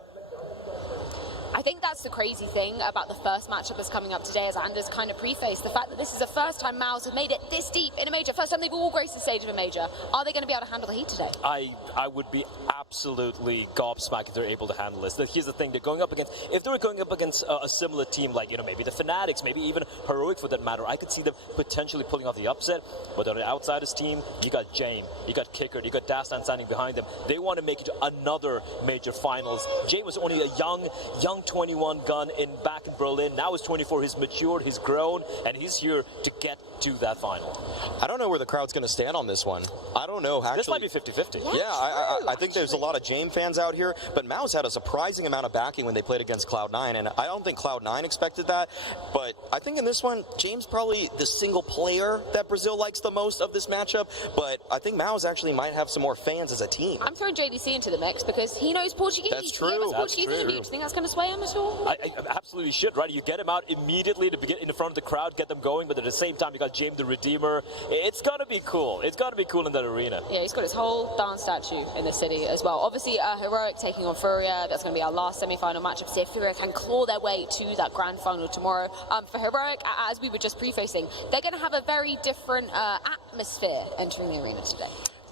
I think that's the crazy thing about the first matchup that's coming up today, as Anders kind of prefaced. The fact that this is the first time Mouz have made it this deep in a major. First time they've all graced the stage of a major. Are they going to be able to handle the heat today? I would be absolutely gobsmacked if they're able to handle this. Here's the thing, if they were going up against a similar team, like, maybe the Fanatics, maybe even Heroic for that matter, I could see them potentially pulling off the upset. But on the Outsiders team, you got James, you got Kicker, you got Dastan standing behind them. They want to make it to another major finals. James was only a young 21 gun back in Berlin. Now he's 24. He's matured, he's grown, and he's here to get to that final. I don't know where the crowd's going to stand on this one. I don't know. Actually, this might be 50-50. Yeah, I think there's a lot of James fans out here, but Mouz had a surprising amount of backing when they played against Cloud9, and I don't think Cloud9 expected that. But I think in this one, James probably the single player that Brazil likes the most of this matchup. But I think Mouz actually might have some more fans as a team. I'm throwing JDC into the mix because he knows Portuguese. That's true. He knows Portuguese interview. Do you think that's going to sway him at all? I absolutely should, right? You get him out immediately to get in front of the crowd, get them going, but at the same time, you got James the Redeemer. It's got to be cool. It's got to be cool in that arena. Yeah, he's got his whole dance statue in the city as well. Obviously, Heroic taking on Furia. That's going to be our last semi-final matchup. See if Furia can claw their way to that grand final tomorrow. For Heroic, as we were just prefacing, they're going to have a very different atmosphere entering the arena today.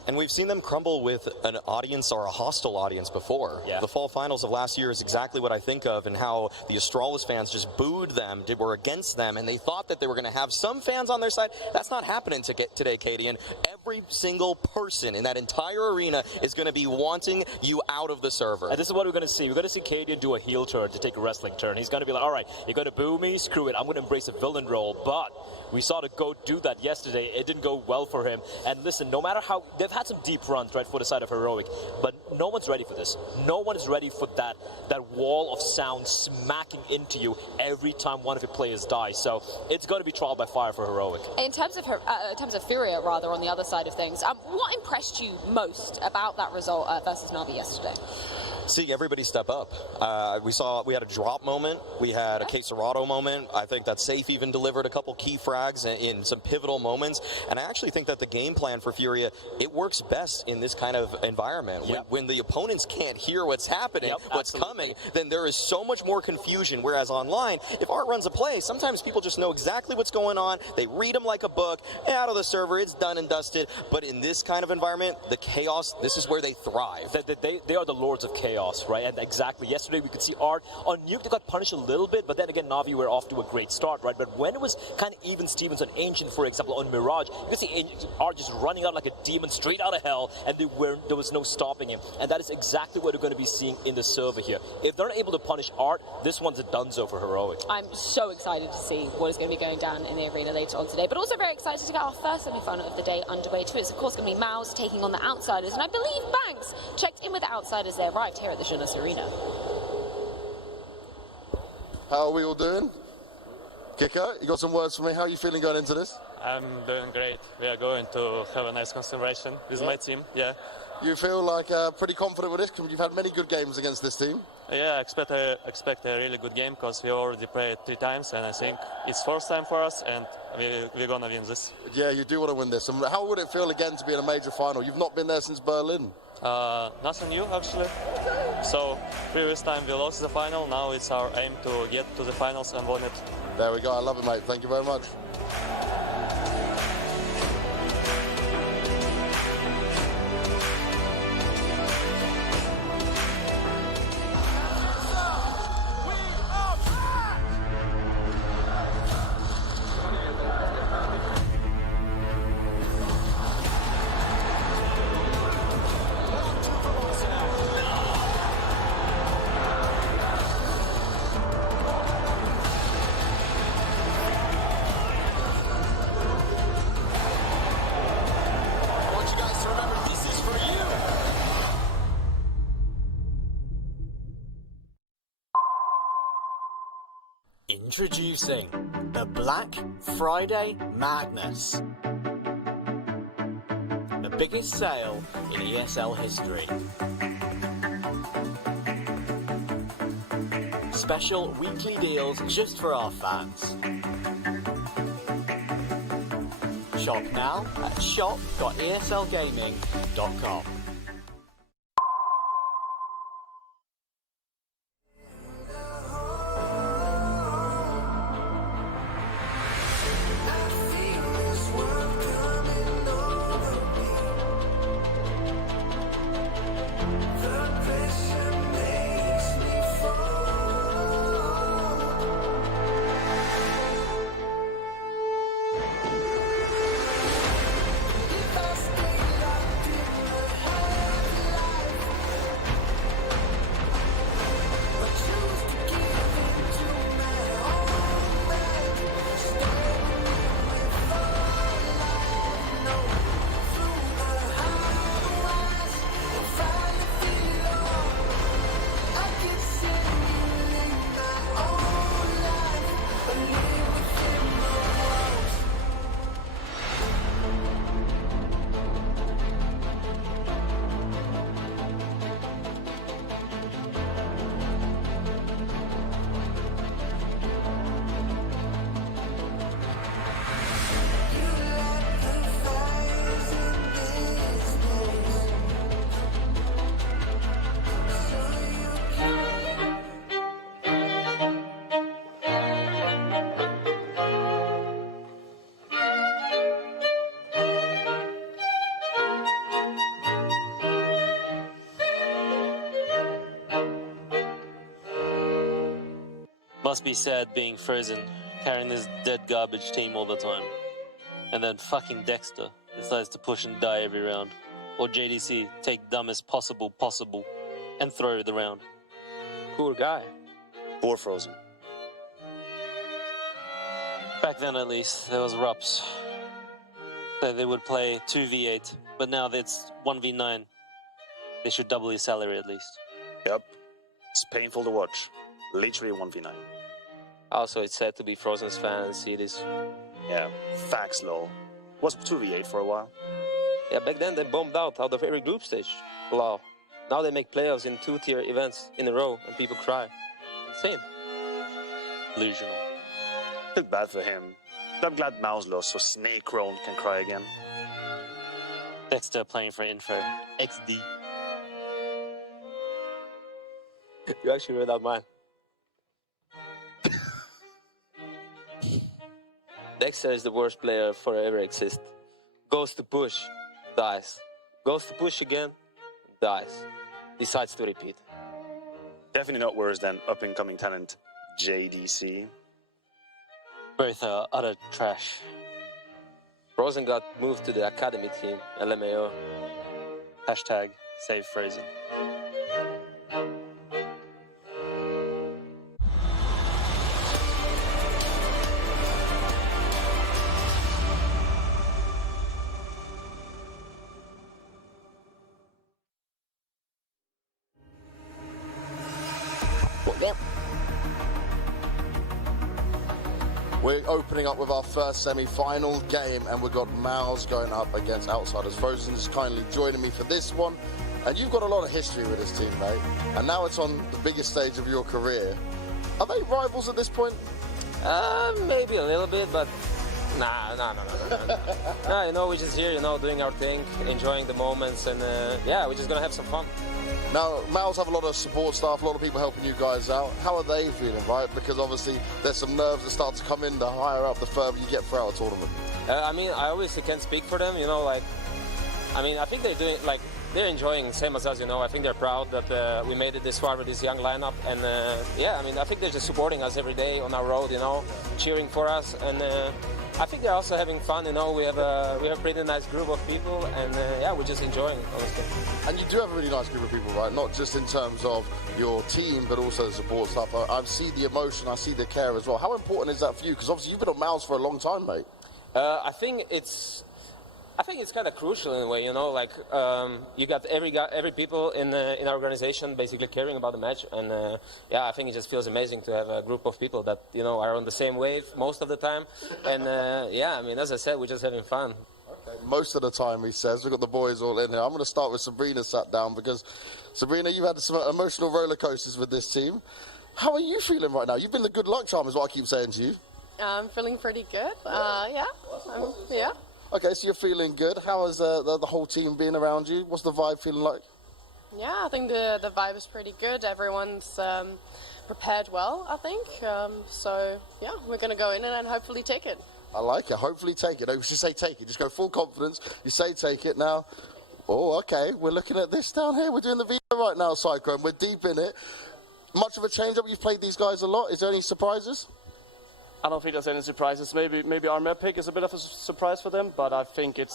And we've seen them crumble with an audience or a hostile audience before. Yeah. The fall finals of last year is exactly what I think of, and how the Astralis fans just booed them, were against them, and they thought that they were going to have some fans on their side. That's not happening today, Katie, and every single person in that entire arena is going to be wanting you out of the server. And this is what we're going to see. We're going to see Cadian do a heel turn to take a wrestling turn. He's going to be like, all right, you're going to boo me? Screw it. I'm going to embrace a villain role. But we saw the GOAT do that yesterday. It didn't go well for him. And listen, no matter how... They've had some deep runs, right, for the side of Heroic. But no one's ready for this. No one is ready for that wall of sound smacking into you every time one of your players dies. So it's going to be trial by fire for Heroic. In terms of Furia, rather, on the other side of things, what impressed you most about that result versus Na'Vi yesterday? See everybody step up. We had a drop moment. We had a Quesarado moment. I think that Safe even delivered a couple key frags in some pivotal moments. And I actually think that the game plan for Furia, it works best in this kind of environment. Yep. When the opponents can't hear what's happening, what's coming, then there is so much more confusion. Whereas online, if Art runs a play, sometimes people just know exactly what's going on. They read them like a book. Out of the server, it's done and dusted. But in this kind of environment, the chaos, this is where they thrive. They are the lords of chaos, right? And exactly, yesterday we could see Art on Nuke. They got punished a little bit, but then again, Na'Vi were off to a great start, right? But when it was kind of even Stevens on Ancient, for example, on Mirage, you could see Art just running out like a demon straight out of hell, and there was no stopping him. And that is exactly what we're going to be seeing in the server here. If they're not able to punish Art, this one's a donezo for Heroic. I'm so excited to see what is going to be going down in the arena later on today, but also very excited to get our first semi-final of the day underway too. It's of course going to be Mouz taking on the Outsiders, and I believe Banks checked in with the Outsiders. They arrived here at the Jeunesse Arena. How are we all doing? Kicker, you got some words for me? How are you feeling going into this? I'm doing great. We are going to have a nice concentration. This is my team, yeah. You feel like pretty confident with this? You've had many good games against this team. Yeah, I expect a really good game because we already played 3 times, and I think it's first time for us, and we're gonna win this. Yeah, you do want to win this. And how would it feel again to be in a major final? You've not been there since Berlin. Nothing new, actually. So, previous time we lost the final, now it's our aim to get to the finals and win it. There we go, I love it, mate. Thank you very much. Introducing the Black Friday Madness, the biggest sale in ESL history. Special weekly deals just for our fans. Shop now at shop.eslgaming.com. Must be sad being frozen, carrying this dead garbage team all the time. And then fucking Dexter decides to push and die every round. Or JDC, take dumbest possible, and throw the round. Poor guy. Poor Frozen. Back then, at least, there was RUPS. So they would play 2v8, but now it's 1v9. They should double your salary at least. Yep. It's painful to watch. Literally 1v9. Also, it's sad to be Frozen's fan and see this. Yeah, facts lol. Was 2v8 for a while. Yeah, back then they bombed out of every group stage. Wow. Now they make playoffs in 2-tier events in a row and people cry. Insane. Delusional. Feel bad for him. I'm glad Mouz lost so Snake Roan can cry again. Dexter playing for Info. XD. You actually read out mine. Dexter is the worst player for ever exist. Goes to push, dies. Goes to push again, dies. Decides to repeat. Definitely not worse than up-and-coming talent JDC. Both are utter trash. Frozen got moved to the academy team, LMAO. Hashtag save Frozen. We're opening up with our first semi-final game, and we've got Mouz going up against Outsiders. Frozen is kindly joining me for this one, and you've got a lot of history with this team, mate, and now it's on the biggest stage of your career. Are they rivals at this point? Maybe a little bit, but nah. Nah, you know, we're just here, you know, doing our thing, enjoying the moments, and yeah, we're just gonna have some fun. Now, Mouz have a lot of support staff, a lot of people helping you guys out. How are they feeling, right? Because obviously there's some nerves that start to come in the higher up, the further you get throughout a tournament. I mean, I obviously can't speak for them, you know, like, I mean, I think they're doing, like, they're enjoying same as us, you know. I think they're proud that we made it this far with this young lineup, and yeah, I mean, I think they're just supporting us every day on our road, you know, cheering for us, and I think they're also having fun, you know. We have a pretty nice group of people, and yeah, we're just enjoying, honestly. And you do have a really nice group of people, right? Not just in terms of your team, but also the support staff. I see the emotion, I see the care as well. How important is that for you? Because obviously you've been on Mouz for a long time, mate. I think it's kind of crucial in a way, you know. Like you got every people in our organization basically caring about the match, and yeah, I think it just feels amazing to have a group of people that, you know, are on the same wave most of the time, and yeah, I mean, as I said, we're just having fun. Okay. Most of the time, he says. We've got the boys all in here. I'm going to start with Sabrina sat down, because Sabrina, you've had some emotional roller coasters with this team. How are you feeling right now? You've been the good luck charm, is what I keep saying to you. I'm feeling pretty good. Yeah. Yeah. Okay, so you're feeling good. How has the whole team been around you? What's the vibe feeling like? Yeah, I think the vibe is pretty good. Everyone's prepared well, I think. So, yeah, we're going to go in and hopefully take it. I like it. Hopefully take it. No, you should say take it. Just go full confidence. You say take it now. Oh, okay. We're looking at this down here. We're doing the vivo right now, Cyclone. We're deep in it. Much of a change-up. You've played these guys a lot. Is there any surprises? I don't think there's any surprises. Maybe our map pick is a bit of a surprise for them, but I think it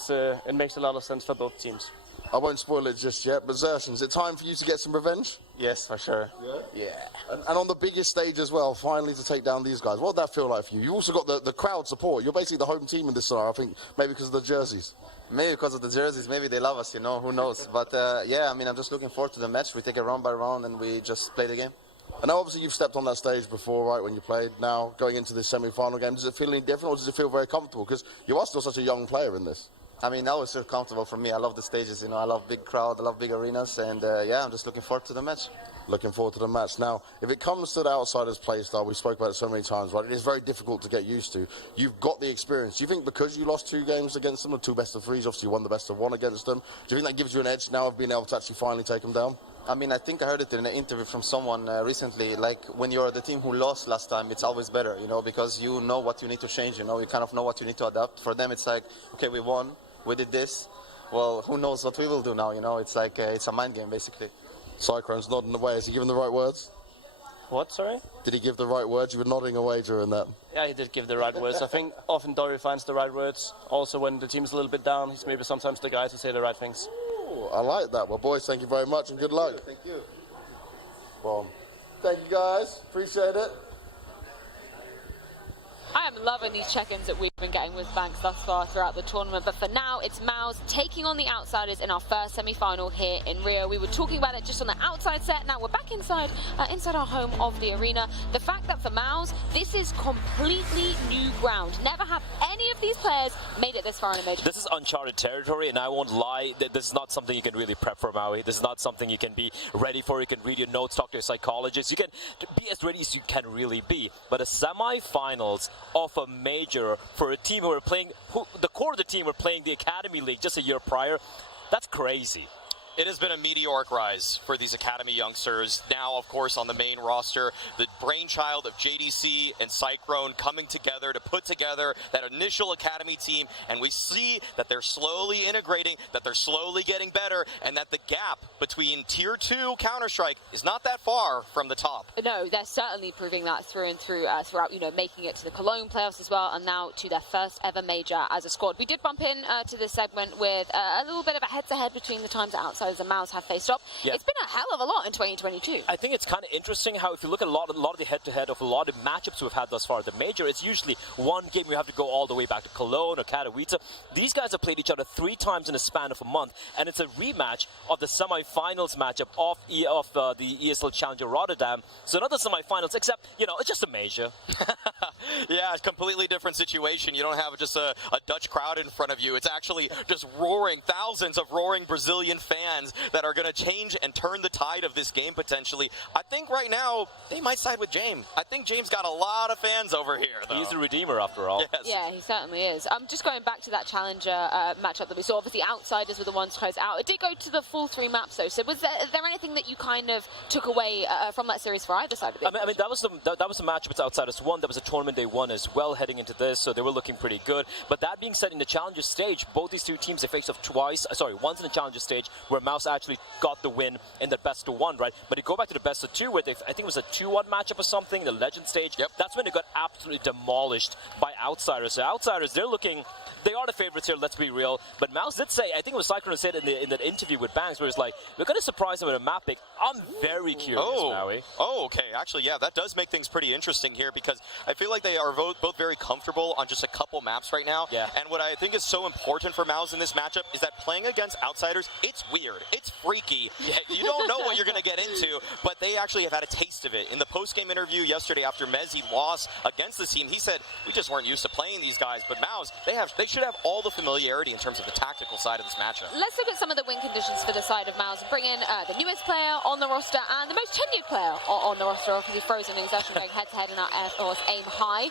makes a lot of sense for both teams. I won't spoil it just yet, but Xerxes, is it time for you to get some revenge? Yes, for sure. Yeah. And on the biggest stage as well, finally to take down these guys. What did that feel like for you? You also got the crowd support. You're basically the home team in this scenario, I think, maybe because of the jerseys. Maybe because of the jerseys, maybe they love us, you know, who knows. But yeah, I mean, I'm just looking forward to the match. We take it round by round and we just play the game. And now obviously you've stepped on that stage before, right, when you played. Now going into this semi-final game, does it feel any different, or does it feel very comfortable? Because you are still such a young player in this. I mean, now it's still comfortable for me. I love the stages, you know. I love big crowd, I love big arenas, and yeah, I'm just looking forward to the match. Looking forward to the match. Now, if it comes to the Outsiders play style, we spoke about it so many times, right? It is very difficult to get used to. You've got the experience. Do you think because you lost 2 games against them, the 2 best of 3s, obviously you won the best of 1 against them, do you think that gives you an edge now of being able to actually finally take them down? I mean, I think I heard it in an interview from someone recently, like when you're the team who lost last time, it's always better, you know, because you know what you need to change, you know, you kind of know what you need to adapt. For them, it's like, okay, we won, we did this, well, who knows what we will do now, you know, it's like, it's a mind game, basically. Cyclone's nodding away. Is he giving the right words? What, sorry? Did he give the right words? You were nodding away during that. Yeah, he did give the right words. I think often Dory finds the right words. Also, when the team's a little bit down, he's maybe sometimes the guy to say the right things. Ooh, I like that. Well, boys, thank you very much and good luck. Thank you. Well, thank you, guys. Appreciate it. I am loving these check-ins that we've been getting with Banks thus far throughout the tournament, but for now it's Mouz taking on the outsiders in our first semi-final here in Rio. We were talking about it just on the outside set, now we're back inside our home of the arena. The fact that for Mouz, this is completely new ground. Never have any of these players made it this far in a major. This is uncharted territory, and I won't lie, this is not something you can really prep for, Maui. This is not something you can be ready for. You can read your notes, talk to your psychologist. You can be as ready as you can really be. But a semi-finals of a major for a team who are playing, the core of the team were playing the Academy League just a year prior, that's crazy. It has been a meteoric rise for these Academy youngsters. Now, of course, on the main roster, the brainchild of JDC and Cyclone coming together to put together that initial Academy team, and we see that they're slowly integrating, that they're slowly getting better, and that the gap between Tier 2 Counter-Strike is not that far from the top. No, they're certainly proving that through and through throughout, making it to the Cologne playoffs as well, and now to their first ever major as a squad. We did bump in to this segment with a little bit of a head-to-head between the times that outsiders and Mouz have faced up. Yeah. It's been a hell of a lot in 2022. I think it's kind of interesting how if you look at a lot of the head-to-head of a lot of matchups we've had thus far at the major, it's usually one game we have to go all the way back to Cologne or Katowice. These guys have played each other 3 times in a span of a month, and it's a rematch of the semi-finals matchup of the ESL Challenger Rotterdam. So another semi-finals, except, it's just a major. Yeah, it's a completely different situation. You don't have just a Dutch crowd in front of you. It's actually just roaring, thousands of roaring Brazilian fans that are going to change and turn the tide of this game potentially. I think right now they might side with James. I think James got a lot of fans over here, though. He's a redeemer after all. Yes. Yeah, he certainly is. Just going back to that Challenger matchup that we saw, obviously outsiders were the ones close out. It did go to the full 3 maps though, so was there anything that you kind of took away from that series for either side of it? I mean that was the matchup with outsiders won. That was a tournament they won as well heading into this, so they were looking pretty good. But that being said, in the Challenger stage, both these 2 teams they faced off once in the Challenger stage where Mouz actually got the win in the best of 1, right? But you go back to the best of 2 where I think it was a 2-1 matchup or something, the Legend stage. Yep. That's when they got absolutely demolished by outsiders. So outsiders, they are the favorites here, let's be real. But Mouz did say, I think it was Cyclone said in that interview with Banks, where it's like, we're going to surprise them with a map pick. I'm very curious, Maui. Oh, okay. Actually, yeah, that does make things pretty interesting here because I feel like they are both very comfortable on just a couple maps right now. Yeah. And what I think is so important for Mouz in this matchup is that playing against outsiders, it's weird. It's freaky. You don't know what you're going to get into, but they actually have had a taste of it. In the post-game interview yesterday after Mezzi lost against the team, he said, we just weren't used to playing these guys, but Mouz, they should have all the familiarity in terms of the tactical side of this matchup. Let's look at some of the win conditions for the side of Mouz. Bring in the newest player on the roster and the most tenured player on the roster, obviously Frozen and Exertion going head-to-head in our Air Force Aim High.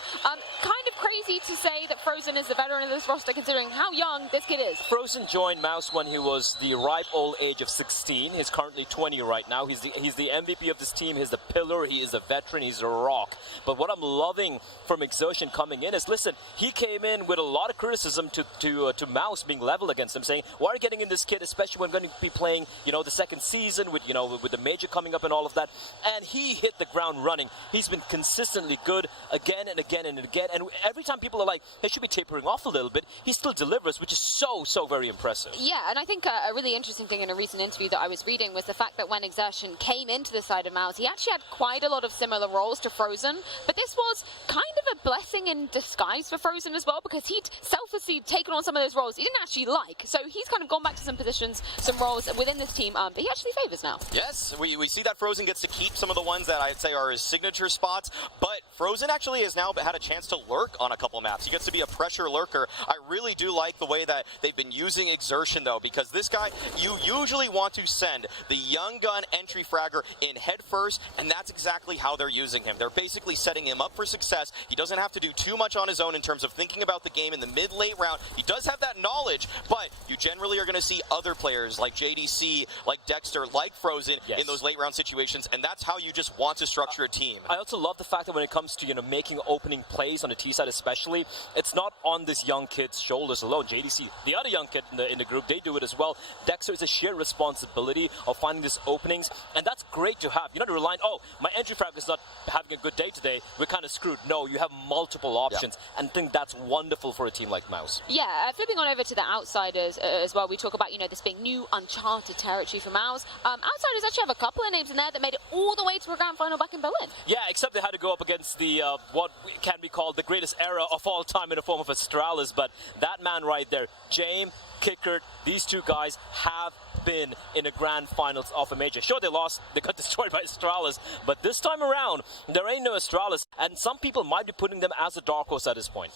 Kind of crazy to say that Frozen is the veteran of this roster considering how young this kid is. Frozen joined Mouz when he was the ripe old age of 16. He's currently 20 right now. He's the MVP of this team. He's the pillar. He is a veteran. He's a rock. But what I'm loving from Exertion coming in is, listen, he came in with a lot of criticism to Mouz being leveled against him, saying, why are you getting in this kid, especially when going to be playing, the second season with the major coming up and all of that. And he hit the ground running. He's been consistently good again and again and again. And every time people are like, they should be tapering off a little bit, he still delivers, which is so very impressive. Yeah, and I think a really interesting thing in a recent interview that I was reading was the fact that when Exertion came into the side of Mouz, he actually had quite a lot of similar roles to Frozen, but this was kind of a blessing in disguise for Frozen as well, because he'd selflessly taken on some of those roles he didn't actually like. So he's kind of gone back to some positions, some roles within this team that he actually favors now. Yes, we see that Frozen gets to keep some of the ones that I'd say are his signature spots, but Frozen actually has now had a chance to lurk on a couple maps. He gets to be a pressure lurker. I really do like the way that they've been using Exertion, though, because this guy, you usually want to send the young gun entry fragger in head first, and that's exactly how they're using him. They're basically setting him up for success. He doesn't have to do too much on his own in terms of thinking about the game in the mid-late round. He does have that knowledge, but you generally are going to see other players like JDC, like Dexter, like Frozen in those late round situations, and that's how you just want to structure a team. I also love the fact that when it comes to making opening plays on the T side, side especially, it's not on this young kid's shoulders alone. JDC, the other young kid in the group, they do it as well. Dexter is a shared responsibility of finding these openings, and that's great to have. You're not relying, oh, my entry frag is not having a good day today, we're kind of screwed. No, you have multiple options, and I think that's wonderful for a team like Mouz. Yeah, flipping on over to the outsiders as well, we talk about, this being new, uncharted territory for Mouz. Outsiders actually have a couple of names in there that made it all the way to a grand final back in Berlin. Yeah, except they had to go up against the what can be called the greatest era of all time in the form of Astralis, but that man right there, James, Kickert, these two guys have been in the grand finals of a major. Sure, they lost, they got destroyed by Astralis, but this time around, there ain't no Astralis, and some people might be putting them as a dark horse at this point.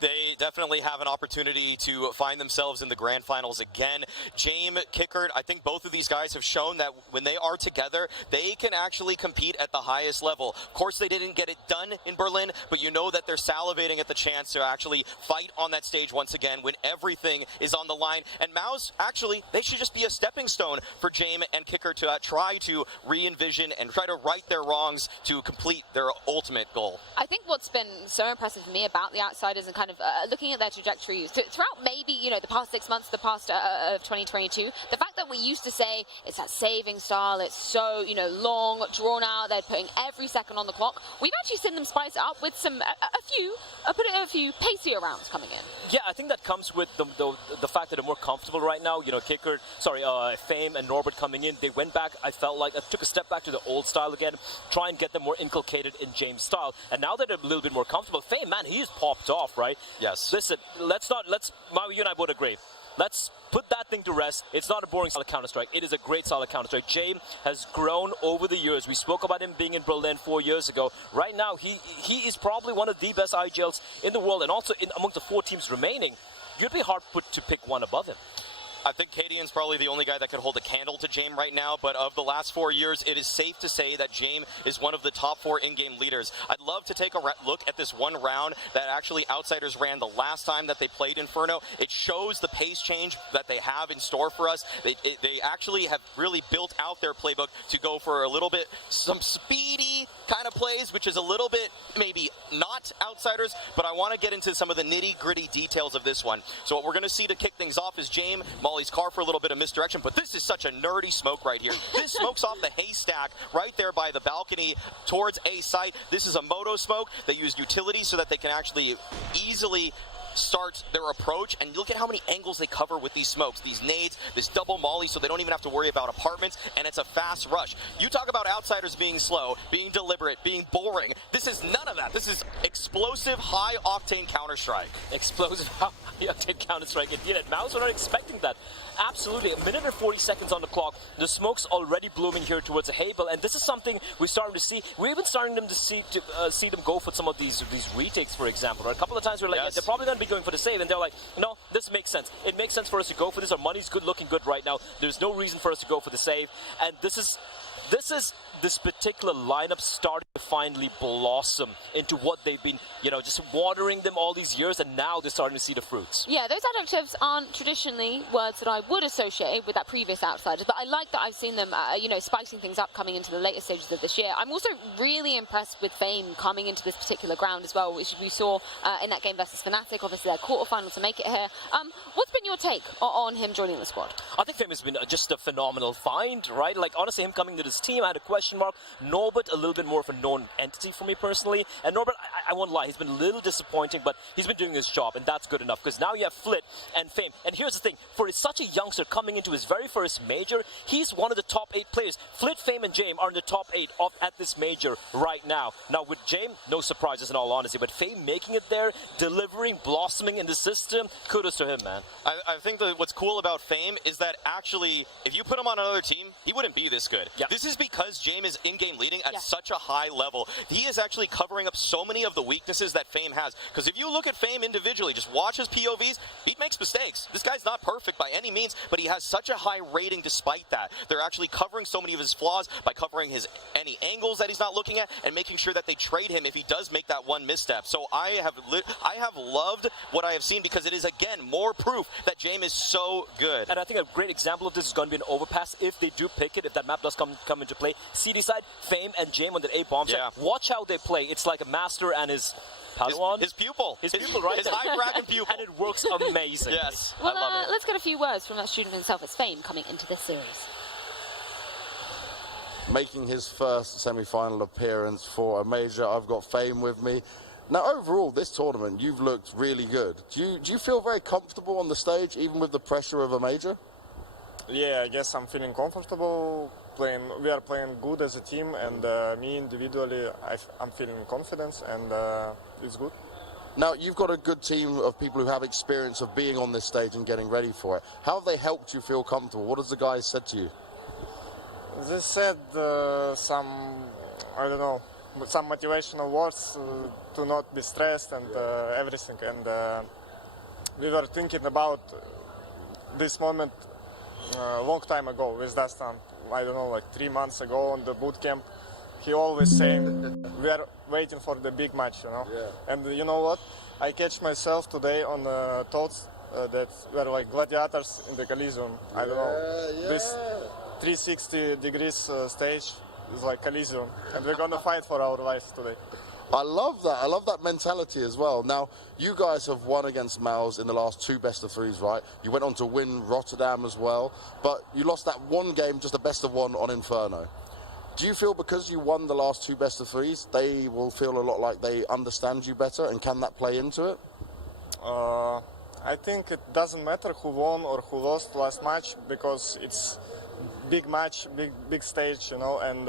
They definitely have an opportunity to find themselves in the grand finals again. James, Kickert, I think both of these guys have shown that when they are together, they can actually compete at the highest level. Of course, they didn't get it done in Berlin, but you know that they're salivating at the chance to actually fight on that stage once again when everything is on the line. And Mouz, actually, they should just be a stepping stone for James and Kickert to try to re-envision and try to right their wrongs to complete their ultimate goal. I think what's been so impressive for me about the outsiders and kind of looking at their trajectory throughout maybe, the past 6 months, the past of 2022, the fact that we used to say it's that saving style, it's so, long, drawn out, they're putting every second on the clock. We've actually seen them spice it up with a few pacier rounds coming in. Yeah, I think that comes with the fact that they're more comfortable right now. Fame and Norbert coming in, they went back, I felt like, took a step back to the old style again, try and get them more inculcated in James' style. And now that they're a little bit more comfortable, Fame, man, he's popped off, right? Yes. Listen, Maui, you and I both agree. Let's put that thing to rest. It's not a boring solid Counter-Strike. It is a great solid Counter-Strike. James has grown over the years. We spoke about him being in Berlin 4 years ago. Right now, he is probably one of the best IGLs in the world, and also amongst the 4 teams remaining. You'd be hard put to pick one above him. I think Cadian's probably the only guy that could hold a candle to James right now, but of the last 4 years, it is safe to say that James is one of the top 4 in-game leaders. I'd love to take a look at this one round that actually Outsiders ran the last time that they played Inferno. It shows the pace change that they have in store for us. They actually have really built out their playbook to go for a little bit, some speedy kind of plays, which is a little bit maybe not Outsiders, but I want to get into some of the nitty-gritty details of this one. So what we're going to see to kick things off is James Molly's car for a little bit of misdirection, but this is such a nerdy smoke right here. This smokes off the haystack right there by the balcony towards A site. This is a moto smoke. They use utility so that they can actually easily start their approach, and look at how many angles they cover with these smokes, these nades, this double molly, so they don't even have to worry about apartments, and it's a fast rush. You talk about Outsiders being slow, being deliberate, being boring. This is none of that. This is explosive, high-octane Counter-Strike. Explosive, high-octane Counter-Strike. Indeed, at Mouz, we're not expecting that. Absolutely. 1 minute and 40 seconds on the clock. The smoke's already blooming here towards the Haybel, and this is something we're starting to see. We're even starting to see them go for some of these retakes, for example. Right? A couple of times we're like, yes, they're probably going to be going for the save, and they're like, no, this makes sense. It makes sense for us to go for this. Our money's looking good right now. There's no reason for us to go for the save, and this particular lineup starting to finally blossom into what they've been, just watering them all these years, and now they're starting to see the fruits. Yeah, those adjectives aren't traditionally words that I would associate with that previous Outsiders, but I like that I've seen them, spicing things up coming into the later stages of this year. I'm also really impressed with Fame coming into this particular ground as well, which we saw in that game versus Fnatic, obviously their quarterfinal to make it here. What's been your take on him joining the squad? I think Fame has been just a phenomenal find, right? Like, honestly, him coming to this team, I had a question mark. Norbert, a little bit more of a known entity for me personally. And Norbert, I won't lie, he's been a little disappointing, but he's been doing his job, and that's good enough. Because now you have Flit and Fame. And here's the thing, for such a youngster coming into his very first major, he's one of the top 8 players. Flit, Fame, and James are in the top 8 at this major right now. Now, with James, no surprises in all honesty, but Fame making it there, delivering, blossoming in the system, kudos to him, man. I think that what's cool about Fame is that actually, if you put him on another team, he wouldn't be this good. Yep. This is because James is in-game leading at such a high level. He is actually covering up so many of the weaknesses that Fame has. Because if you look at Fame individually, just watch his POVs, he makes mistakes. This guy's not perfect by any means, but he has such a high rating despite that. They're actually covering so many of his flaws by covering any angles that he's not looking at and making sure that they trade him if he does make that one misstep. So I have loved what I have seen, because it is, again, more proof that James is so good. And I think a great example of this is going to be an overpass if they do pick it, if that map does come into play. CD side, Fame and James on the A bomb side. Watch how they play. It's like a master and his Padawan? His pupil. His pupil, right? His high dragon pupil. And it works amazing. Yes, Well, I love it. let's get a few words from that student himself as Fame coming into this series. Making his first semi-final appearance for a major, I've got Fame with me. Now, overall, this tournament, you've looked really good. Do you feel very comfortable on the stage, even with the pressure of a major? Yeah, I guess I'm feeling comfortable playing. We are playing good as a team, and me individually, I'm feeling confidence, and it's good. Now, you've got a good team of people who have experience of being on this stage and getting ready for it. How have they helped you feel comfortable? What has the guys said to you? They said some, I don't know, some motivational words to not be stressed and everything. And we were thinking about this moment a long time ago with Dastan. I don't know, like 3 months ago on the boot camp. He always saying, we are waiting for the big match, you know. Yeah. And you know what? I catch myself today on thoughts that we are like gladiators in the Coliseum. I don't know. This 360 degrees stage is like Coliseum, and we're gonna fight for our lives today. I love that. I love that mentality as well. Now, you guys have won against Mouz in the last 2 best-of-3s, right? You went on to win Rotterdam as well, but you lost that one game, just a best-of-1 on Inferno. Do you feel because you won the last 2 best-of-3s, they will feel a lot like they understand you better, and can that play into it? I think it doesn't matter who won or who lost last match, because it's big match, big stage, you know, and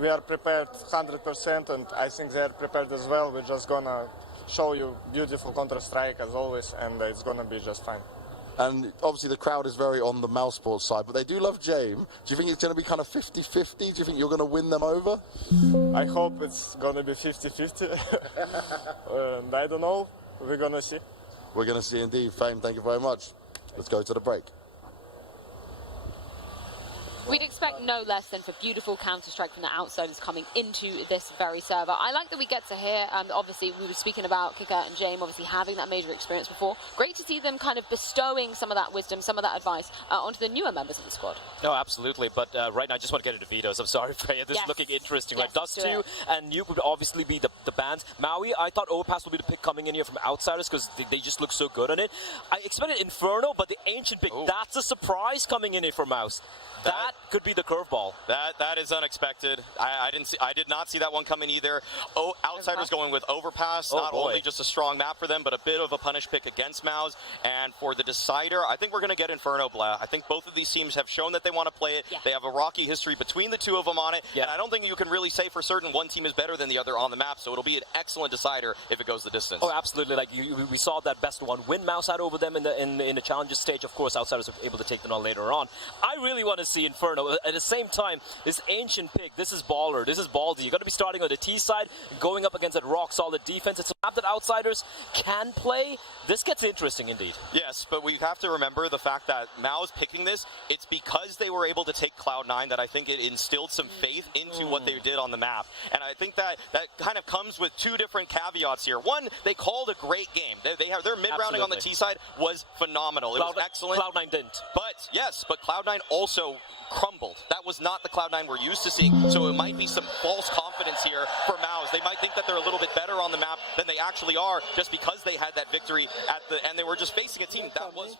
we are prepared 100%, and I think they are prepared as well. We're just gonna show you beautiful Counter-Strike as always, and it's gonna be just fine. And obviously the crowd is very on the Mouz Sports side, but they do love James. Do you think it's going to be kind of 50-50? Do you think you're going to win them over? I hope it's going to be 50-50. And I don't know. We're going to see. We're going to see indeed. Fame, thank you very much. Let's go to the break. We'd expect no less than for beautiful Counter-Strike from the outsiders coming into this very server. I like that we get to hear, obviously, we were speaking about Kicker and James, obviously having that major experience before. Great to see them kind of bestowing some of that wisdom, some of that advice onto the newer members of the squad. No, absolutely. But right now, I just want to get into vetoes. I'm sorry, Freya. This is looking interesting. Yes, like Dust2 and Nuke would obviously be the bands. Maui, I thought Overpass would be the pick coming in here from outsiders because they just look so good on it. I expected Inferno, but the Ancient pick, that's a surprise coming in here for Mouz. That could be the curveball. That is unexpected. I did not see that one coming either. Oh, outsiders going with Overpass. Not only just a strong map for them, but a bit of a punish pick against Mouz. And for the decider, I think we're going to get Inferno Blah. I think both of these teams have shown that they want to play it. Yeah. They have a rocky history between the two of them on it. Yeah. And I don't think you can really say for certain one team is better than the other on the map. So it'll be an excellent decider if it goes the distance. Oh, absolutely. Like we saw that best one win Mouz out over them in the challenges stage. Of course, outsiders were able to take them on later on. I really want to see Inferno. At the same time, this Ancient pick, this is baller, this is ballsy. You're going to be starting on the T side, going up against that rock-solid defense. It's a map that outsiders can play. This gets interesting indeed. Yes, but we have to remember the fact that Mouz picking this, it's because they were able to take Cloud9 that I think it instilled some faith into what they did on the map. And I think that kind of comes with 2 different caveats here. One, they called a great game. Their mid-rounding on the T side was phenomenal. It was excellent. Cloud9 didn't. But, yes, but Cloud9 also crumbled. That was not the Cloud9 we're used to seeing, so it might be some false confidence here for Mouz. They might think that they're a little bit better on the map than they actually are just because they had that victory and they were just facing a team that was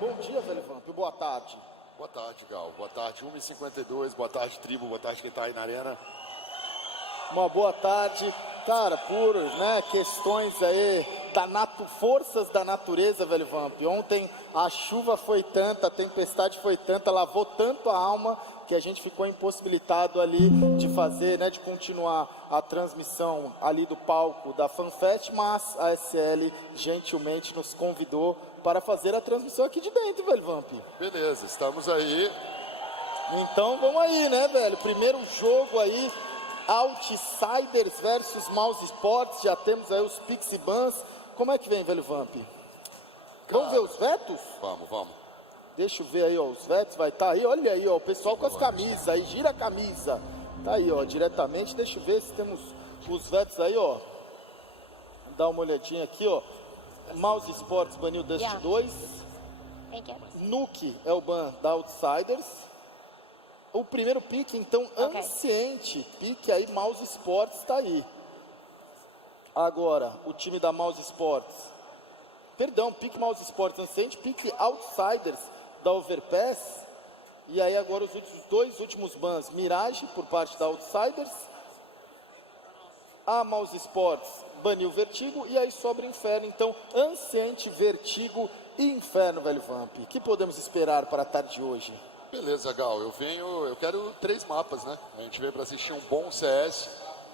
Bom dia, Velivamp. Boa tarde. Boa tarde, Gal. Boa tarde, 1h52. Boa tarde, tribo. Boa tarde, quem tá aí na arena. Uma boa tarde. Cara, puros, né? Questões aí forças da natureza, Velivamp. Ontem a chuva foi tanta, a tempestade foi tanta, lavou tanto a alma que a gente ficou impossibilitado ali de fazer, né, de continuar a transmissão ali do palco da FanFest, mas a SL gentilmente nos convidou para fazer a transmissão aqui de dentro, Velivamp. Beleza, estamos aí. Então vamos aí, né, velho? Primeiro jogo aí, Outsiders versus Mouz Sports, já temos aí os Pixie Bans. Como é que vem, Velivamp? Vamos ver os vetos? Vamos. Deixa eu ver aí, ó, os vetos vai estar aí, olha aí, ó, o pessoal com as camisas aí, gira a camisa. Tá aí, ó, diretamente, deixa eu ver se temos os vetos aí, ó. Dá uma olhadinha aqui, ó. Mouz Sports baniu Dust 2. Nuke é o ban da Outsiders. O primeiro pique, então, Anciente. Pique aí, Mouz Sports tá aí. Agora, o time da Mouz Sports. Perdão, pique Mouz Sports Anciente, pique Outsiders da Overpass. E aí agora os dois últimos bans. Mirage, por parte da Outsiders. A Mouz Sports baniu Vertigo. E aí sobra Inferno. Então, Anciente, Vertigo e Inferno, velho Vamp. O que podemos esperar para a tarde de hoje? Beleza, Gal, eu quero 3 mapas, né? A gente veio para assistir um bom CS,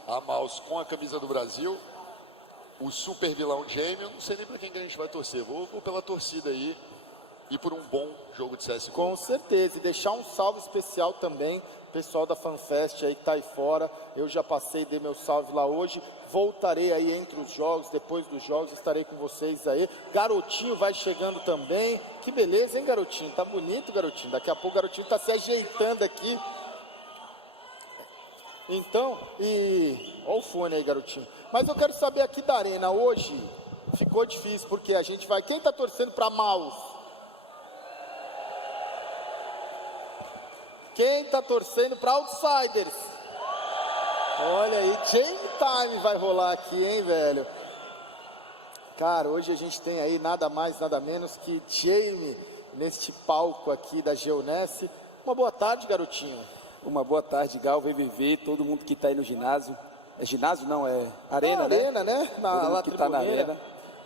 a Mouz com a camisa do Brasil, o super vilão Jamie, eu não sei nem para quem que a gente vai torcer, vou pela torcida aí e por um bom jogo de CS. Com certeza, e deixar um salve especial também, pessoal da FanFest aí que tá aí fora, eu já passei, dei meu salve lá hoje, voltarei aí entre os jogos, depois dos jogos, estarei com vocês aí. Garotinho vai chegando também. Que beleza, hein, Garotinho? Tá bonito, Garotinho. Daqui a pouco o Garotinho tá se ajeitando aqui. Então, Olha o fone aí, Garotinho. Mas eu quero saber aqui da Arena, hoje ficou difícil, porque a gente vai... Quem tá torcendo pra Mouz? Quem tá torcendo pra Outsiders? Olha aí, Game Time vai rolar aqui, hein, velho? Cara, hoje a gente tem aí nada mais, nada menos que Jamie neste palco aqui da Geonesse. Uma boa tarde, Garotinho. Uma boa tarde, Gal, VVV, todo mundo que tá aí no ginásio. É ginásio? Não, é arena, né? Arena, né? Todo mundo que tá na arena.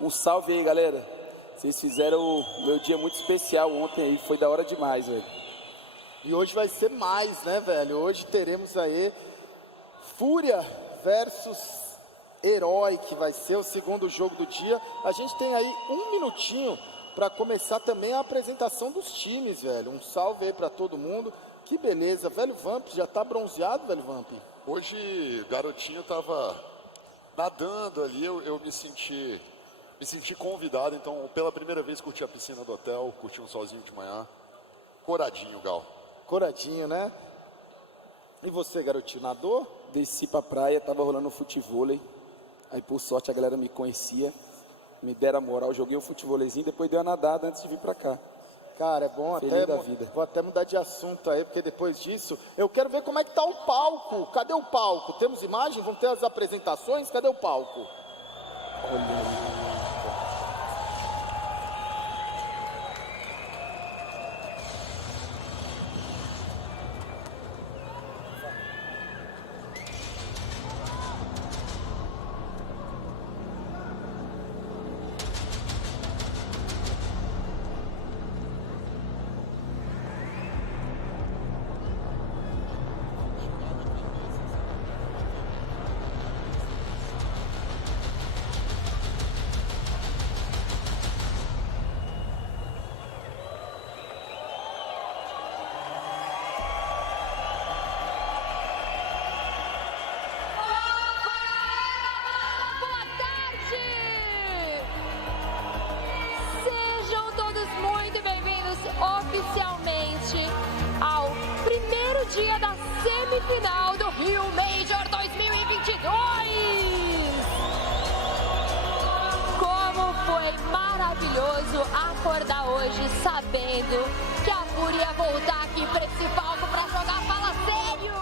Um salve aí, galera. Vocês fizeram o meu dia muito especial ontem aí, foi da hora demais, velho. E hoje vai ser mais, né, velho? Hoje teremos aí Furia versus Herói, que vai ser o segundo jogo do dia. A gente tem aí 1 minutinho para começar também a apresentação dos times, velho. Um salve aí para todo mundo. Que beleza, velho Vamp, já tá bronzeado, velho Vamp? Hoje, Garotinho tava nadando ali, eu me senti convidado, então pela primeira vez curti a piscina do hotel, curti um sozinho de manhã. Coradinho, Gal. Coradinho, né? E você, Garotinho, nadou? Desci pra praia, tava rolando futevôlei. Aí por sorte a galera me conhecia, me deram a moral, joguei um futevôleizinho, depois dei uma nadada antes de vir pra cá. Cara, é bom Feliz até, da vida. Vou até mudar de assunto aí, porque depois disso, eu quero ver como é que tá o palco. Cadê o palco? Temos imagem? Vamos ter as apresentações? Cadê o palco? Olha. Oficialmente ao primeiro dia da semifinal do Rio Major 2022. Como foi maravilhoso acordar hoje sabendo que a Furia ia voltar aqui para esse palco para jogar. Fala sério!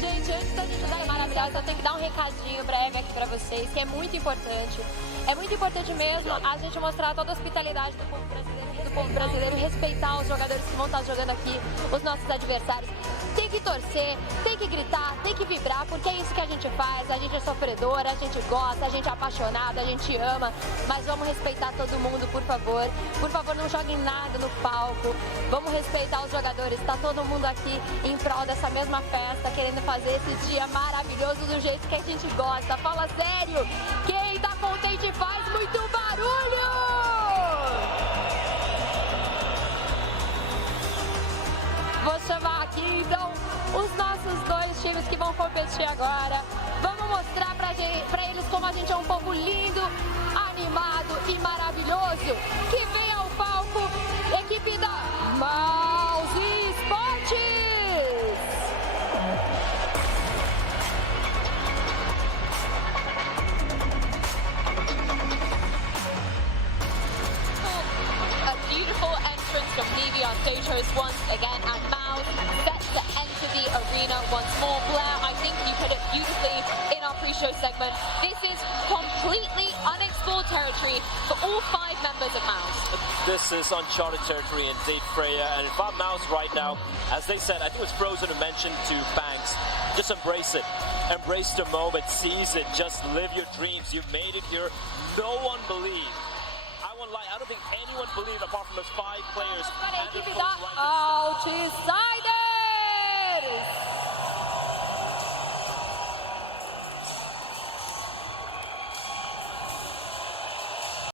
Gente, antes da gente dar maravilhosa, eu tenho que dar um recadinho breve aqui para vocês, que é muito importante. É muito importante mesmo a gente mostrar toda a hospitalidade do povo brasileiro, respeitar os jogadores que vão estar jogando aqui, os nossos adversários. Tem que torcer, tem que gritar, tem que vibrar, porque é isso que a gente faz. A gente é sofredora, a gente gosta, a gente é apaixonada, a gente ama, mas vamos respeitar todo mundo, por favor. Por favor, não joguem nada no palco. Vamos respeitar os jogadores. Tá todo mundo aqui em prol dessa mesma festa, querendo fazer esse dia maravilhoso do jeito que a gente gosta. Fala sério! Quem tá contente faz muito barulho! Vou chamar aqui, então, os nossos dois times que vão competir agora. Vamos mostrar pra eles como a gente é um povo lindo, animado e maravilhoso. Que vem ao palco, equipe da Mouz Esportes! A beautiful entrance from Nevion stage host once again, and Mouz set to enter the arena once more. Blair, I think you put it beautifully in our pre-show segment. This is completely unexplored territory for all 5 members of Mouz. This is uncharted territory indeed, Freya. And if I'm Mouz right now, as they said, I think it was Frozen who mentioned to Banks, just embrace it. Embrace the moment, seize it, just live your dreams. You made it here. No one believed. I won't lie, I don't think anyone believed apart from those 5 players. Oh, jeez.